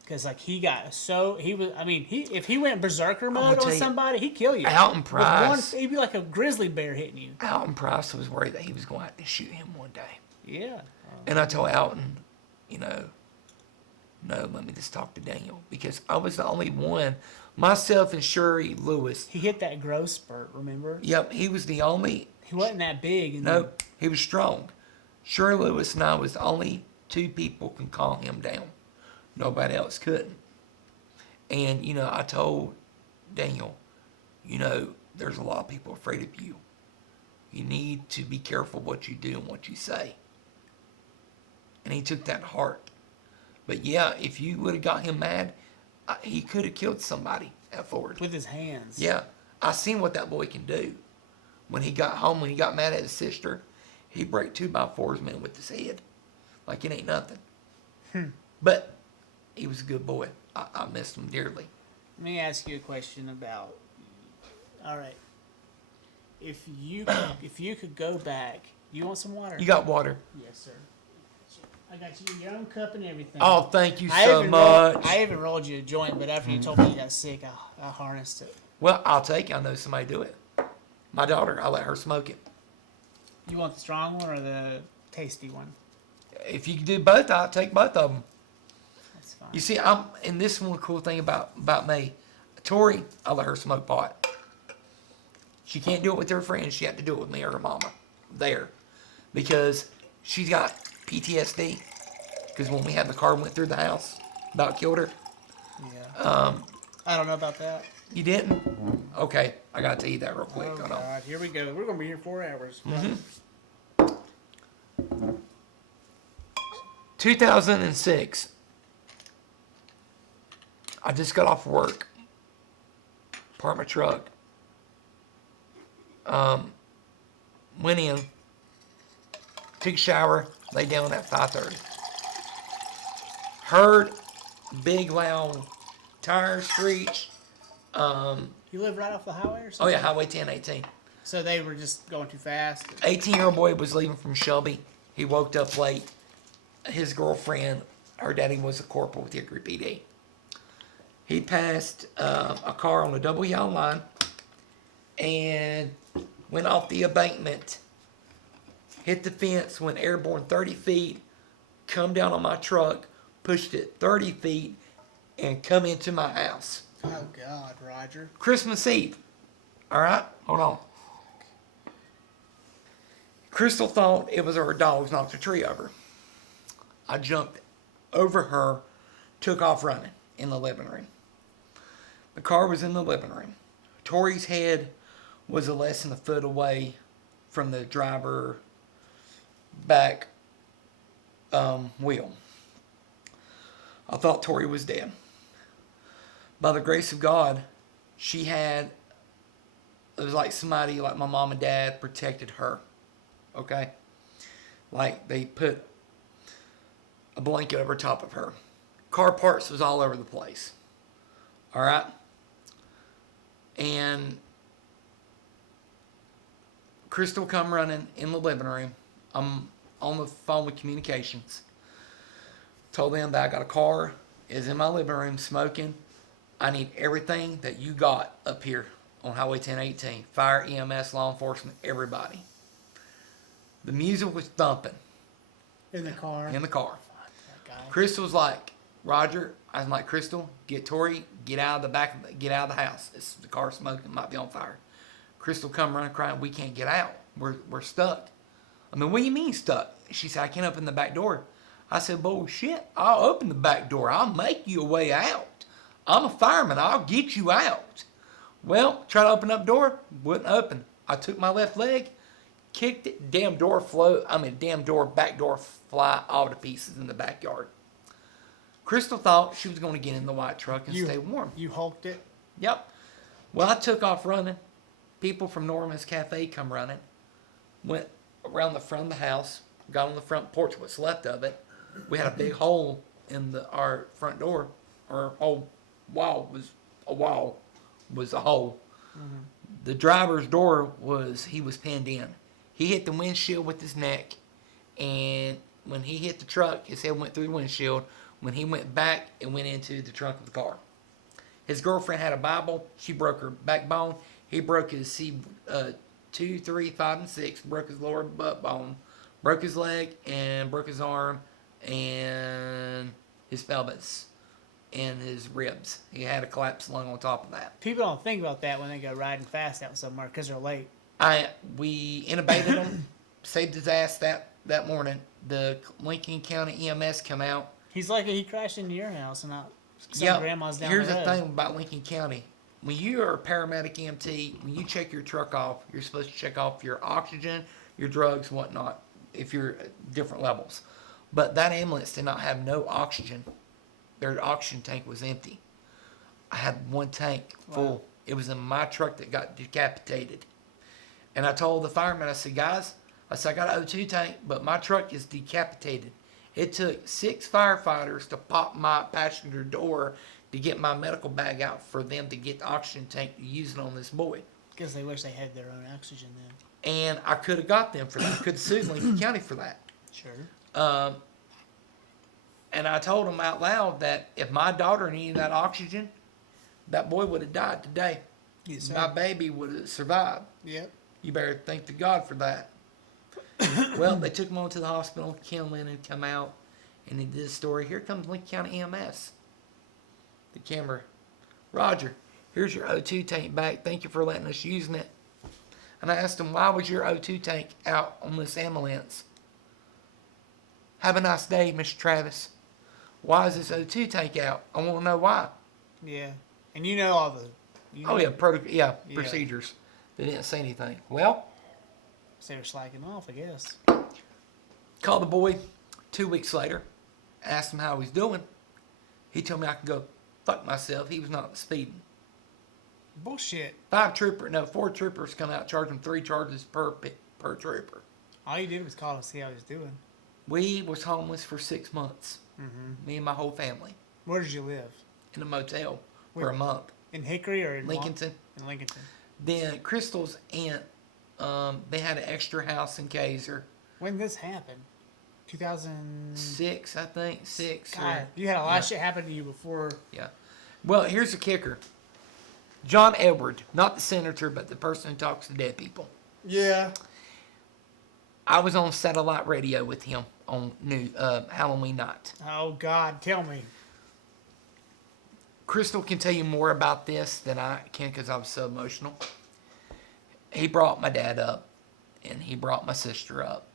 because like if he went berserker mode on somebody, he'd kill you. Alton Price. He'd be like a grizzly bear hitting you. Alton Price was worried that he was going to have to shoot him one day. Yeah. And I told Alton, no, let me just talk to Daniel, because I was the only one, myself and Sherry Lewis. He hit that growth spurt, remember? Yep, he was the only. He wasn't that big. No, he was strong. Sherry Lewis and I was the only two people can calm him down. Nobody else couldn't. And, I told Daniel, there's a lot of people afraid of you. You need to be careful what you do and what you say. And he took that to heart. But yeah, if you would have got him mad, he could have killed somebody at Ford. With his hands. Yeah. I seen what that boy can do. When he got home, when he got mad at his sister, he break 2x4s, man, with his head. Like it ain't nothing. But he was a good boy. I missed him dearly. Let me ask you a question about. All right. If you could go back, you want some water? You got water. Yes, sir. I got you your own cup and everything. Oh, thank you so much. I even rolled you a joint, but after you told me you got sick, I harnessed it. Well, I'll take it. I know somebody do it. My daughter, I let her smoke it. You want the strong one or the tasty one? If you can do both, I'll take both of them. That's fine. You see, and this is one cool thing about me. Tori, I let her smoke pot. She can't do it with her friends. She had to do it with me or her mama there. Because she's got PTSD. Because when we had the car went through the house, about killed her. Yeah. I don't know about that. You didn't? Okay, I gotta tell you that real quick. Oh, Hold on. God. Here we go. We're going to be here 4 hours. 2006. I just got off work. Parked my truck. Went in. Took a shower. Lay down at 5:30. Heard big loud tire screech. You live right off the highway or Oh something? yeah, Highway 1018. So they were just going too fast? 18-year-old boy was leaving from Shelby. He woke up late. His girlfriend, her daddy was a corporal with Hickory PD. He passed a car on a double yellow line and went off the embankment, hit the fence, went airborne 30 feet, come down on my truck, pushed it 30 feet, and come into my house. Oh, God, Roger. Christmas Eve. All right? Hold on. Crystal thought it was her dogs knocked a tree over. I jumped over her, took off running in the living room. The car was in the living room. Tori's head was less than a foot away from the driver back wheel. I thought Tori was dead. By the grace of God, it was like somebody, like my mom and dad, protected her. Okay? Like they put a blanket over top of her. Car parts was all over the place. Alright? And Crystal come running in the living room. I'm on the phone with communications. Told them that I got a car, is in my living room smoking. I need everything that you got up here on Highway 1018. Fire, EMS, law enforcement, everybody. The music was thumping. In the car? In the car. Fuck that guy. Crystal was like, Roger, I was like, Crystal, get Tori, get out of the house. The car's smoking, might be on fire. Crystal come running crying, we can't get out. We're stuck. I mean, what do you mean stuck? She said, I can't open the back door. I said, bullshit, I'll open the back door. I'll make you a way out. I'm a fireman. I'll get you out. Well, try to open up door, wouldn't open. I took my left leg, kicked it, damn door back door fly all to pieces in the backyard. Crystal thought she was going to get in the white truck and stay warm. You hulked it? Yep. Well, I took off running. People from Norman's Cafe come running. Went around the front of the house. Got on the front porch, what's left of it. We had a big hole in our front door. Our whole wall was a hole. Mm-hmm. The driver's door he was pinned in. He hit the windshield with his neck. And when he hit the truck, his head went through the windshield. When he went back, it went into the trunk of the car. His girlfriend had a Bible. She broke her backbone. He broke his 2, 3, 5, and 6. Broke his lower butt bone. Broke his leg and broke his arm and his pelvis and his ribs. He had a collapsed lung on top of that. People don't think about that when they go riding fast out somewhere because they're late. We intubated him, saved his ass that morning. The Lincoln County EMS come out. He's lucky he crashed into your house and not some Yeah, grandma's down here's the the road. thing about Lincoln County. when you are a paramedic EMT, when you check your truck off, you're supposed to check off your oxygen, your drugs, whatnot, if you're at different levels. But that ambulance did not have no oxygen. Their oxygen tank was empty. I had one tank full. Wow. It was in my truck that got decapitated. And I told the fireman, I said, guys, I said, I got an O2 tank, but my truck is decapitated. It took 6 firefighters to pop my passenger door to get my medical bag out for them to get the oxygen tank to use it on this boy. Because they wish they had their own oxygen then. And I could have got them for that. I could have sued Lincoln County for that. Sure. And I told them out loud that if my daughter needed that oxygen, that boy would have died today. Yes, sir. My baby would have survived. Yep. You better thank to God for that. Well, they took him on to the hospital. Ken Lennon come out, and he did a story. Here comes Lincoln County EMS. The camera. Roger, here's your O2 tank back. Thank you for letting us using it. And I asked him, why was your O2 tank out on this ambulance? Have a nice day, Mr. Travis. Why is this O2 tank out? I want to know why. Yeah. And you know all the... Oh, yeah, Yeah. procedures. They didn't say anything. Well, So they were slacking off, I guess. called the boy 2 weeks later. Asked him how he's doing. He told me I could go fuck myself. He was not speeding. Bullshit. 4 troopers come out, charge him 3 charges per trooper. All you did was call to see how he was doing. We was homeless for 6 months. Mm-hmm. Me and my whole family. Where did you live? In a motel for Where? a month. In Hickory or in Lincolnton. In Lincolnton. Then Crystal's aunt, they had an extra house in Kaiser. When did this happen? 2000... 6, I think. 6. God, you had a lot of shit happen to you before. Yeah. Well, here's the kicker. John Edward, not the senator, but the person who talks to dead people. Yeah. I was on satellite radio with him on Halloween night. Oh, God, tell me. Crystal can tell you more about this than I can because I was so emotional. He brought my dad up, and he brought my sister up,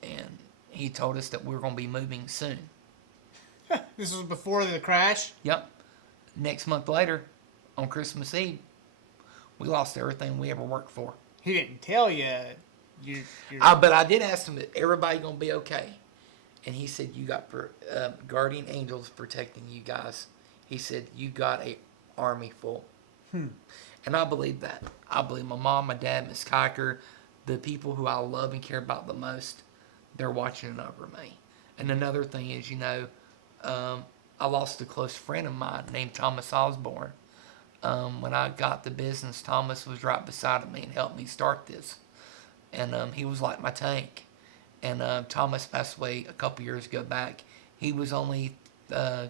and he told us that we were going to be moving soon. This was before the crash? Yep. Next month later, on Christmas Eve, we lost everything we ever worked for. He didn't tell you. But I did ask him, that everybody going to be okay? And he said, you got guardian angels protecting you guys. He said, you got a army full. And I believe that. I believe my mom, my dad, Miss Kiker, the people who I love and care about the most, they're watching over me. And another thing is, I lost a close friend of mine named Thomas Osborne. When I got the business, Thomas was right beside me and helped me start this. And he was like my tank. And Thomas passed away a couple years ago back. He was only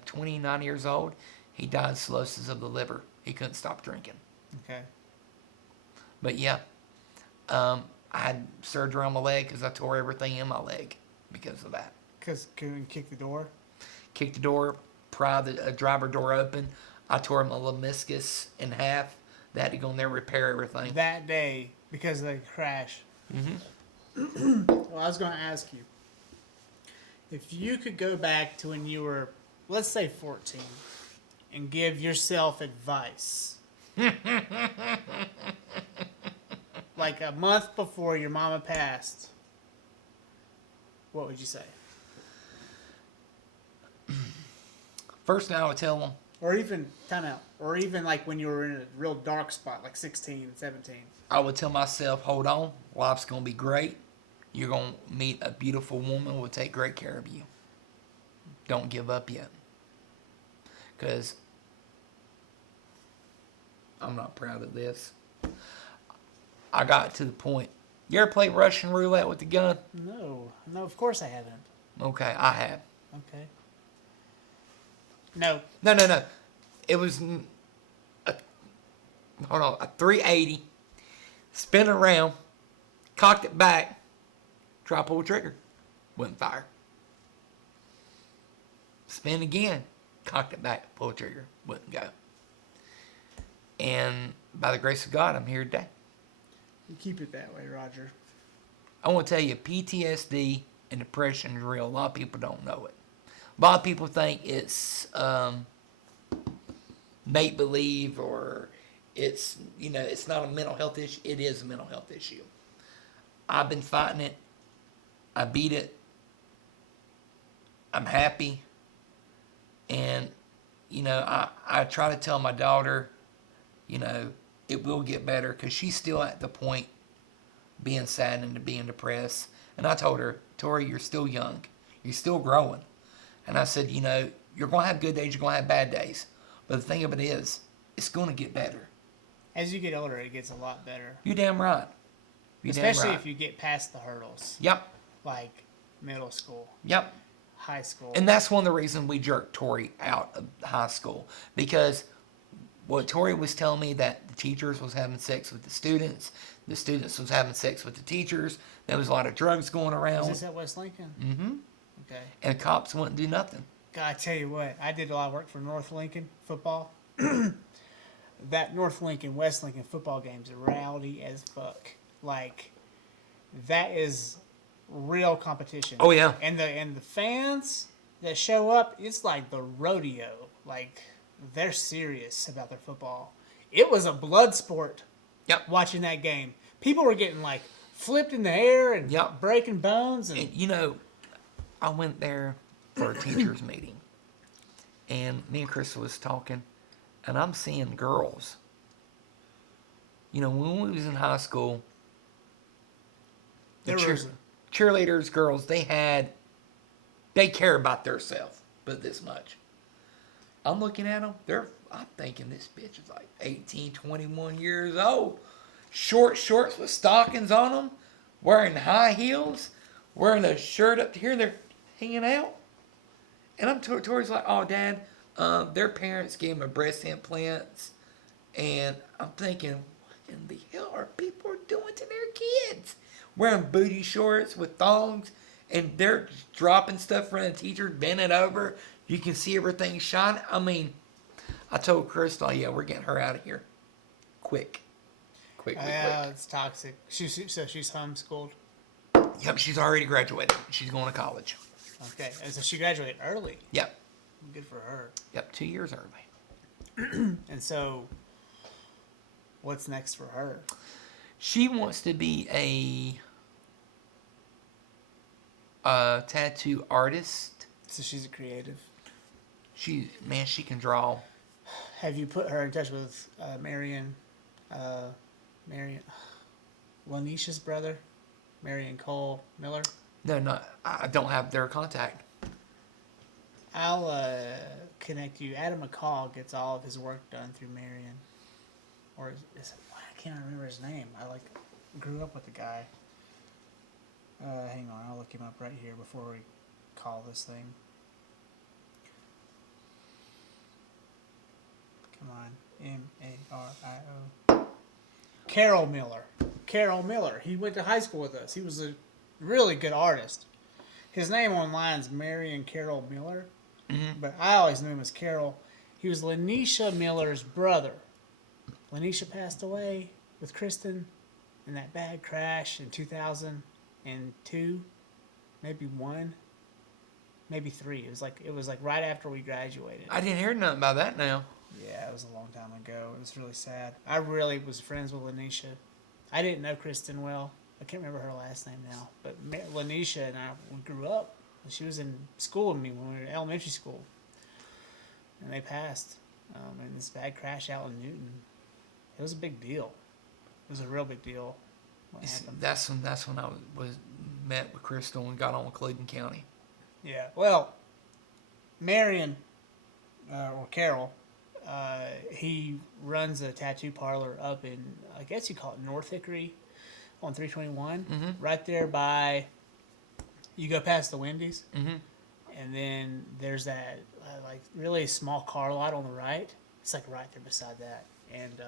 29 years old. He died of cirrhosis of the liver. He couldn't stop drinking. Okay. But yeah, I had surgery on my leg because I tore everything in my leg because of that. Because couldn't you kick the door? Kicked the door, pried the driver door open. I tore my meniscus in half. They had to go in there and repair everything. That day, because of the crash. Mm-hmm. Well, I was going to ask you, if you could go back to when you were, let's say 14, and give yourself advice, like a month before your mama passed, what would you say? First thing I would tell them, Or even, time out, or even like when you were in a real dark spot, like 16, 17. I would tell myself, hold on, life's going to be great. You're going to meet a beautiful woman who will take great care of you. Don't give up yet. Because I'm not proud of this. I got to the point. You ever play Russian roulette with the gun? No, of course I haven't. Okay, I have. Okay. No. No. It was a 380. Spin it around. Cocked it back. Try pull the trigger. Wouldn't fire. Spin again. Cocked it back. Pull the trigger. Wouldn't go. And by the grace of God, I'm here today. You keep it that way, Roger. I want to tell you, PTSD and depression is real. A lot of people don't know it. A lot of people think it's make-believe or It's, it's not a mental health issue. It is a mental health issue. I've been fighting it. I beat it. I'm happy. And, I try to tell my daughter, it will get better, because she's still at the point being sad and being depressed. And I told her, Tori, you're still young. You're still growing. And I said, you're going to have good days, you're going to have bad days. But the thing of it is, it's going to get better. As you get older, it gets a lot better. You damn right. Especially if you get past the hurdles. Yep. Like middle school. Yep. High school. And that's one of the reasons we jerked Tori out of high school. Because what Tori was telling me, that the teachers was having sex with the students was having sex with the teachers, there was a lot of drugs going around. Is this at West Lincoln? Mm-hmm. Okay. And the cops wouldn't do nothing. God, I tell you what, I did a lot of work for North Lincoln football. That North Lincoln, West Lincoln football games are rowdy as fuck. Like, that is real competition. Oh, yeah. And the fans that show up, it's like the rodeo. Like, they're serious about their football. It was a blood sport. Yep. Watching that game, people were getting like flipped in the air and Yep. breaking bones. And I went there for a teachers meeting, and me and Chris was talking, and I'm seeing girls. When we was in high school, the cheerleaders, girls, they care about themselves, but this much. I'm looking at them, I'm thinking this bitch is like 18, 21 years old. Short shorts with stockings on them, wearing high heels, wearing a shirt up to here, and they're hanging out. And I'm Tori's like, oh, Dad, their parents gave them breast implants. And I'm thinking, what in the hell are people doing to their kids? Wearing booty shorts with thongs, and they're dropping stuff from the teachers, bending over. You can see everything shining. I mean, I told Crystal, yeah, we're getting her out of here. Quick. Yeah, it's toxic. So she's homeschooled. Yep, she's already graduated. She's going to college. Okay, and so she graduated early. Yep. Good for her. Yep, 2 years early. And so, what's next for her? She wants to be a tattoo artist. So she's a creative. She can draw. Have you put her in touch with Lanisha's brother, Marion Cole Miller? No, I don't have their contact. I'll connect you. Adam McCall gets all of his work done through Marion. Or I can't remember his name. I grew up with the guy. Hang on, I'll look him up right here before we call this thing. Come on, M-A-R-I-O. Carol Miller. He went to high school with us. He was a really good artist. His name online is Marion Carol Miller, but I always knew him as Carol. He was Lanisha Miller's brother. Lanisha passed away with Kristen in that bad crash in 2002, maybe 1, maybe 3. It was like right after we graduated. I didn't hear nothing about that now. Yeah, it was a long time ago. It was really sad. I really was friends with Lanisha. I didn't know Kristen well. I can't remember her last name now. But Lanisha and we grew up. She was in school with me when we were in elementary school. And they passed in this bad crash out in Newton. It was a big deal. It was a real big deal. What happened. That's when I was met with Crystal and got on with Cleveland County. Yeah. Well, Marion, or Carol, he runs a tattoo parlor up in, I guess you call it North Hickory on 321. Right there by, you go past the Wendy's. And then there's that really small car lot on the right. It's like right there beside that. And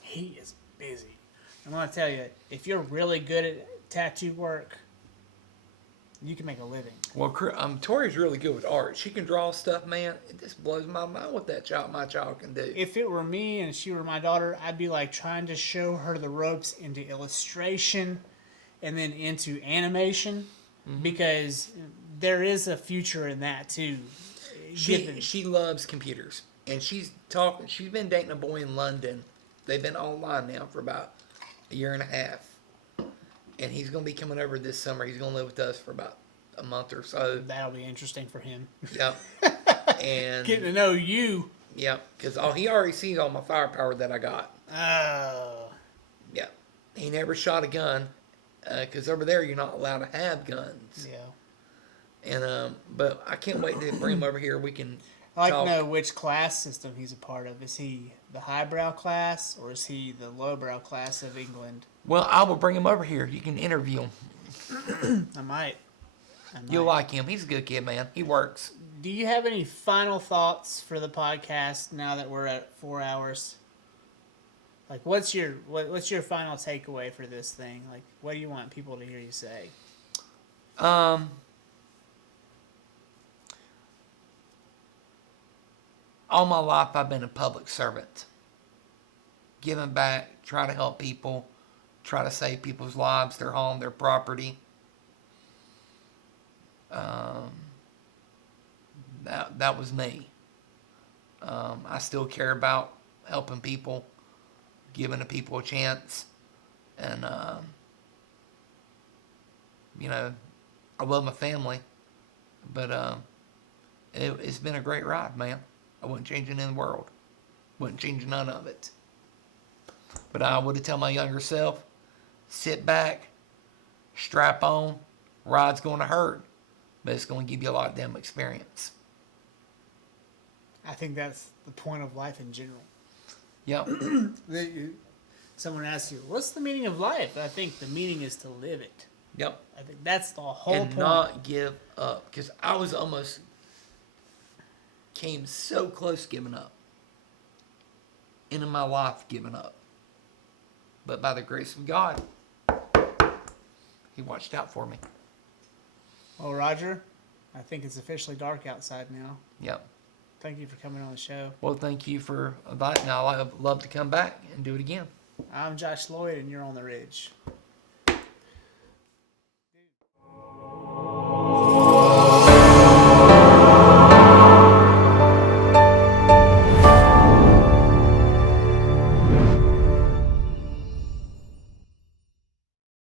he is busy. I'm going to tell you, if you're really good at tattoo work, you can make a living. Well, Tori's really good with art. She can draw stuff, man. It just blows my mind what my child can do. If it were me and she were my daughter, I'd be like trying to show her the ropes into illustration and then into animation, because there is a future in that too. She loves computers, and she's been dating a boy in London they've been online now for about a year and a half. And he's going to be coming over this summer. He's going to live with us for about a month or so. That'll be interesting for him. Yep. And Getting to know you. yep, because he already sees all my firepower that I got. Oh. Yeah. He never shot a gun because over there you're not allowed to have guns. Yeah. And but I can't wait to bring him over here. We can. I like talk. to know which class system he's a part of. Is he the highbrow class or is he the lowbrow class of England? Well, I will bring him over here. You can interview him. I might. You'll like him. He's a good kid, man. He works. Do you have any final thoughts for the podcast now that we're at 4 hours? Like, what's your final takeaway for this thing? Like, what do you want people to hear you say? All my life I've been a public servant. Giving back, try to help people, try to save people's lives, their home, their property. That was me. I still care about helping people, giving the people a chance, and I love my family, but it's been a great ride, man. I wouldn't change it in the world. Wouldn't change none of it. But I would have tell my younger self, sit back, strap on, ride's going to hurt, but it's going to give you a lot of damn experience. I think that's the point of life in general. Yep. Someone asks you, what's the meaning of life? I think the meaning is to live it. Yep. I think that's the whole And point. not give up. Because I was almost came so close giving up. In my life giving up. But by the grace of God, He watched out for me. Well, Roger, I think it's officially dark outside now. Yep. Thank you for coming on the show. Well, thank you for inviting me. I'd love to come back and do it again. I'm Josh Lloyd, and you're on the Ridge.